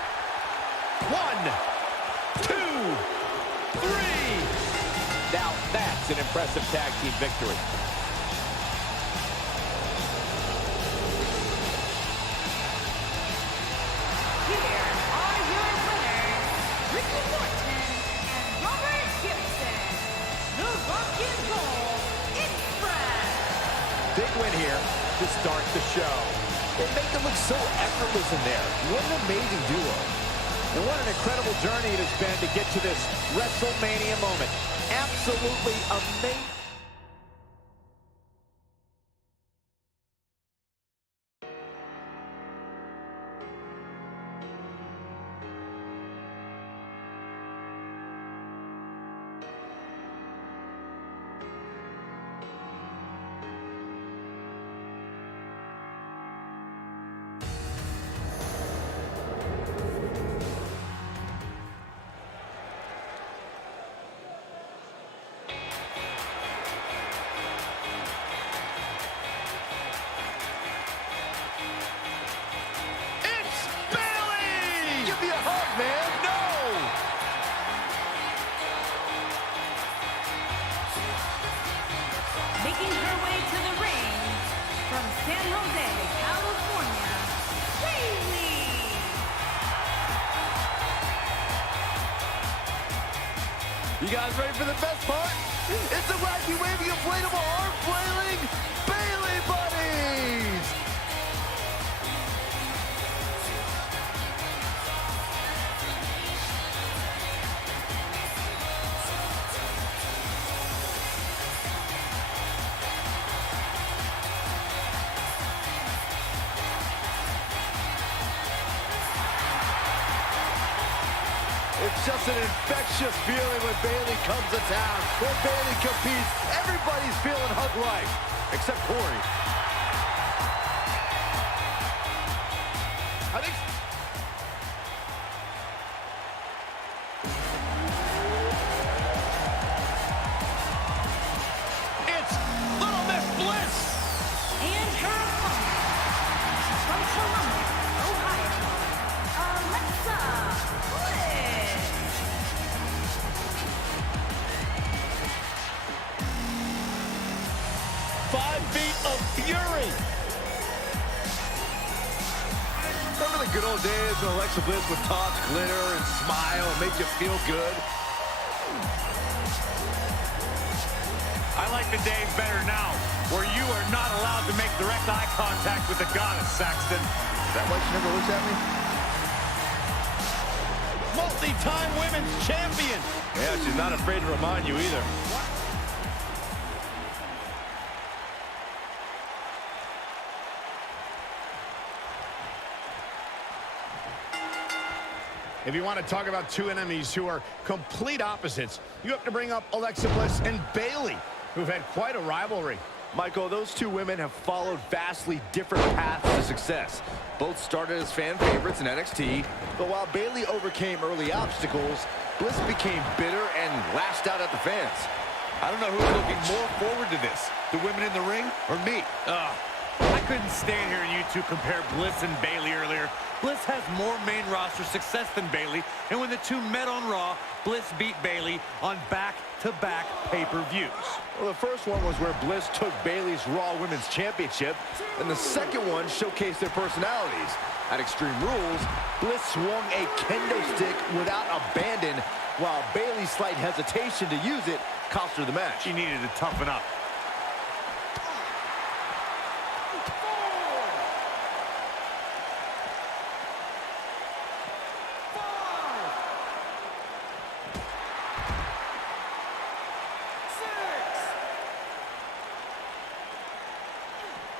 1, 2, 3. Now that's an impressive tag team victory. Here are your winners, Ricky Morton and Robert Gibson, the Rock and Roll Express. Big win here to start the show. They make it look so effortless in there. What an amazing duo. And what an incredible journey it has been to get to this WrestleMania moment. Absolutely amazing. Making her way to the ring from San Jose, California, Bayley. You guys ready for the best part? It's the wacky waving inflatable arm flailing Bayley buddies! It's just an infectious feeling when Bayley comes to town. When Bayley competes, everybody's feeling hug life, except Corey. I think... It's Little Miss Bliss. And her opponent from Columbus, Ohio, Alexa Bliss. 5 feet of fury. Remember the good old days when Alexa Bliss would toss glitter and smile and make you feel good? I like the days better now, where you are not allowed to make direct eye contact with the goddess, Saxton. Is that why she never looks at me? Multi-time women's champion. Yeah, she's not afraid to remind you either. If you want to talk about two enemies who are complete opposites, you have to bring up Alexa Bliss and Bayley, who've had quite a rivalry. Michael, those two women have followed vastly different paths to success. Both started as fan favorites in NXT, but while Bayley overcame early obstacles, Bliss became bitter and lashed out at the fans. I don't know who's looking more forward to this, the women in the ring or me. I couldn't stand hearing you two compare Bliss and Bayley earlier. Bliss has more main roster success than Bayley, and when the two met on Raw, Bliss beat Bayley on back-to-back pay-per-views. Well, the first one was where Bliss took Bayley's Raw Women's Championship, and the second one showcased their personalities. At Extreme Rules, Bliss swung a kendo stick without abandon, while Bayley's slight hesitation to use it cost her the match. She needed to toughen up.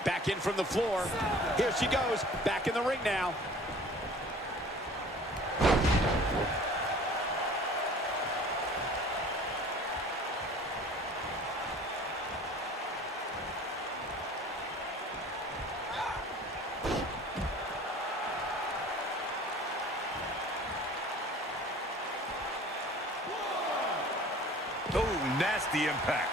Back back in from the floor. Here she goes, back in the ring now. Oh, nasty impact.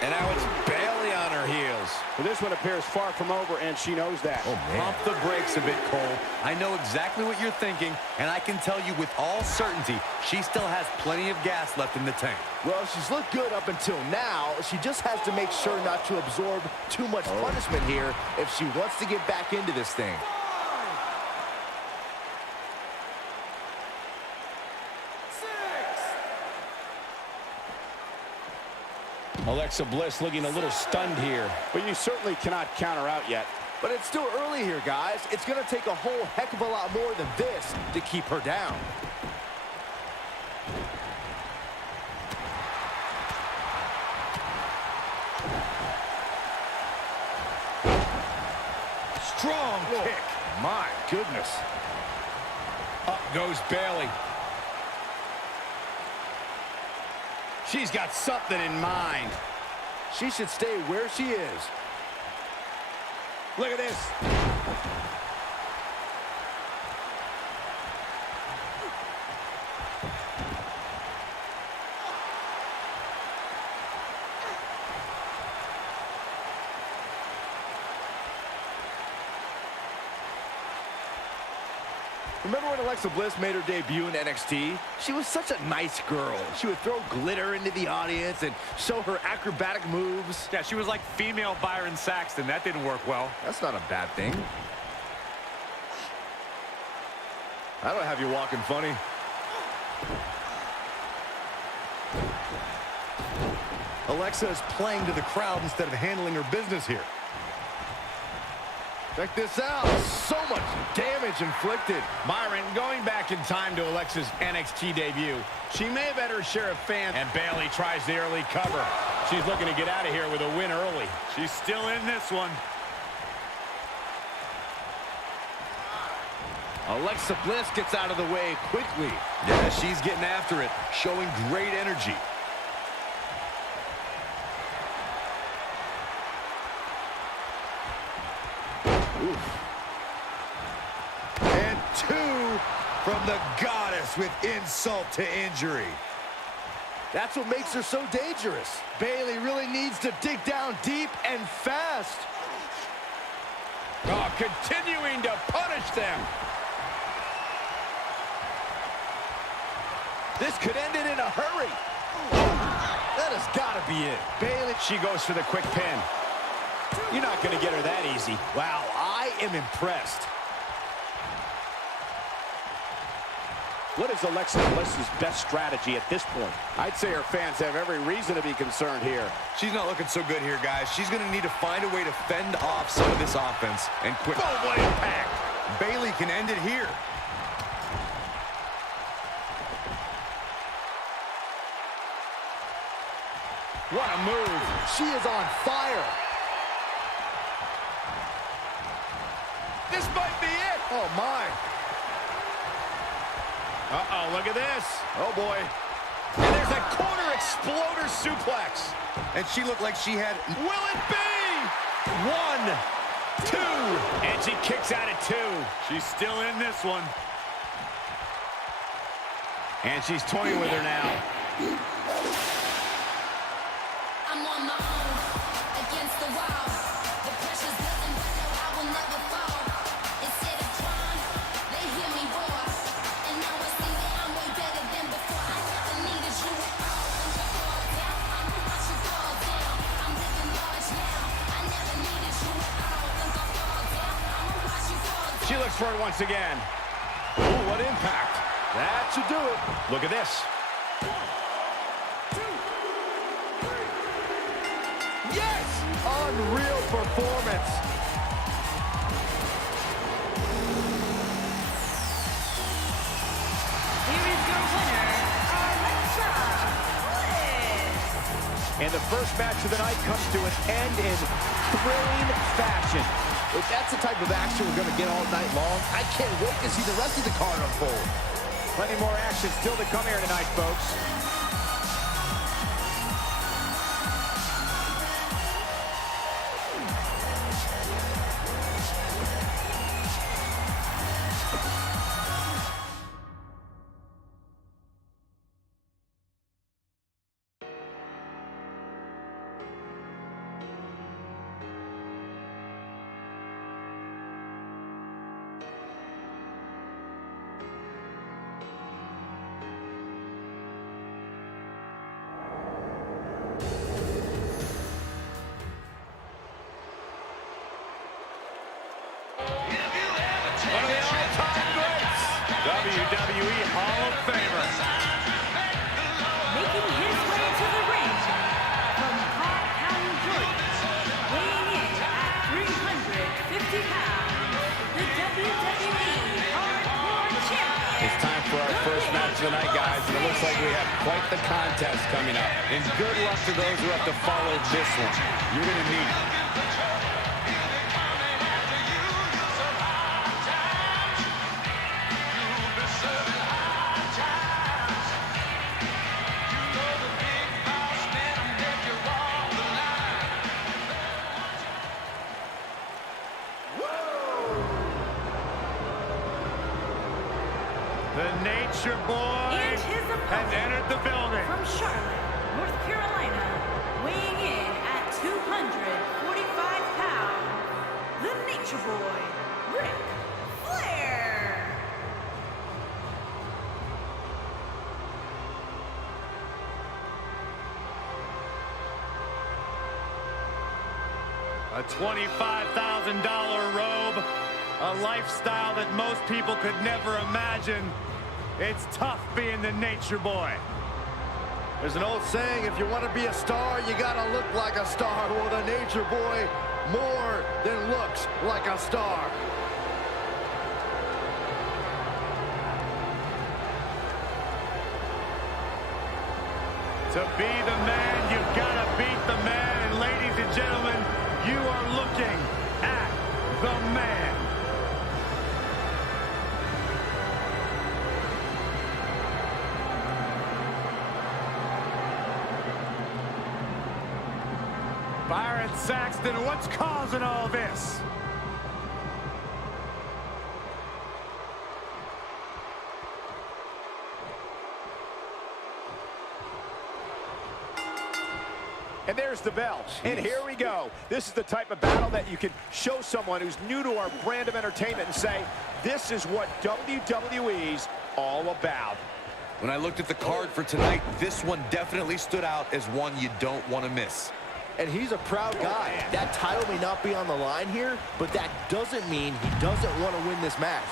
And now it's Bayley on her heels. Well, this one appears far from over, and she knows that. Oh, man. Pump the brakes a bit, Cole. I know exactly what you're thinking, and I can tell you with all certainty, she still has plenty of gas left in the tank. Well, she's looked good up until now. She just has to make sure not to absorb too much punishment here if she wants to get back into this thing. Alexa Bliss looking a little stunned here. But you certainly cannot counter out yet. But it's still early here, guys. It's going to take a whole heck of a lot more than this to keep her down. Strong kick. My goodness. Up goes Bayley. She's got something in mind. She should stay where she is. Look at this. Remember when Alexa Bliss made her debut in NXT? She was such a nice girl. She would throw glitter into the audience and show her acrobatic moves. Yeah, she was like female Byron Saxton. That didn't work well. That's not a bad thing. I don't have you walking funny. Alexa is playing to the crowd instead of handling her business here. Check this out. So much damage inflicted. Byron going back in time to Alexa's NXT debut. She may have had her share of fans, and Bayley tries the early cover. She's looking to get out of here with a win early. She's still in this one. Alexa Bliss gets out of the way quickly. Yeah, she's getting after it, showing great energy. And two from the goddess with insult to injury. That's what makes her so dangerous. Bayley really needs to dig down deep and fast. Oh, continuing to punish them. This could end it in a hurry. That has got to be it. Bayley, she goes for the quick pin. You're not going to get her that easy. Wow, I am impressed. What is Alexa Bliss's best strategy at this point? I'd say her fans have every reason to be concerned here. She's not looking so good here, guys. She's going to need to find a way to fend off some of this offense and quick. Oh, what impact! Bayley can end it here. What a move. She is on fire. This might be it. Oh, my. Uh-oh, look at this. Oh, boy. And there's a corner exploder suplex. And she looked like she had... Will it be? 1, 2. And she kicks out at 2. She's still in this one. And she's toying with her now. I'm on my own, against the wall. The pressure's building, but no, I will never fall. Instead of crying, they hear me roar. And now I see that I'm way better than before. I never needed you at all. When you fall down, I'ma watch you fall down. I'm living large now. I never needed you at all. When you fall down, I'ma watch you fall down. She looks for it once again. Oh, what impact. That should do it. Look at this. Yes! Unreal performance. Here is your winner, Alexa Bliss. And the first match of the night comes to an end in thrilling fashion. If that's the type of action we're going to get all night long, I can't wait to see the rest of the card unfold. Plenty more action still to come here tonight, folks. WWE Hall of Famer. Making his way to the ring from Cobb County, Georgia, weighing in at 350 pounds, the WWE Hardcore Champion. It's time for our first match of the night, guys, and it looks like we have quite the contest coming up. And good luck to those who have to follow this one. You're going to need it. The Nature Boy And his has opponent entered the building. from Charlotte, North Carolina, weighing in at 245 pounds, the Nature Boy, Ric Flair. A $25,000 robe, a lifestyle that most people could never imagine. It's tough being the Nature Boy. There's an old saying, if you want to be a star, you got to look like a star. Well, the Nature Boy more than looks like a star. To be the man, you've got to beat the man. And ladies and gentlemen, you are looking at the man. Byron Saxton, what's causing all this? And there's the bell. And here we go. This is the type of battle that you can show someone who's new to our brand of entertainment and say, this is what WWE's all about. When I looked at the card for tonight, this one definitely stood out as one you don't want to miss. And he's a proud guy. That title may not be on the line here, but that doesn't mean he doesn't want to win this match.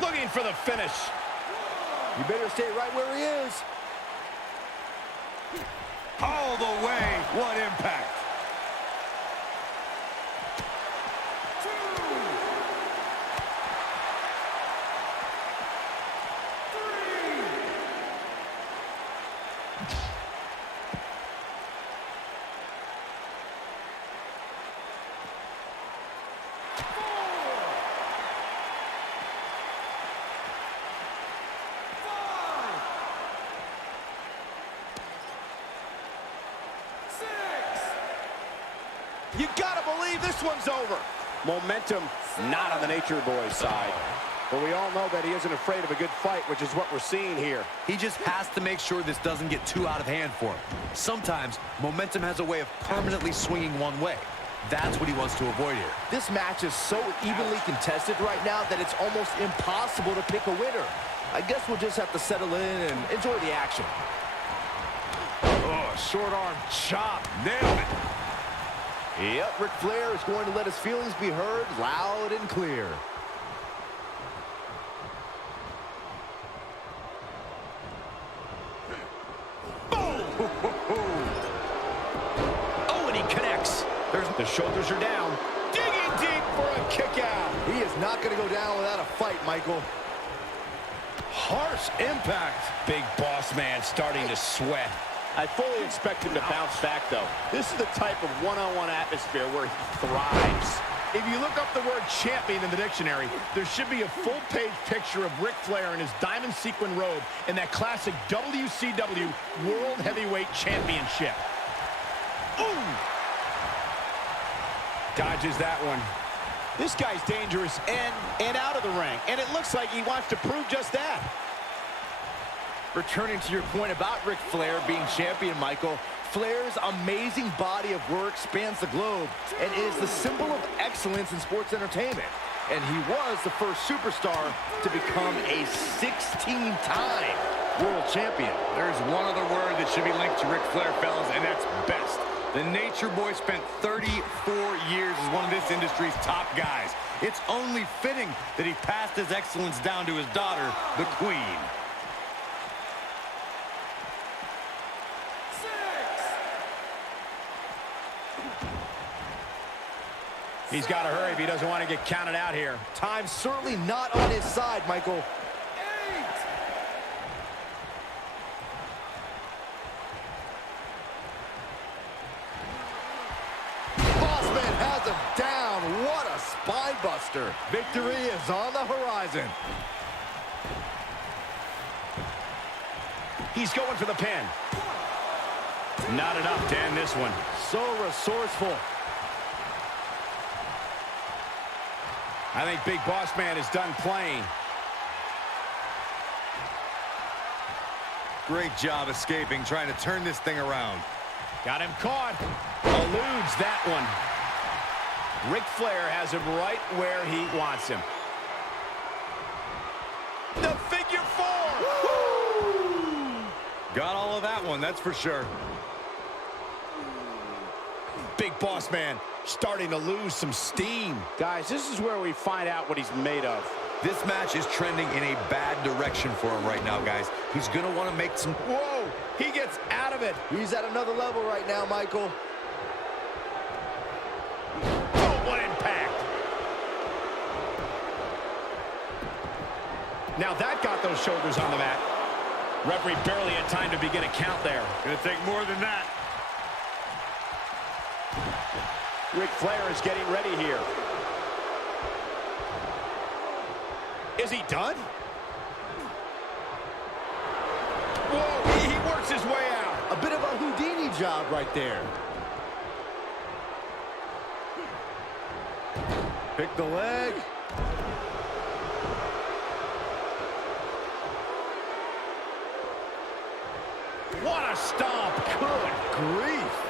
Looking for the finish. You better stay right where he is. All the way, what impact. You gotta believe this one's over. Momentum not on the Nature Boy's side. But we all know that he isn't afraid of a good fight, which is what we're seeing here. He just has to make sure this doesn't get too out of hand for him. Sometimes, momentum has a way of permanently swinging one way. That's what he wants to avoid here. This match is so evenly contested right now that it's almost impossible to pick a winner. I guess we'll just have to settle in and enjoy the action. Oh, short arm chop. Nailed it. Yep, Ric Flair is going to let his feelings be heard loud and clear. Oh, and he connects. The shoulders are down. Digging deep for a kick out. He is not going to go down without a fight, Michael. harsh impact. Big boss man starting to sweat. I fully expect him to bounce back, though. This is the type of one-on-one atmosphere where he thrives. If you look up the word champion in the dictionary, there should be a full-page picture of Ric Flair in his diamond sequin robe in that classic WCW World Heavyweight Championship. Ooh! Dodges that one. This guy's dangerous and out of the ring, and it looks like he wants to prove just that. Returning to your point about Ric Flair being champion, Michael, Flair's amazing body of work spans the globe and is the symbol of excellence in sports entertainment. And he was the first superstar to become a 16-time world champion. There's one other word that should be linked to Ric Flair, fellas, and that's best. The Nature Boy spent 34 years as one of this industry's top guys. It's only fitting that he passed his excellence down to his daughter, the Queen. He's got to hurry if he doesn't want to get counted out here. Time's certainly not on his side, Michael. Bossman has him down. What a spine buster. Victory is on the horizon. He's going for the pin. Not enough to end this one. So resourceful. I think Big Boss Man is done playing. Great job escaping, trying to turn this thing around. Got him caught. Eludes that one. Ric Flair has him right where he wants him. The figure four. Woo! Got all of that one, that's for sure. Big Boss Man starting to lose some steam. Guys, this is where we find out what he's made of. This match is trending in a bad direction for him right now, guys. He's going to want to make some... Whoa! He gets out of it. He's at another level right now, Michael. Oh, what impact! Now that got those shoulders on the mat. Referee barely had time to begin a count there. Gonna take more than that. Ric Flair is getting ready here. Is he done? Whoa, he works his way out. A bit of a Houdini job right there. Pick the leg. What a stomp. Good grief.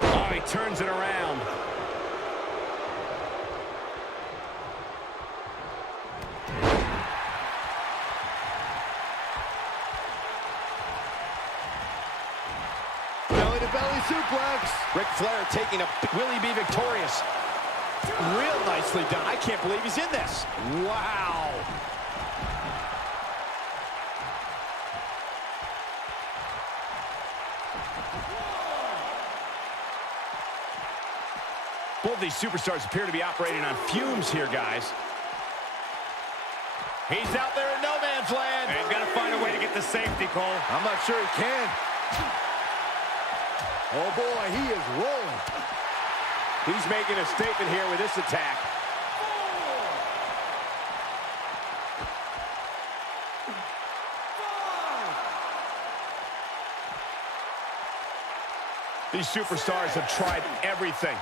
Oh, he turns it around. Belly-to-belly suplex. Ric Flair taking a... Will he be victorious? Real nicely done. I can't believe he's in this. Wow. Both these superstars appear to be operating on fumes here, guys. He's out there in no man's land. And he's got to find a way to get the safety, Cole. I'm not sure he can. Oh, boy, he is rolling. He's making a statement here with this attack. These superstars have tried everything.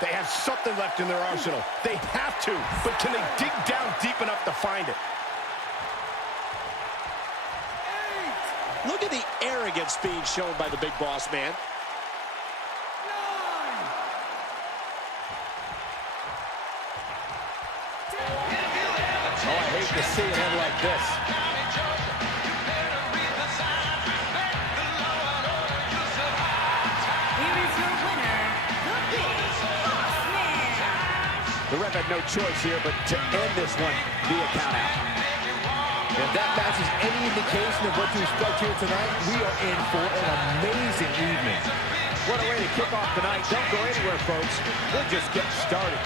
They have something left in their arsenal. They have to, but can they dig down deep enough to find it? Look at the arrogance being shown by the Big Boss Man. Oh, I hate to see it end like this. Here is your winner, the Big Boss Man. The ref had no choice here but to end this one via countout. If that match is any indication of what to expect here tonight, we are in for an amazing evening. What a way to kick off the night. Don't go anywhere, folks. We're just getting started.